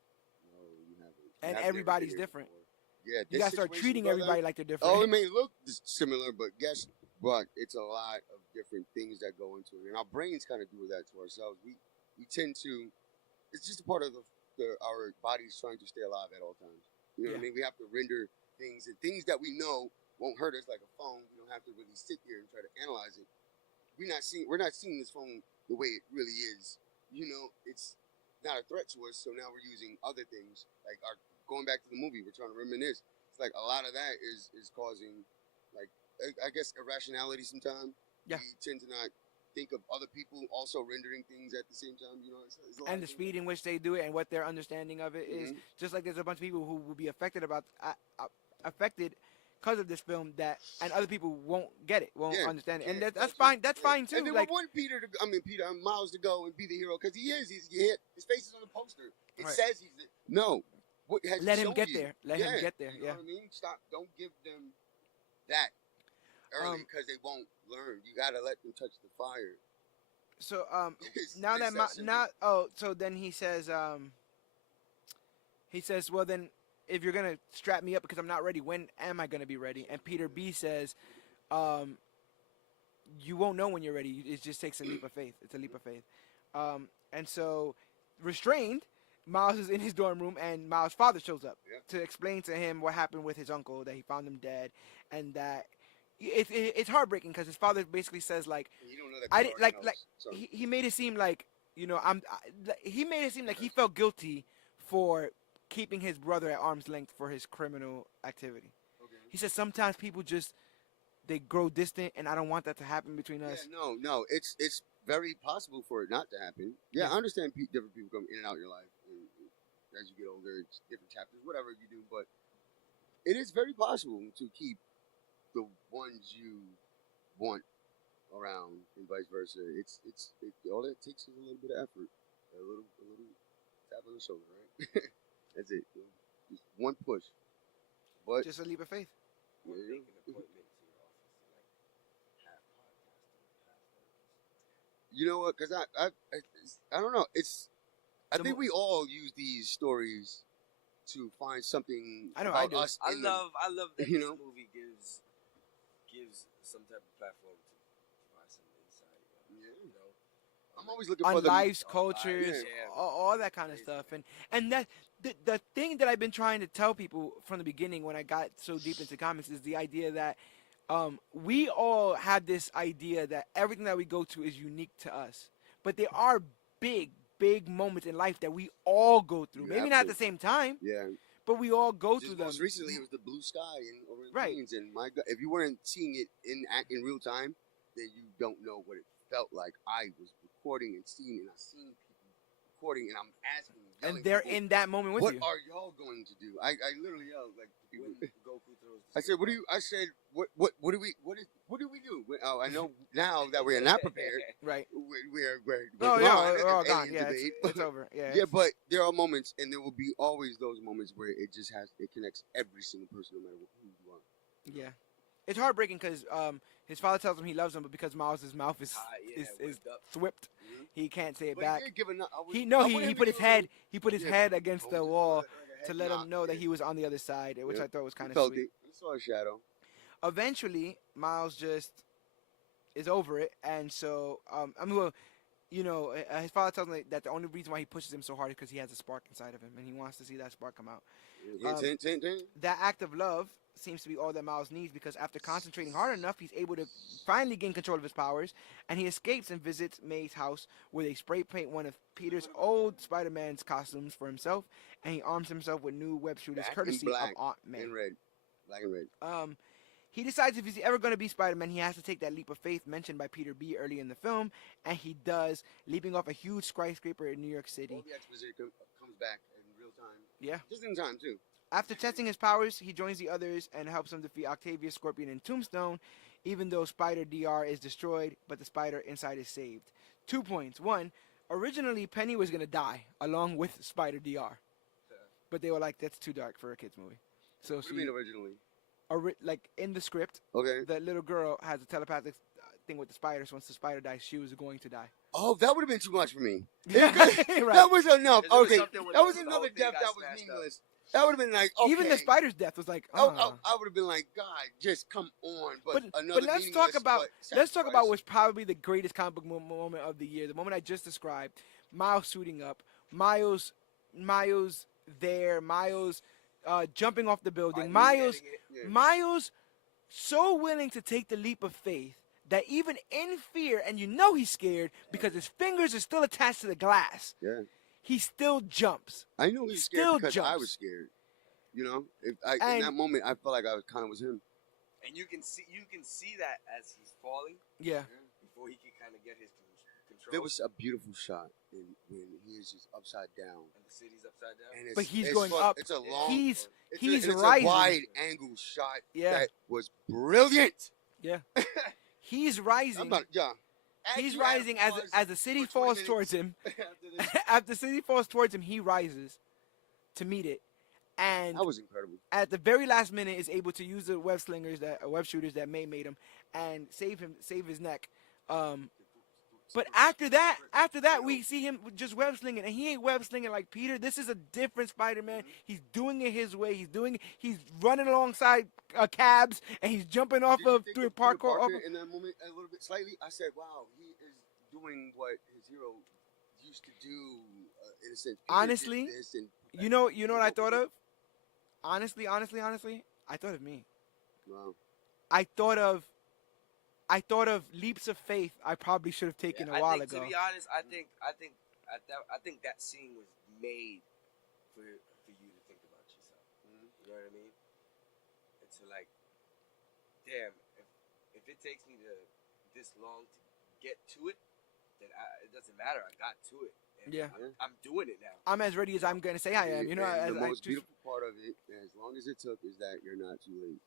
No, you haven't. And I've never everybody's been here different. before. Yeah, You this gotta start situation, treating brother, everybody like they're different. Oh, it may look similar, but guess what? It's a lot of different things that go into it, and our brains kind of do that to ourselves. We tend to. It's just a part of our bodies trying to stay alive at all times. You know what I mean? We have to render things and things that we know won't hurt us, like a phone. We don't have to really sit here and try to analyze it. We're not seeing this phone the way it really is. You know, it's not a threat to us. So now we're using other things like going back to the movie. We're trying to reminisce. It's like a lot of that is causing, like, I guess irrationality sometimes. Yeah. We tend to not think of other people also rendering things at the same time. You know, it's a lot And of the things speed in which they do it and what their understanding of it is. Just like there's a bunch of people who will be affected because of this film and other people won't get it, won't understand it, and that's fine. That's fine too. And then Like, we want Miles to go and be the hero because he is. His face is on the poster. It Right. says he's no. What has let he him shown get you? there. Let him get there. You know Yeah. what I mean? Stop. Don't give them that early because they won't learn. You gotta let them touch the fire. So It's now that that simple. so then he says well then if you're gonna strap me up because I'm not ready, when am I gonna be ready? And Peter B says, you won't know when you're ready. It just takes a leap of faith. It's a leap of faith. And so restrained, Miles is in his dorm room and Miles' father shows up to explain to him what happened with his uncle, that he found him dead, and that it's heartbreaking because his father basically says like, You don't know that I didn't Clark like knows, so. he made it seem like, you know, he made it seem like he felt guilty for keeping his brother at arm's length for his criminal activity. Okay. He says sometimes people just they grow distant, and I don't want that to happen between us. Yeah, no, it's very possible for it not to happen. Yeah, I understand different people come in and out of your life as you get older. It's different chapters, whatever you do, but it is very possible to keep the ones you want around and vice versa. All it takes is a little bit of effort, a little tap on the shoulder, right? That's it. Just one push. But Just a leap of faith. Or make an appointment to your office and like have podcasting, have therapy. you know what? Because I don't know. I think we all use these stories to find something I know, about I do. us. I love that you this know? movie gives some type of platform to provide some insight. Yeah. You know, I'm always looking for On the lives, on cultures, lives, yeah. all that kind of stuff, and that the thing that I've been trying to tell people from the beginning when I got so deep into comics is the idea that we all have this idea that everything that we go to is unique to us, but there are big moments in life that we all go through. You Maybe have not at to. the same time, Yeah. but we all go Just through them. most recently, it was the blue sky and over the Right. plains, and my God, if you weren't seeing it in real time, then you don't know what it felt like. I was recording and seeing, and I seen people recording, and I'm asking, And they're people, in that moment with what you. are y'all going to do? I literally yelled like to people. When Goku throws the I said, "What do you?" I said, "What do we? What do we do?" Oh, I know now that we're not prepared. Right. We're Oh gone. yeah, we're all It's gone. alien Yeah, debate. it's over. Yeah. Yeah, but there are moments, and there will be always those moments where it just it connects every single person, no matter who you are. Yeah. It's heartbreaking because his father tells him he loves him, but because Miles' mouth is whipped up. whipped, Mhm. he can't say it But back. he did give enough. He put his head Yeah. head against the Hold it wall like a to head let him knock, know that yeah. he was on the other side, which Yeah. I thought was kind He of felt sweet. it. He saw a shadow. Eventually, Miles just is over it, and so well, you know, his father tells him that the only reason why he pushes him so hard is because he has a spark inside of him, and he wants to see that spark come out. Hint. That act of love seems to be all that Miles needs because after concentrating hard enough, he's able to finally gain control of his powers, and he escapes and visits May's house where they spray paint one of Peter's old Spider-Man's costumes for himself, and he arms himself with new web shooters Black courtesy and black of Aunt May. and red. Black and red. He decides if he's ever going to be Spider-Man, he has to take that leap of faith mentioned by Peter B. early in the film, and he does, leaping off a huge skyscraper in New York City. All the exposition comes back in real time. Yeah. Just in time, too. After testing his powers, he joins the others and helps them defeat Octavius, Scorpion, and Tombstone, even though Spider DR is destroyed, but the spider inside is saved. 2 points. One, originally Penny was gonna die along with Spider Dr. But they were like, that's too dark for a kids movie. So What do you mean originally? like in the script, Okay. the little girl has a telepathic thing with the spider. So once the spider dies, she was going to die. Oh, that would have been too much for me. Right. That was enough. There was Okay, something with that was the another whole thing death got that was smashed up. meaningless. That would have been like, okay. Even the spider's death was like, I would have been like, God, just come on. But another let's meaningless, talk about but let's talk about sacrifice. what's probably the greatest comic book moment of the year. The moment I just described. Miles suiting up. Miles there. Miles jumping off the building. Finally Yeah. Miles so willing to take the leap of faith that even in fear, and you know he's scared because his fingers are still attached to the glass, Yeah. he still jumps. I knew he was Still scared because I jumps. was scared. You know, in And- that moment, I felt like I was kind of was him. And you can see that as he's falling Yeah. before he can kind of get his control. There was a beautiful shot when he is just upside down. and the city's upside down. And But he's it's going fun. up. It's a long. He's it's rising. a wide angle shot. Yeah. That was brilliant. Yeah. He's rising. Yeah. He's rising as the city for 20 falls minutes. towards him. After this. After the city falls towards him, he rises to meet it, and That was incredible. at the very last minute is able to use the web shooters that May made him and save his neck. But after that, we see him just web slinging, and he ain't web slinging like Peter. This is a different Spider-Man. He's doing it his way. He's running alongside cabs, and he's jumping off Did you of think through of parkour. Peter Parker in that moment a little bit slightly? I said, "Wow, he is doing what his hero used to do." In a sense, Peter Honestly, did this and You know what I thought of? Honestly, I thought of me. Wow. I thought of leaps of faith I probably should have taken a while ago. To be honest, I think that scene was made for you to think about yourself. Mm-hmm. You know what I mean? And to like, damn, if it takes me this long to get to it, then it doesn't matter. I got to it. And Yeah. I'm doing it now. I'm as ready as I'm going to say I am. You know, And the I most just- beautiful part of it, as long as it took, is that you're not too late.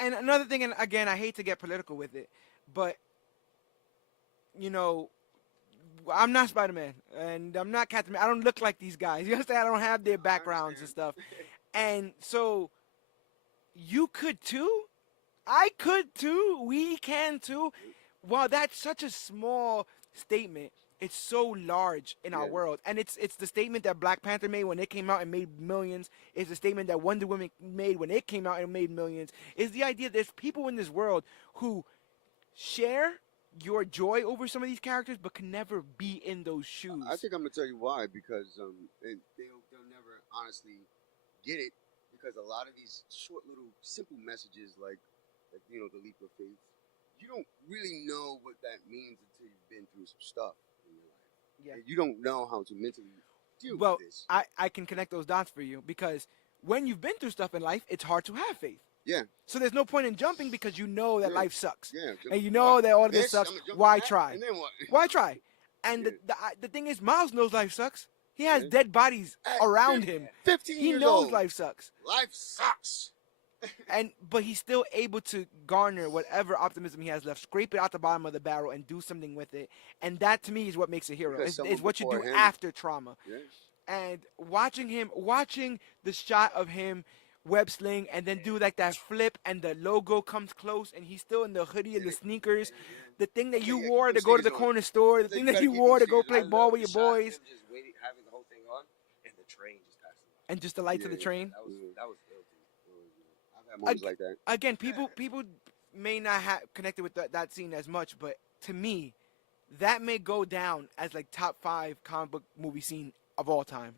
And another thing, and again, I hate to get political with it, but you know, I'm not Spider-Man, and I'm not Captain. I don't look like these guys. You understand? I don't have their backgrounds and stuff, and so you could too. I could too. We can too. While that's such a small statement, it's so large in our Yeah. world, and it's the statement that Black Panther made when it came out and made millions. It's the statement that Wonder Woman made when it came out and made millions. Is the idea that there's people in this world who share your joy over some of these characters, but can never be in those shoes. I think I'm gonna tell you why, because and they'll never honestly get it, because a lot of these short little simple messages like you know, the leap of faith, you don't really know what that means until you've been through some stuff in your life. Yeah. And you don't know how to mentally deal Well, with this. I can connect those dots for you because when you've been through stuff in life, it's hard to have faith. Yeah. So there's no point in jumping because you know that Yeah. life sucks. Yeah. And you know that all of this Bitch, sucks. I'ma jump Why back, try? And then what? Why try? And Yeah. the thing is, Miles knows life sucks. He has Yeah. dead bodies At around 15 him. 15 He years knows old. life sucks. Life sucks. But he's still able to garner whatever optimism he has left, scrape it out the bottom of the barrel, and do something with it. And that to me is what makes a hero. Because It's someone what you do before him- after trauma. Yeah. And watching the shot of him web sling and then do like that flip and the logo comes close and he's still in the hoodie and the sneakers, the thing that you Yeah, wore keep to those go to the sneakers on. corner store, the So thing you that gotta you keep wore those to go sneakers. play I ball love with the your shot of boys, him just waiting, having the whole thing on, and the train just passing by. and just the lights of the Yeah. train. That was ill to me. I've had moments like that. Again, people may not have connected with that scene as much, but to me, that may go down as like top 5 comic book movie scene of all time.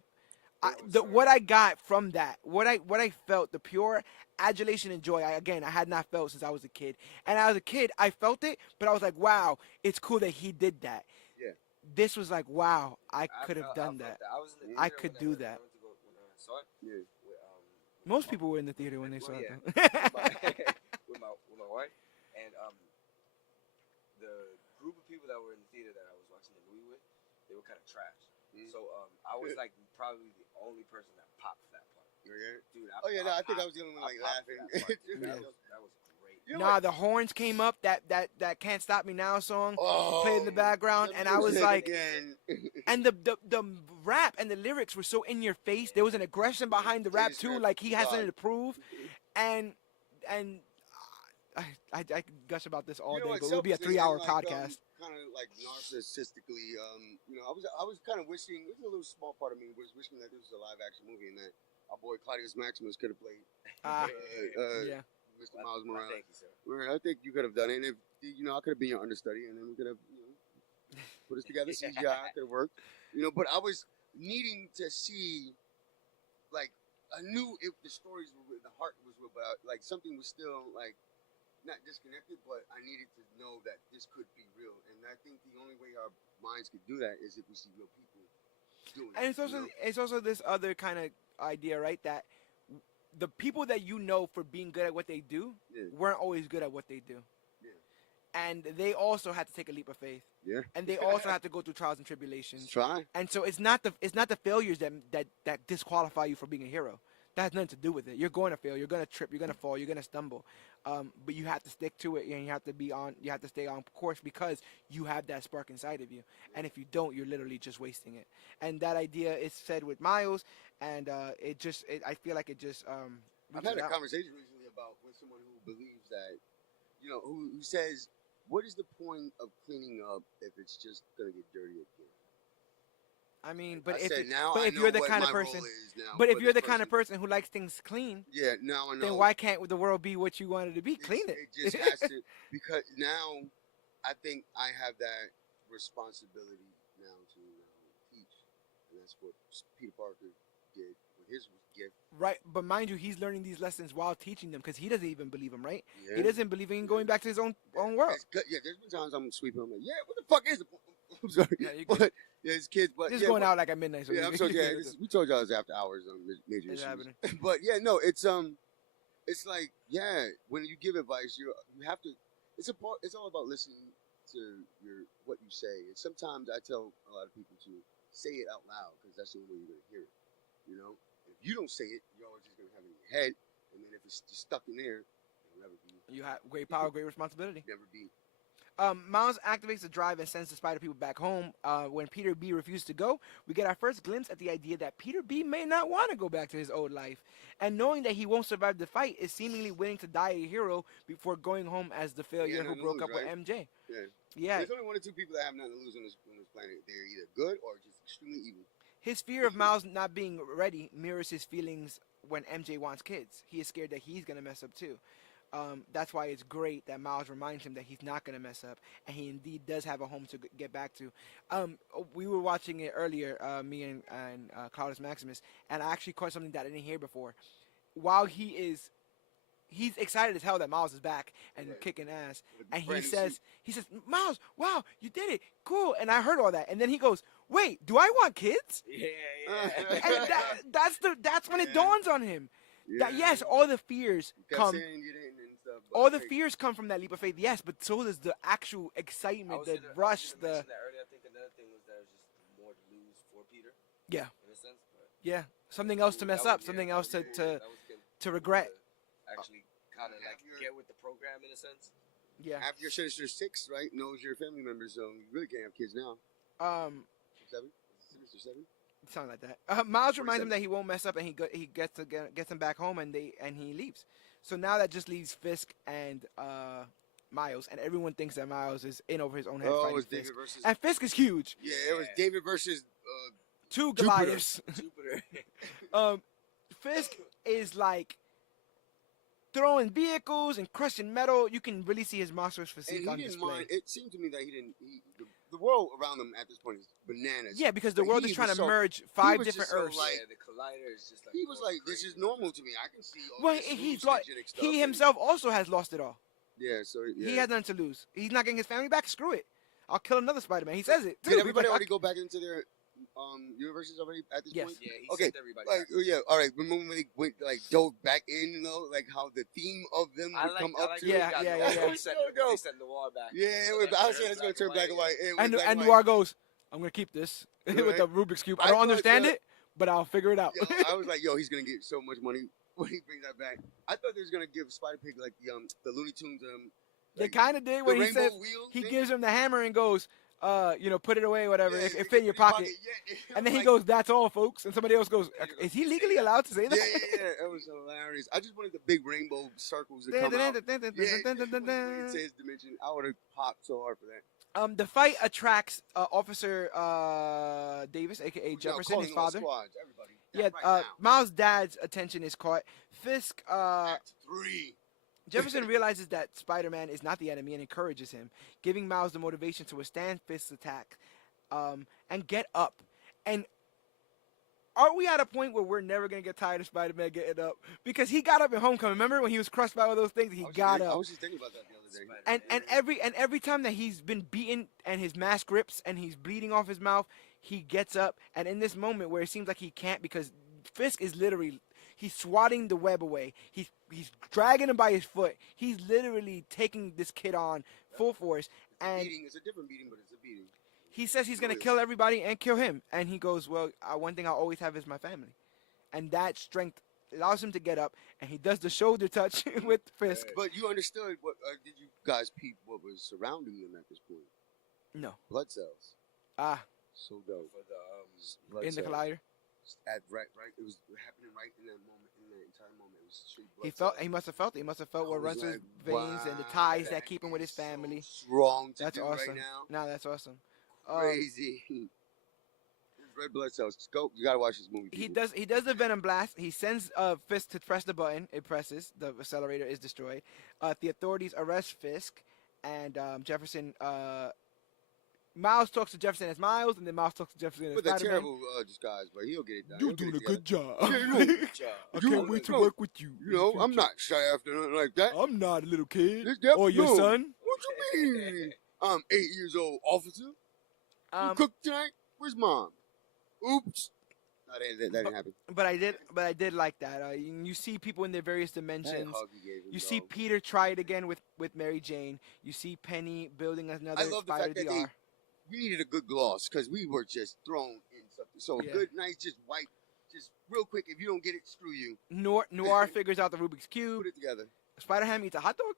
What I got from that, what I felt, the pure adulation and joy, I had not felt since I was a kid. And as a kid, I felt it, but I was like, wow, it's cool that he did that. Yeah. This was like, wow, I could have done felt that. I was in the I theater could when do went that. to go, when I saw it. Yeah. With, Most people were in the theater when they saw Well, it. yeah. though. with my wife, and the group of people that were in the theater that I was watching the movie with, they were kind of trash. Mhm. So I was like probably the only person that popped for that part. Okay. Dude, Oh yeah, no, I think I was the only one I like popped for laughing. that part. Dude, Yeah. that was great. You know Nah, what? the horns came up. That "Can't Stop Me Now" song Oh, played in the background, let and me I was say it like, again. and the rap and the lyrics were so in your face. There was an aggression behind the rap It's too, rap like he has something God. to prove, and and I could gush about this all You know day, what? but it would be a Selfishly and 3-hour like podcast. kind of like narcissistically, I was kind of wishing. There's a little small part of me was wishing that this was a live action movie and that our boy Claudius Maximus could have played Ah, yeah. Mr. Miles Morales. Thank you, sir. Well, I think you could have done it, and if I could have been your understudy, and then we could have put us together. CGI could have worked, But I was needing to see, like, I knew if the stories were real, the heart was real, but like something was still like not disconnected, but I needed to know that this could be real, and I think the only way our minds could do that is if we see real people doing And it. it's also this other kind of idea, right? That the people that you know for being good at what they do Yeah. weren't always good at what they do. Yeah. And they also had to take a leap of faith. Yeah. And they also have to go through trials and tribulations. Try. And so it's not the failures that disqualify you for being a hero. That has nothing to do with it. You're going to fail. You're going to trip. You're going to fall. You're going to stumble. But you have to stick to it, and you have to You have to stay on course because you have that spark inside of you. And if you don't, you're literally just wasting it. And that idea is said with Miles, and I feel like it just. I've had a conversation recently with someone who believes that, who says, what is the point of cleaning up if it's just gonna get dirty again? I mean, but I if said, now but I if know you're the what kind of my person, role is now but if for you're this the kind of person. person who likes things clean, Yeah, now I know. then why can't the world be what you want it to be? Clean it. It just has to, because now I think I have that responsibility now to teach, and that's what Peter Parker did with his gift. Right, but mind you, he's learning these lessons while teaching them because he doesn't even believe them, right? Yeah. He doesn't believe in going back to his own world. It's good. Yeah, there's been times I'm sweeping. I'm like, yeah, what the fuck is the point? I'm sorry, Yeah, you but it's kids. But Just yeah, going but, out like at midnight. So yeah, I'm sorry. Yeah, we told y'all it's after hours on major It's issues. happening. But yeah, no, it's like, yeah, when you give advice, you have to. It's all about listening to what you say, and sometimes I tell a lot of people to say it out loud because that's the only way you're gonna hear it. If you don't say it, you're always just gonna have it in your head, and then if it's just stuck in there, it'll never be. You have great power, great responsibility. Never be. Miles activates the drive and sends the Spider People back home. When Peter B refuses to go, we get our first glimpse at the idea that Peter B may not want to go back to his old life. And knowing that he won't survive the fight, is seemingly willing to die a hero before going home as the failure who broke up with MJ. Yeah. Yeah. There's only one or two people that have nothing to lose on this planet. They're either good or just extremely evil. His fear of Miles not being ready mirrors his feelings when MJ wants kids. He is scared that he's going to mess up too. That's why it's great that Miles reminds him that he's not going to mess up, and he indeed does have a home to get back to. We were watching it earlier, me and Claudius Maximus, and I actually caught something that I didn't hear before. While he's excited as hell that Miles is back and kicking ass, and he says, Miles, wow, you did it, cool. And I heard all that, and then he goes, wait, do I want kids? Yeah. And that's when it dawns on him. Yeah. That yes, all the fears come. Saying you didn't and stuff, but All the fears come from that leap of faith, yes, but so does the actual excitement, the rush, I mentioned that earlier. I think another thing was there was just more to lose for Peter. Yeah. In a sense, but yeah, something else to mess up, something else to regret. Actually, kind of like get with the program in a sense. Yeah. After your Sinister Six, right, knows your family members, so you really can't have kids now. 7? Sinister 7? Something like that. Miles reminds him that he won't mess up, and he gets him back home, and he leaves. So now that just leaves Fisk and Miles, and everyone thinks that Miles is in over his own head fighting was Fisk. David versus. And Fisk is huge. Yeah, it was David versus. Two Goliaths. Jupiter. Fisk is like throwing vehicles and crushing metal. You can really see his monstrous physique on display. Mind. It seemed to me that he didn't. The world around him at this point is bananas. Yeah, because the world is trying to merge he 5 was different just so, Earths. like, The collider is just like. He was like, "This is normal to me. I can see all Well, this he's hallucinogenic stuff." he himself also has lost it all. Yeah, so yeah. He has nothing to lose. He's not getting his family back. Screw it. I'll kill another Spider-Man. He says it. Too. Did everybody He's like, already go back into their universes already at this point? Yeah, he Okay, sent everybody. like, yeah, all right. Remember when they went dove back in, like how the theme of them would come up to. Yeah. They sent the wall back. Yeah, I was saying it's gonna turn black and white. And Noir goes, "I'm gonna keep this with the Rubik's cube. I don't understand it, but I'll figure it out." Yo, I was like, "Yo, he's gonna get so much money when he brings that back. I thought they was gonna give Spider Pig like the Looney Tunes They like kind of did the when he rainbow says wheel. he thing. gives him the hammer and goes, put it away, whatever. Yeah, It fit in your pocket. Yeah. And then he Like, goes, "That's all, folks." And somebody else goes, And he "Is goes, he "You say legally that?" allowed to say yeah, that?" It was hilarious. I just wanted the big rainbow circles to come out. Yeah, when he said his dimension, I would have popped so hard for that. The fight attracts Officer Davis, aka Who's now Jefferson, his calling all father. squads, everybody. Yeah, Right now. Miles' dad's attention is caught. Fisk, Act 3. Jefferson realizes that Spider-Man is not the enemy and encourages him, giving Miles the motivation to withstand Fisk's attack, and get up. And are we at a point where we're never gonna get tired of Spider-Man getting up? Because he got up in Homecoming. Remember when he was crushed by all those things? He got up. I was just thinking about that the other day. Spider-Man. And every time that he's been beaten and his mask rips and he's bleeding off his mouth, he gets up. And in this moment where it seems like he can't because Fisk is literally he's swatting the web away. He's dragging him by his foot. He's literally taking this kid on full force. And It's a different beating, but it's a beating. he says he's gonna kill everybody and kill him. And he goes, "Well, one thing I'll always have is my family." And that strength allows him to get up, and he does the shoulder touch with Fisk. But you understood what? Did you guys peep what was surrounding them at this point? No. Blood cells. So dope. For the Blood In the cells. collider. Right. It was happening right in that moment. In that entire moment, it was straight blood He felt. cells. He must have felt it. He must have felt I what was runs through his like, veins and the wow, ties that keep him with his is so family. strong to That's do awesome. right now. No, that's awesome. Crazy. Red blood cells. Just go. You gotta watch this movie. He people. does. He does the venom blast. He sends Fisk to press the button. It presses. The accelerator is destroyed. The authorities arrest Fisk, and Jefferson. Miles talks to Jefferson as Miles, and then Miles talks to Jefferson as With a Spider-Man. terrible disguise, but he'll get it done. You're He'll doing get a it good job. together. Yeah, you know, good job. I can't wait to work with you. You know, I'm not shy after nothing like that. I'm not a little kid. Yep, Or your no. son. What you mean? I'm 8 years old, officer. You cooked tonight? Where's mom? Oops. No, that didn't happen. But I did like that. You see people in their various dimensions. That hug he gave him, You see dog. Peter try it again with Mary Jane. You see Penny building another I love the Spider fact that DR. we needed a good gloss because we were just thrown in something. So Yeah. a good, nice, just white, just real quick. If you don't get it, screw you. Noir figures out the Rubik's Cube. Put it together. Spider-Ham eats a hot dog.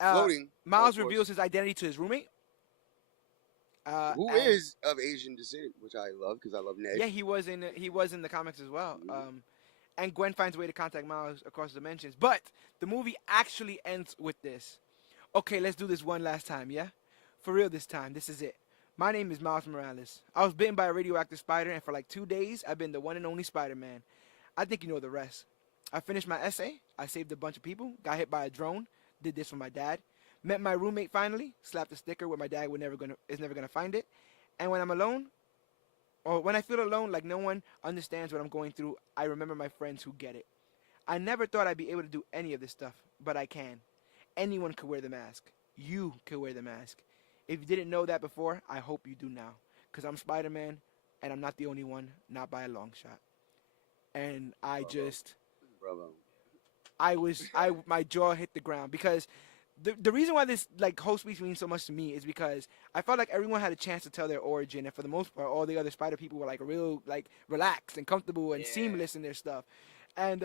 Floating. Miles of course. reveals his identity to his roommate. Who and- is of Asian descent, which I love because I love Ned. Yeah, he was in the comics as well. And Gwen finds a way to contact Miles across dimensions. But the movie actually ends with this. Okay, let's do this one last time, yeah? For real this time. This is it. My name is Miles Morales. I was bitten by a radioactive spider, and for like 2 days, I've been the one and only Spider-Man. I think you know the rest. I finished my essay. I saved a bunch of people. Got hit by a drone. Did this for my dad. Met my roommate finally. Slapped a sticker where my dad is never gonna find it. And when I'm alone, or when I feel alone, like no one understands what I'm going through, I remember my friends who get it. I never thought I'd be able to do any of this stuff, but I can. Anyone could wear the mask. You could wear the mask. If you didn't know that before, I hope you do now. Because I'm Spider-Man, and I'm not the only one, not by a long shot. And I just... Bravo. my jaw hit the ground. Because the reason why this whole speech means so much to me is because I felt like everyone had a chance to tell their origin. And for the most part, all the other Spider people were real relaxed and comfortable and seamless in their stuff. And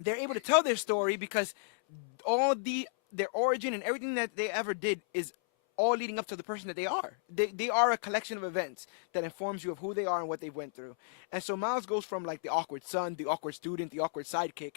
they're able to tell their story because their origin and everything that they ever did is all leading up to the person that they are. They are a collection of events that informs you of who they are and what they went through. And so Miles goes from the awkward son, the awkward student, the awkward sidekick,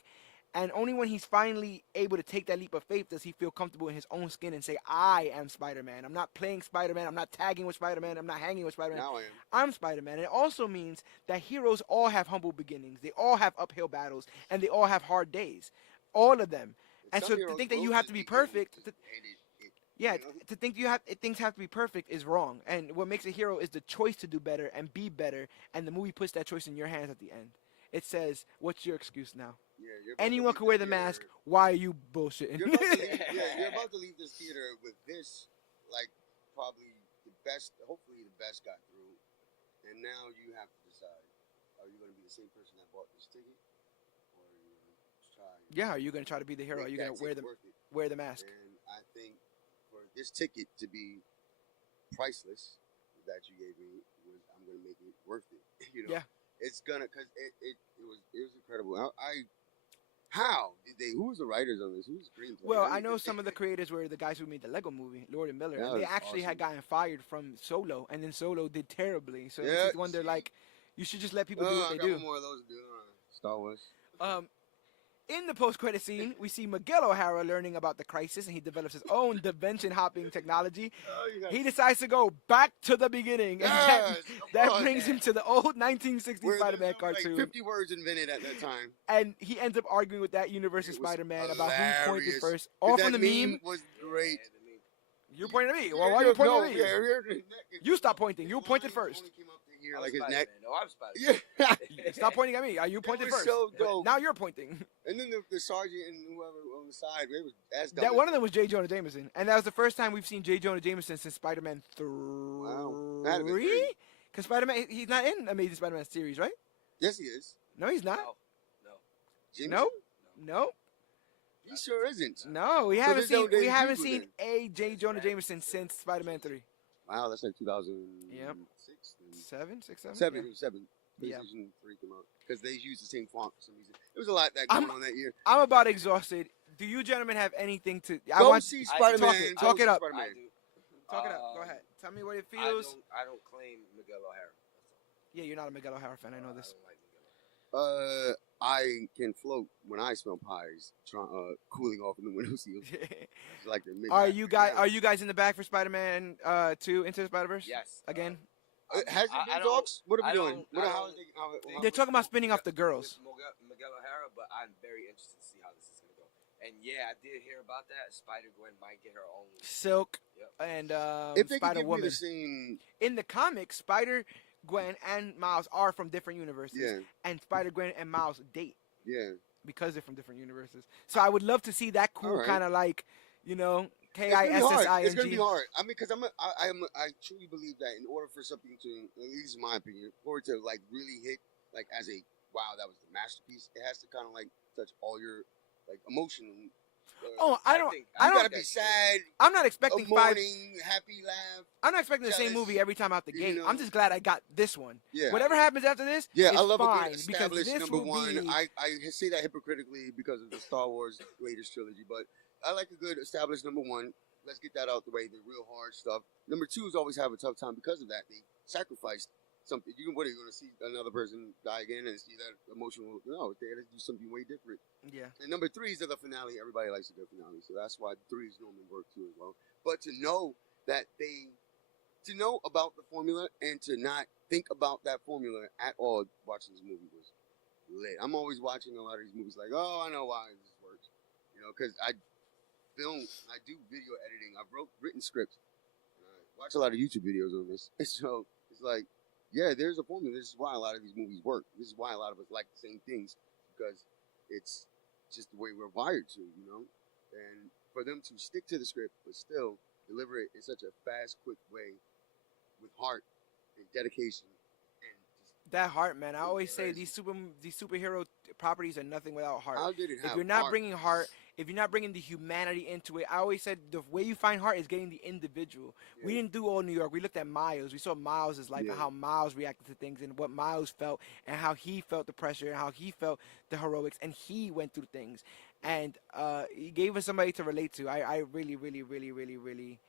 and only when he's finally able to take that leap of faith does he feel comfortable in his own skin and say, I am Spider-Man. I'm not playing Spider-Man. I'm not tagging with Spider-Man. I'm not hanging with Spider-Man. Now I am. I'm Spider-Man. And it also means that heroes all have humble beginnings. They all have uphill battles, and they all have hard days. All of them. And so to think that you have to be perfect... to think things have to be perfect is wrong. And what makes a hero is the choice to do better and be better, and the movie puts that choice in your hands at the end. It says, what's your excuse now? Yeah, anyone can wear the mask. Why are you bullshitting? You're about to leave this theater with this, probably hopefully the best got through. And now you have to decide, are you going to be the same person that bought this ticket? Or are you going to try? Yeah, are you going to try to be the hero? Are you going to wear the mask? And I think for this ticket to be priceless that you gave me, I'm going to make it worth it. Yeah. it's gonna because it was incredible. How did they? Who was the writers on this? Who was the screenplay? Well, I know some of the creators were the guys who made the Lego movie, Lord and Miller, That and they was actually had awesome. gotten fired from Solo, and then Solo did terribly. So it Yeah, makes you wonder, see? like, you should just let people do what I they got do. one more of those to do. Star Wars. Um, in the post-credit scene, we see Miguel O'Hara learning about the crisis, and he develops his own dimension hopping technology. Oh, you got He decides to go back to the beginning, and Yes, that of brings him course. to the old 1960s Where there's Spider-Man only like cartoon. 50 words invented at that time. And he ends up arguing with that universe of It was Spider-Man about who pointed hilarious. first. All That from the meme. was great. You're pointing at me. Well, why are you pointing at me? Yeah, You stop pointing. You pointed lines first. only came up to here, like his neck. No, I'm Spider-Man. Yeah. Stop pointing at me. You pointed was first. so But dope. now you're pointing. And then the sergeant and whoever on the side, they was as dumb. That one of them was J. Jonah Jameson, and that was the first time we've seen J. Jonah Jameson since Spider-Man 3. Wow. That'd have been three. Because Spider-Man, he's not in Amazing Spider-Man series, right? Yes, he is. No, he's not. No. Jameson? Nope. Nope. He sure isn't. No, we So haven't there's no seen we David haven't Cooper seen a J. Jonah Jameson since Spider-Man 3. Wow, that's like 2006. Seven, six, seven. Seven. Yeah. It was seven. Yeah. PlayStation 3 came out. Because they used the same font for some reason. There was a lot that going on that year. I'm about exhausted. Do you gentlemen have anything to? Go see Spider-Man. Talk it up. Spider-Man. I do. Talk it up. Go ahead. Tell me what it I feels. don't claim Miguel O'Hara. That's all. Yeah, you're not a Miguel O'Hara fan. I know this. I don't like Miguel O'Hara. I can float when I smell pies, cooling off in the window seals. It's like the Are you guys in the back for Spider-Man 2 Into the Spider-Verse? Yes. Again? Has it I been don't- talks? What are we I doing? don't- I How don't is it- They're talking about spinning off the girls. With Miguel O'Hara, but I'm very interested to see how this is going to go. And yeah, I did hear about that. Spider-Gwen might get her own. Silk Yep. and if they could give me Spider-Woman. the same, In the comics, Spider-Gwen and Miles are from different universes. yeah, And Spider-Gwen and Miles date yeah. because they're from different universes. So I would love to see that cool Alright. kind of like, It's gonna be KISSING. It's gonna be hard. I mean, because I truly believe that in order for something to, at least in my opinion, for it to like really hit, like as a wow, that was the masterpiece. It has to kind of like touch all your like emotional. Oh, I you don't. gotta be sad, I'm not expecting a five. mourning, happy laugh. I'm not expecting the same jealous, movie every time out the you gate. know. I'm just glad I got this one. Yeah. Whatever happens after this, Yeah, is I love fine a good because established this number will one. be. I say that hypocritically because of the Star Wars latest trilogy, but I like a good established number one. Let's get that out the way, the real hard stuff. Number two is always have a tough time because of that. They sacrificed something. What are you going to see another person die again and see that emotional? No, they got to do something way different. Yeah. And number three is the finale. Everybody likes the finale, so that's why threes normally work too as well. But to know about the formula and to not think about that formula at all watching this movie was lit. I'm always watching a lot of these movies like, oh, I know why this works, because I do video editing. I've written scripts. And I watch a lot of YouTube videos on this, so it's like, yeah, there's a formula. This is why a lot of these movies work. This is why a lot of us like the same things because it's just the way we're wired to, And for them to stick to the script but still deliver it in such a fast, quick way with heart and dedication and just That heart, man. I always say Crazy. these superhero properties are nothing without heart. how did it have If you're not heart? bringing heart, if you're not bringing the humanity into it, I always said the way you find heart is getting the individual. Yeah. We didn't do all New York. We looked at Miles. We saw Miles' life Yeah. and how Miles reacted to things and what Miles felt and how he felt the pressure and how he felt the heroics and he went through things. And he gave us somebody to relate to. I really, really, really, really, really,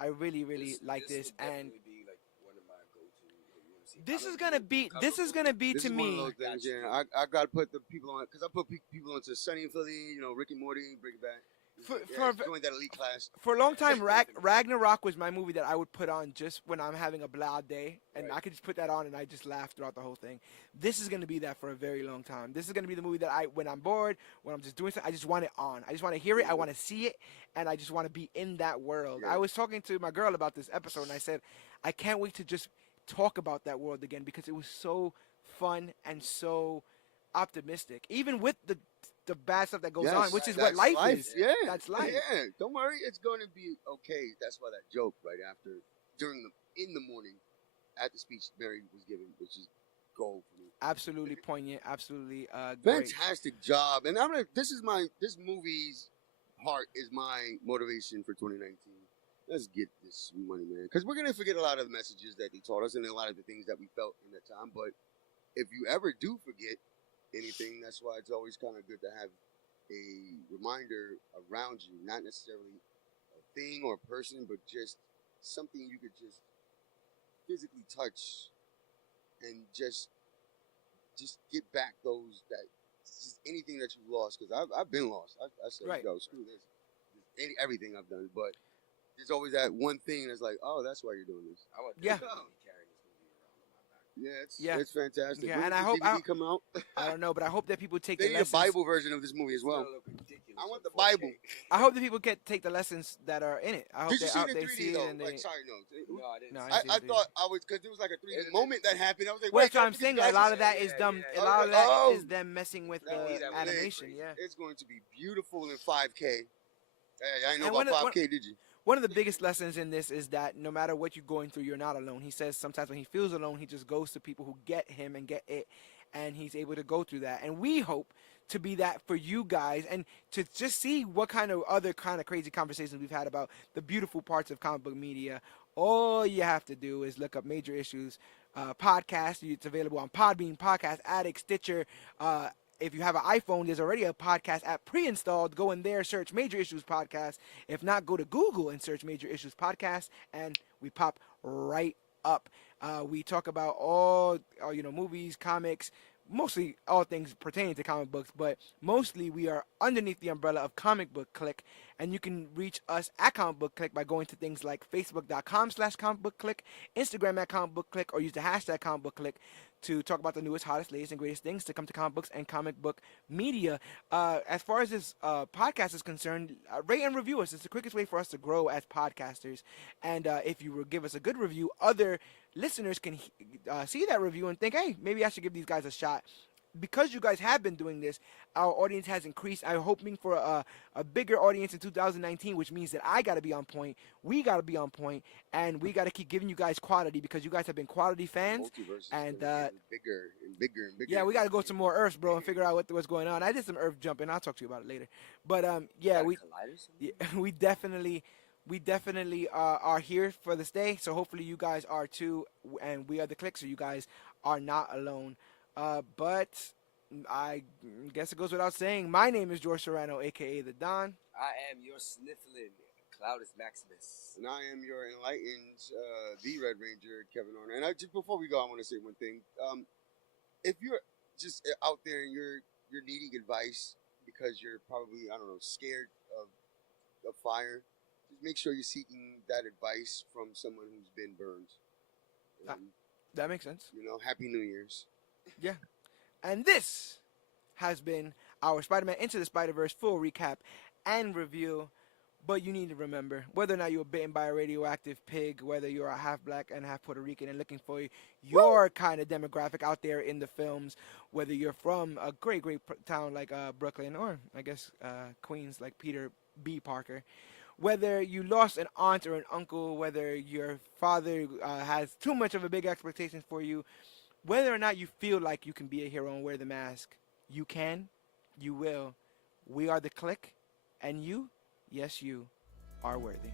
I really, really like this. will And definitely be like one of my go-to. You wanna see this comic is gonna book be cover this is book. gonna be This to is one of me. those things, Gotcha. yeah. I got to put the people on because I put people onto Sunny and Philly, Rick and Morty, Breaking Bad. Join that elite class. For a long time, Ragnarok was my movie that I would put on just when I'm having a blah day, and Right. I could just put that on and I just laugh throughout the whole thing. This is gonna be that for a very long time. This is gonna be the movie that when I'm bored, when I'm just doing something, I just want it on. I just want to hear it. I want to see it, and I just want to be in that world. Yeah. I was talking to my girl about this episode, and I said, I can't wait to just talk about that world again because it was so fun and so optimistic, even with the bad stuff that goes Yes, on, which is that's what life is. Yeah, That's life. Yeah, don't worry, it's going to be okay. That's why that joke right after, in the morning, at the speech Mary was given, which is gold for me. Absolutely poignant. Absolutely great. Fantastic job, and this movie's heart is my motivation for 2019. Let's get this money, man, because we're gonna forget a lot of the messages that they taught us and a lot of the things that we felt in that time, but if you ever do forget anything, that's why it's always kind of good to have a reminder around you, not necessarily a thing or a person, but just something you could just physically touch and just get back those that just anything that you've lost, because I've been lost. I said, Right. yo, screw this. Everything I've done, but there's always that one thing that's like, oh, that's why you're doing this. I want Yeah. to be carrying this movie around on my back. Yeah, it's fantastic. Yeah, When and does I the hope DVD come out? I don't know, but I hope that people take They the need a lessons. Bible version of this movie as It's well. gonna look ridiculous I want on the Bible. 4K. I hope that people take the lessons that are in it. I hope Did you see I it hope in they 3D see though? it and they. Like, sorry, no. No, I didn't. No, see I it. didn't I see it. thought I was, because there was like a 3D It- moment that happened. I was like, Well, wait, that's what can I I'm get saying. you A guys lot to of that Yeah, is them. yeah. A lot of I was that like, is them messing with That was the lit. animation. Crazy. Yeah. It's going to be beautiful in 5K. Hey, I didn't And know about 5K, did you? One of the biggest lessons in this is that no matter what you're going through, you're not alone. He says sometimes when he feels alone, he just goes to people who get him and get it, and he's able to go through that. And we hope to be that for you guys, and to just see what kind of other kind of crazy conversations we've had about the beautiful parts of comic book media. All you have to do is look up Major Issues podcast. It's available on Podbean, Podcast Addict, Stitcher. If you have an iPhone, there's already a podcast app pre-installed. Go in there, search Major Issues Podcast. If not, go to Google and search Major Issues Podcast, and we pop right up. We talk about all movies, comics, mostly all things pertaining to comic books, but mostly we are underneath the umbrella of Comic Book Clique, and you can reach us at Comic Book Clique by going to things like facebook.com/Comic Book Clique, Instagram at Comic Book Clique, or use the hashtag Comic Book Clique to talk about the newest, hottest, latest, and greatest things to come to comic books and comic book media. As far as this podcast is concerned, rate and review us. It's the quickest way for us to grow as podcasters. And if you will give us a good review, other listeners can see that review and think, hey, maybe I should give these guys a shot. Because you guys have been doing this, our audience has increased. I'm hoping for a bigger audience in 2019, which means that I got to be on point. We got to be on point, and we got to keep giving you guys quality because you guys have been quality fans. Multiverse is And gonna get bigger and bigger and bigger. yeah, we got to go to more Earths, bro, and figure out what's going on. I did some Earth jumping. I'll talk to you about it later. But yeah, we definitely are here for the stay. So hopefully you guys are too, and we are the Clique, so you guys are not alone. But I guess it goes without saying, my name is George Serrano, aka the Don. I am your sniffling Cloudus Maximus. And I am your enlightened, the Red Ranger, Kevin Horner. And just before we go, I want to say one thing. If you're just out there and you're needing advice because you're probably, I don't know, scared of fire, just make sure you're seeking that advice from someone who's been burned. That makes sense. Happy New Year's. Yeah. And this has been our Spider-Man Into the Spider-Verse full recap and review. But you need to remember, whether or not you were bitten by a radioactive pig, whether you're a half black and half Puerto Rican and looking for your kind of demographic out there in the films, whether you're from a great town like Brooklyn or, I guess, Queens like Peter B. Parker, whether you lost an aunt or an uncle, whether your father has too much of a big expectation for you, whether or not you feel like you can be a hero and wear the mask, you can, you will. We are the Clique, and you, yes, you are worthy.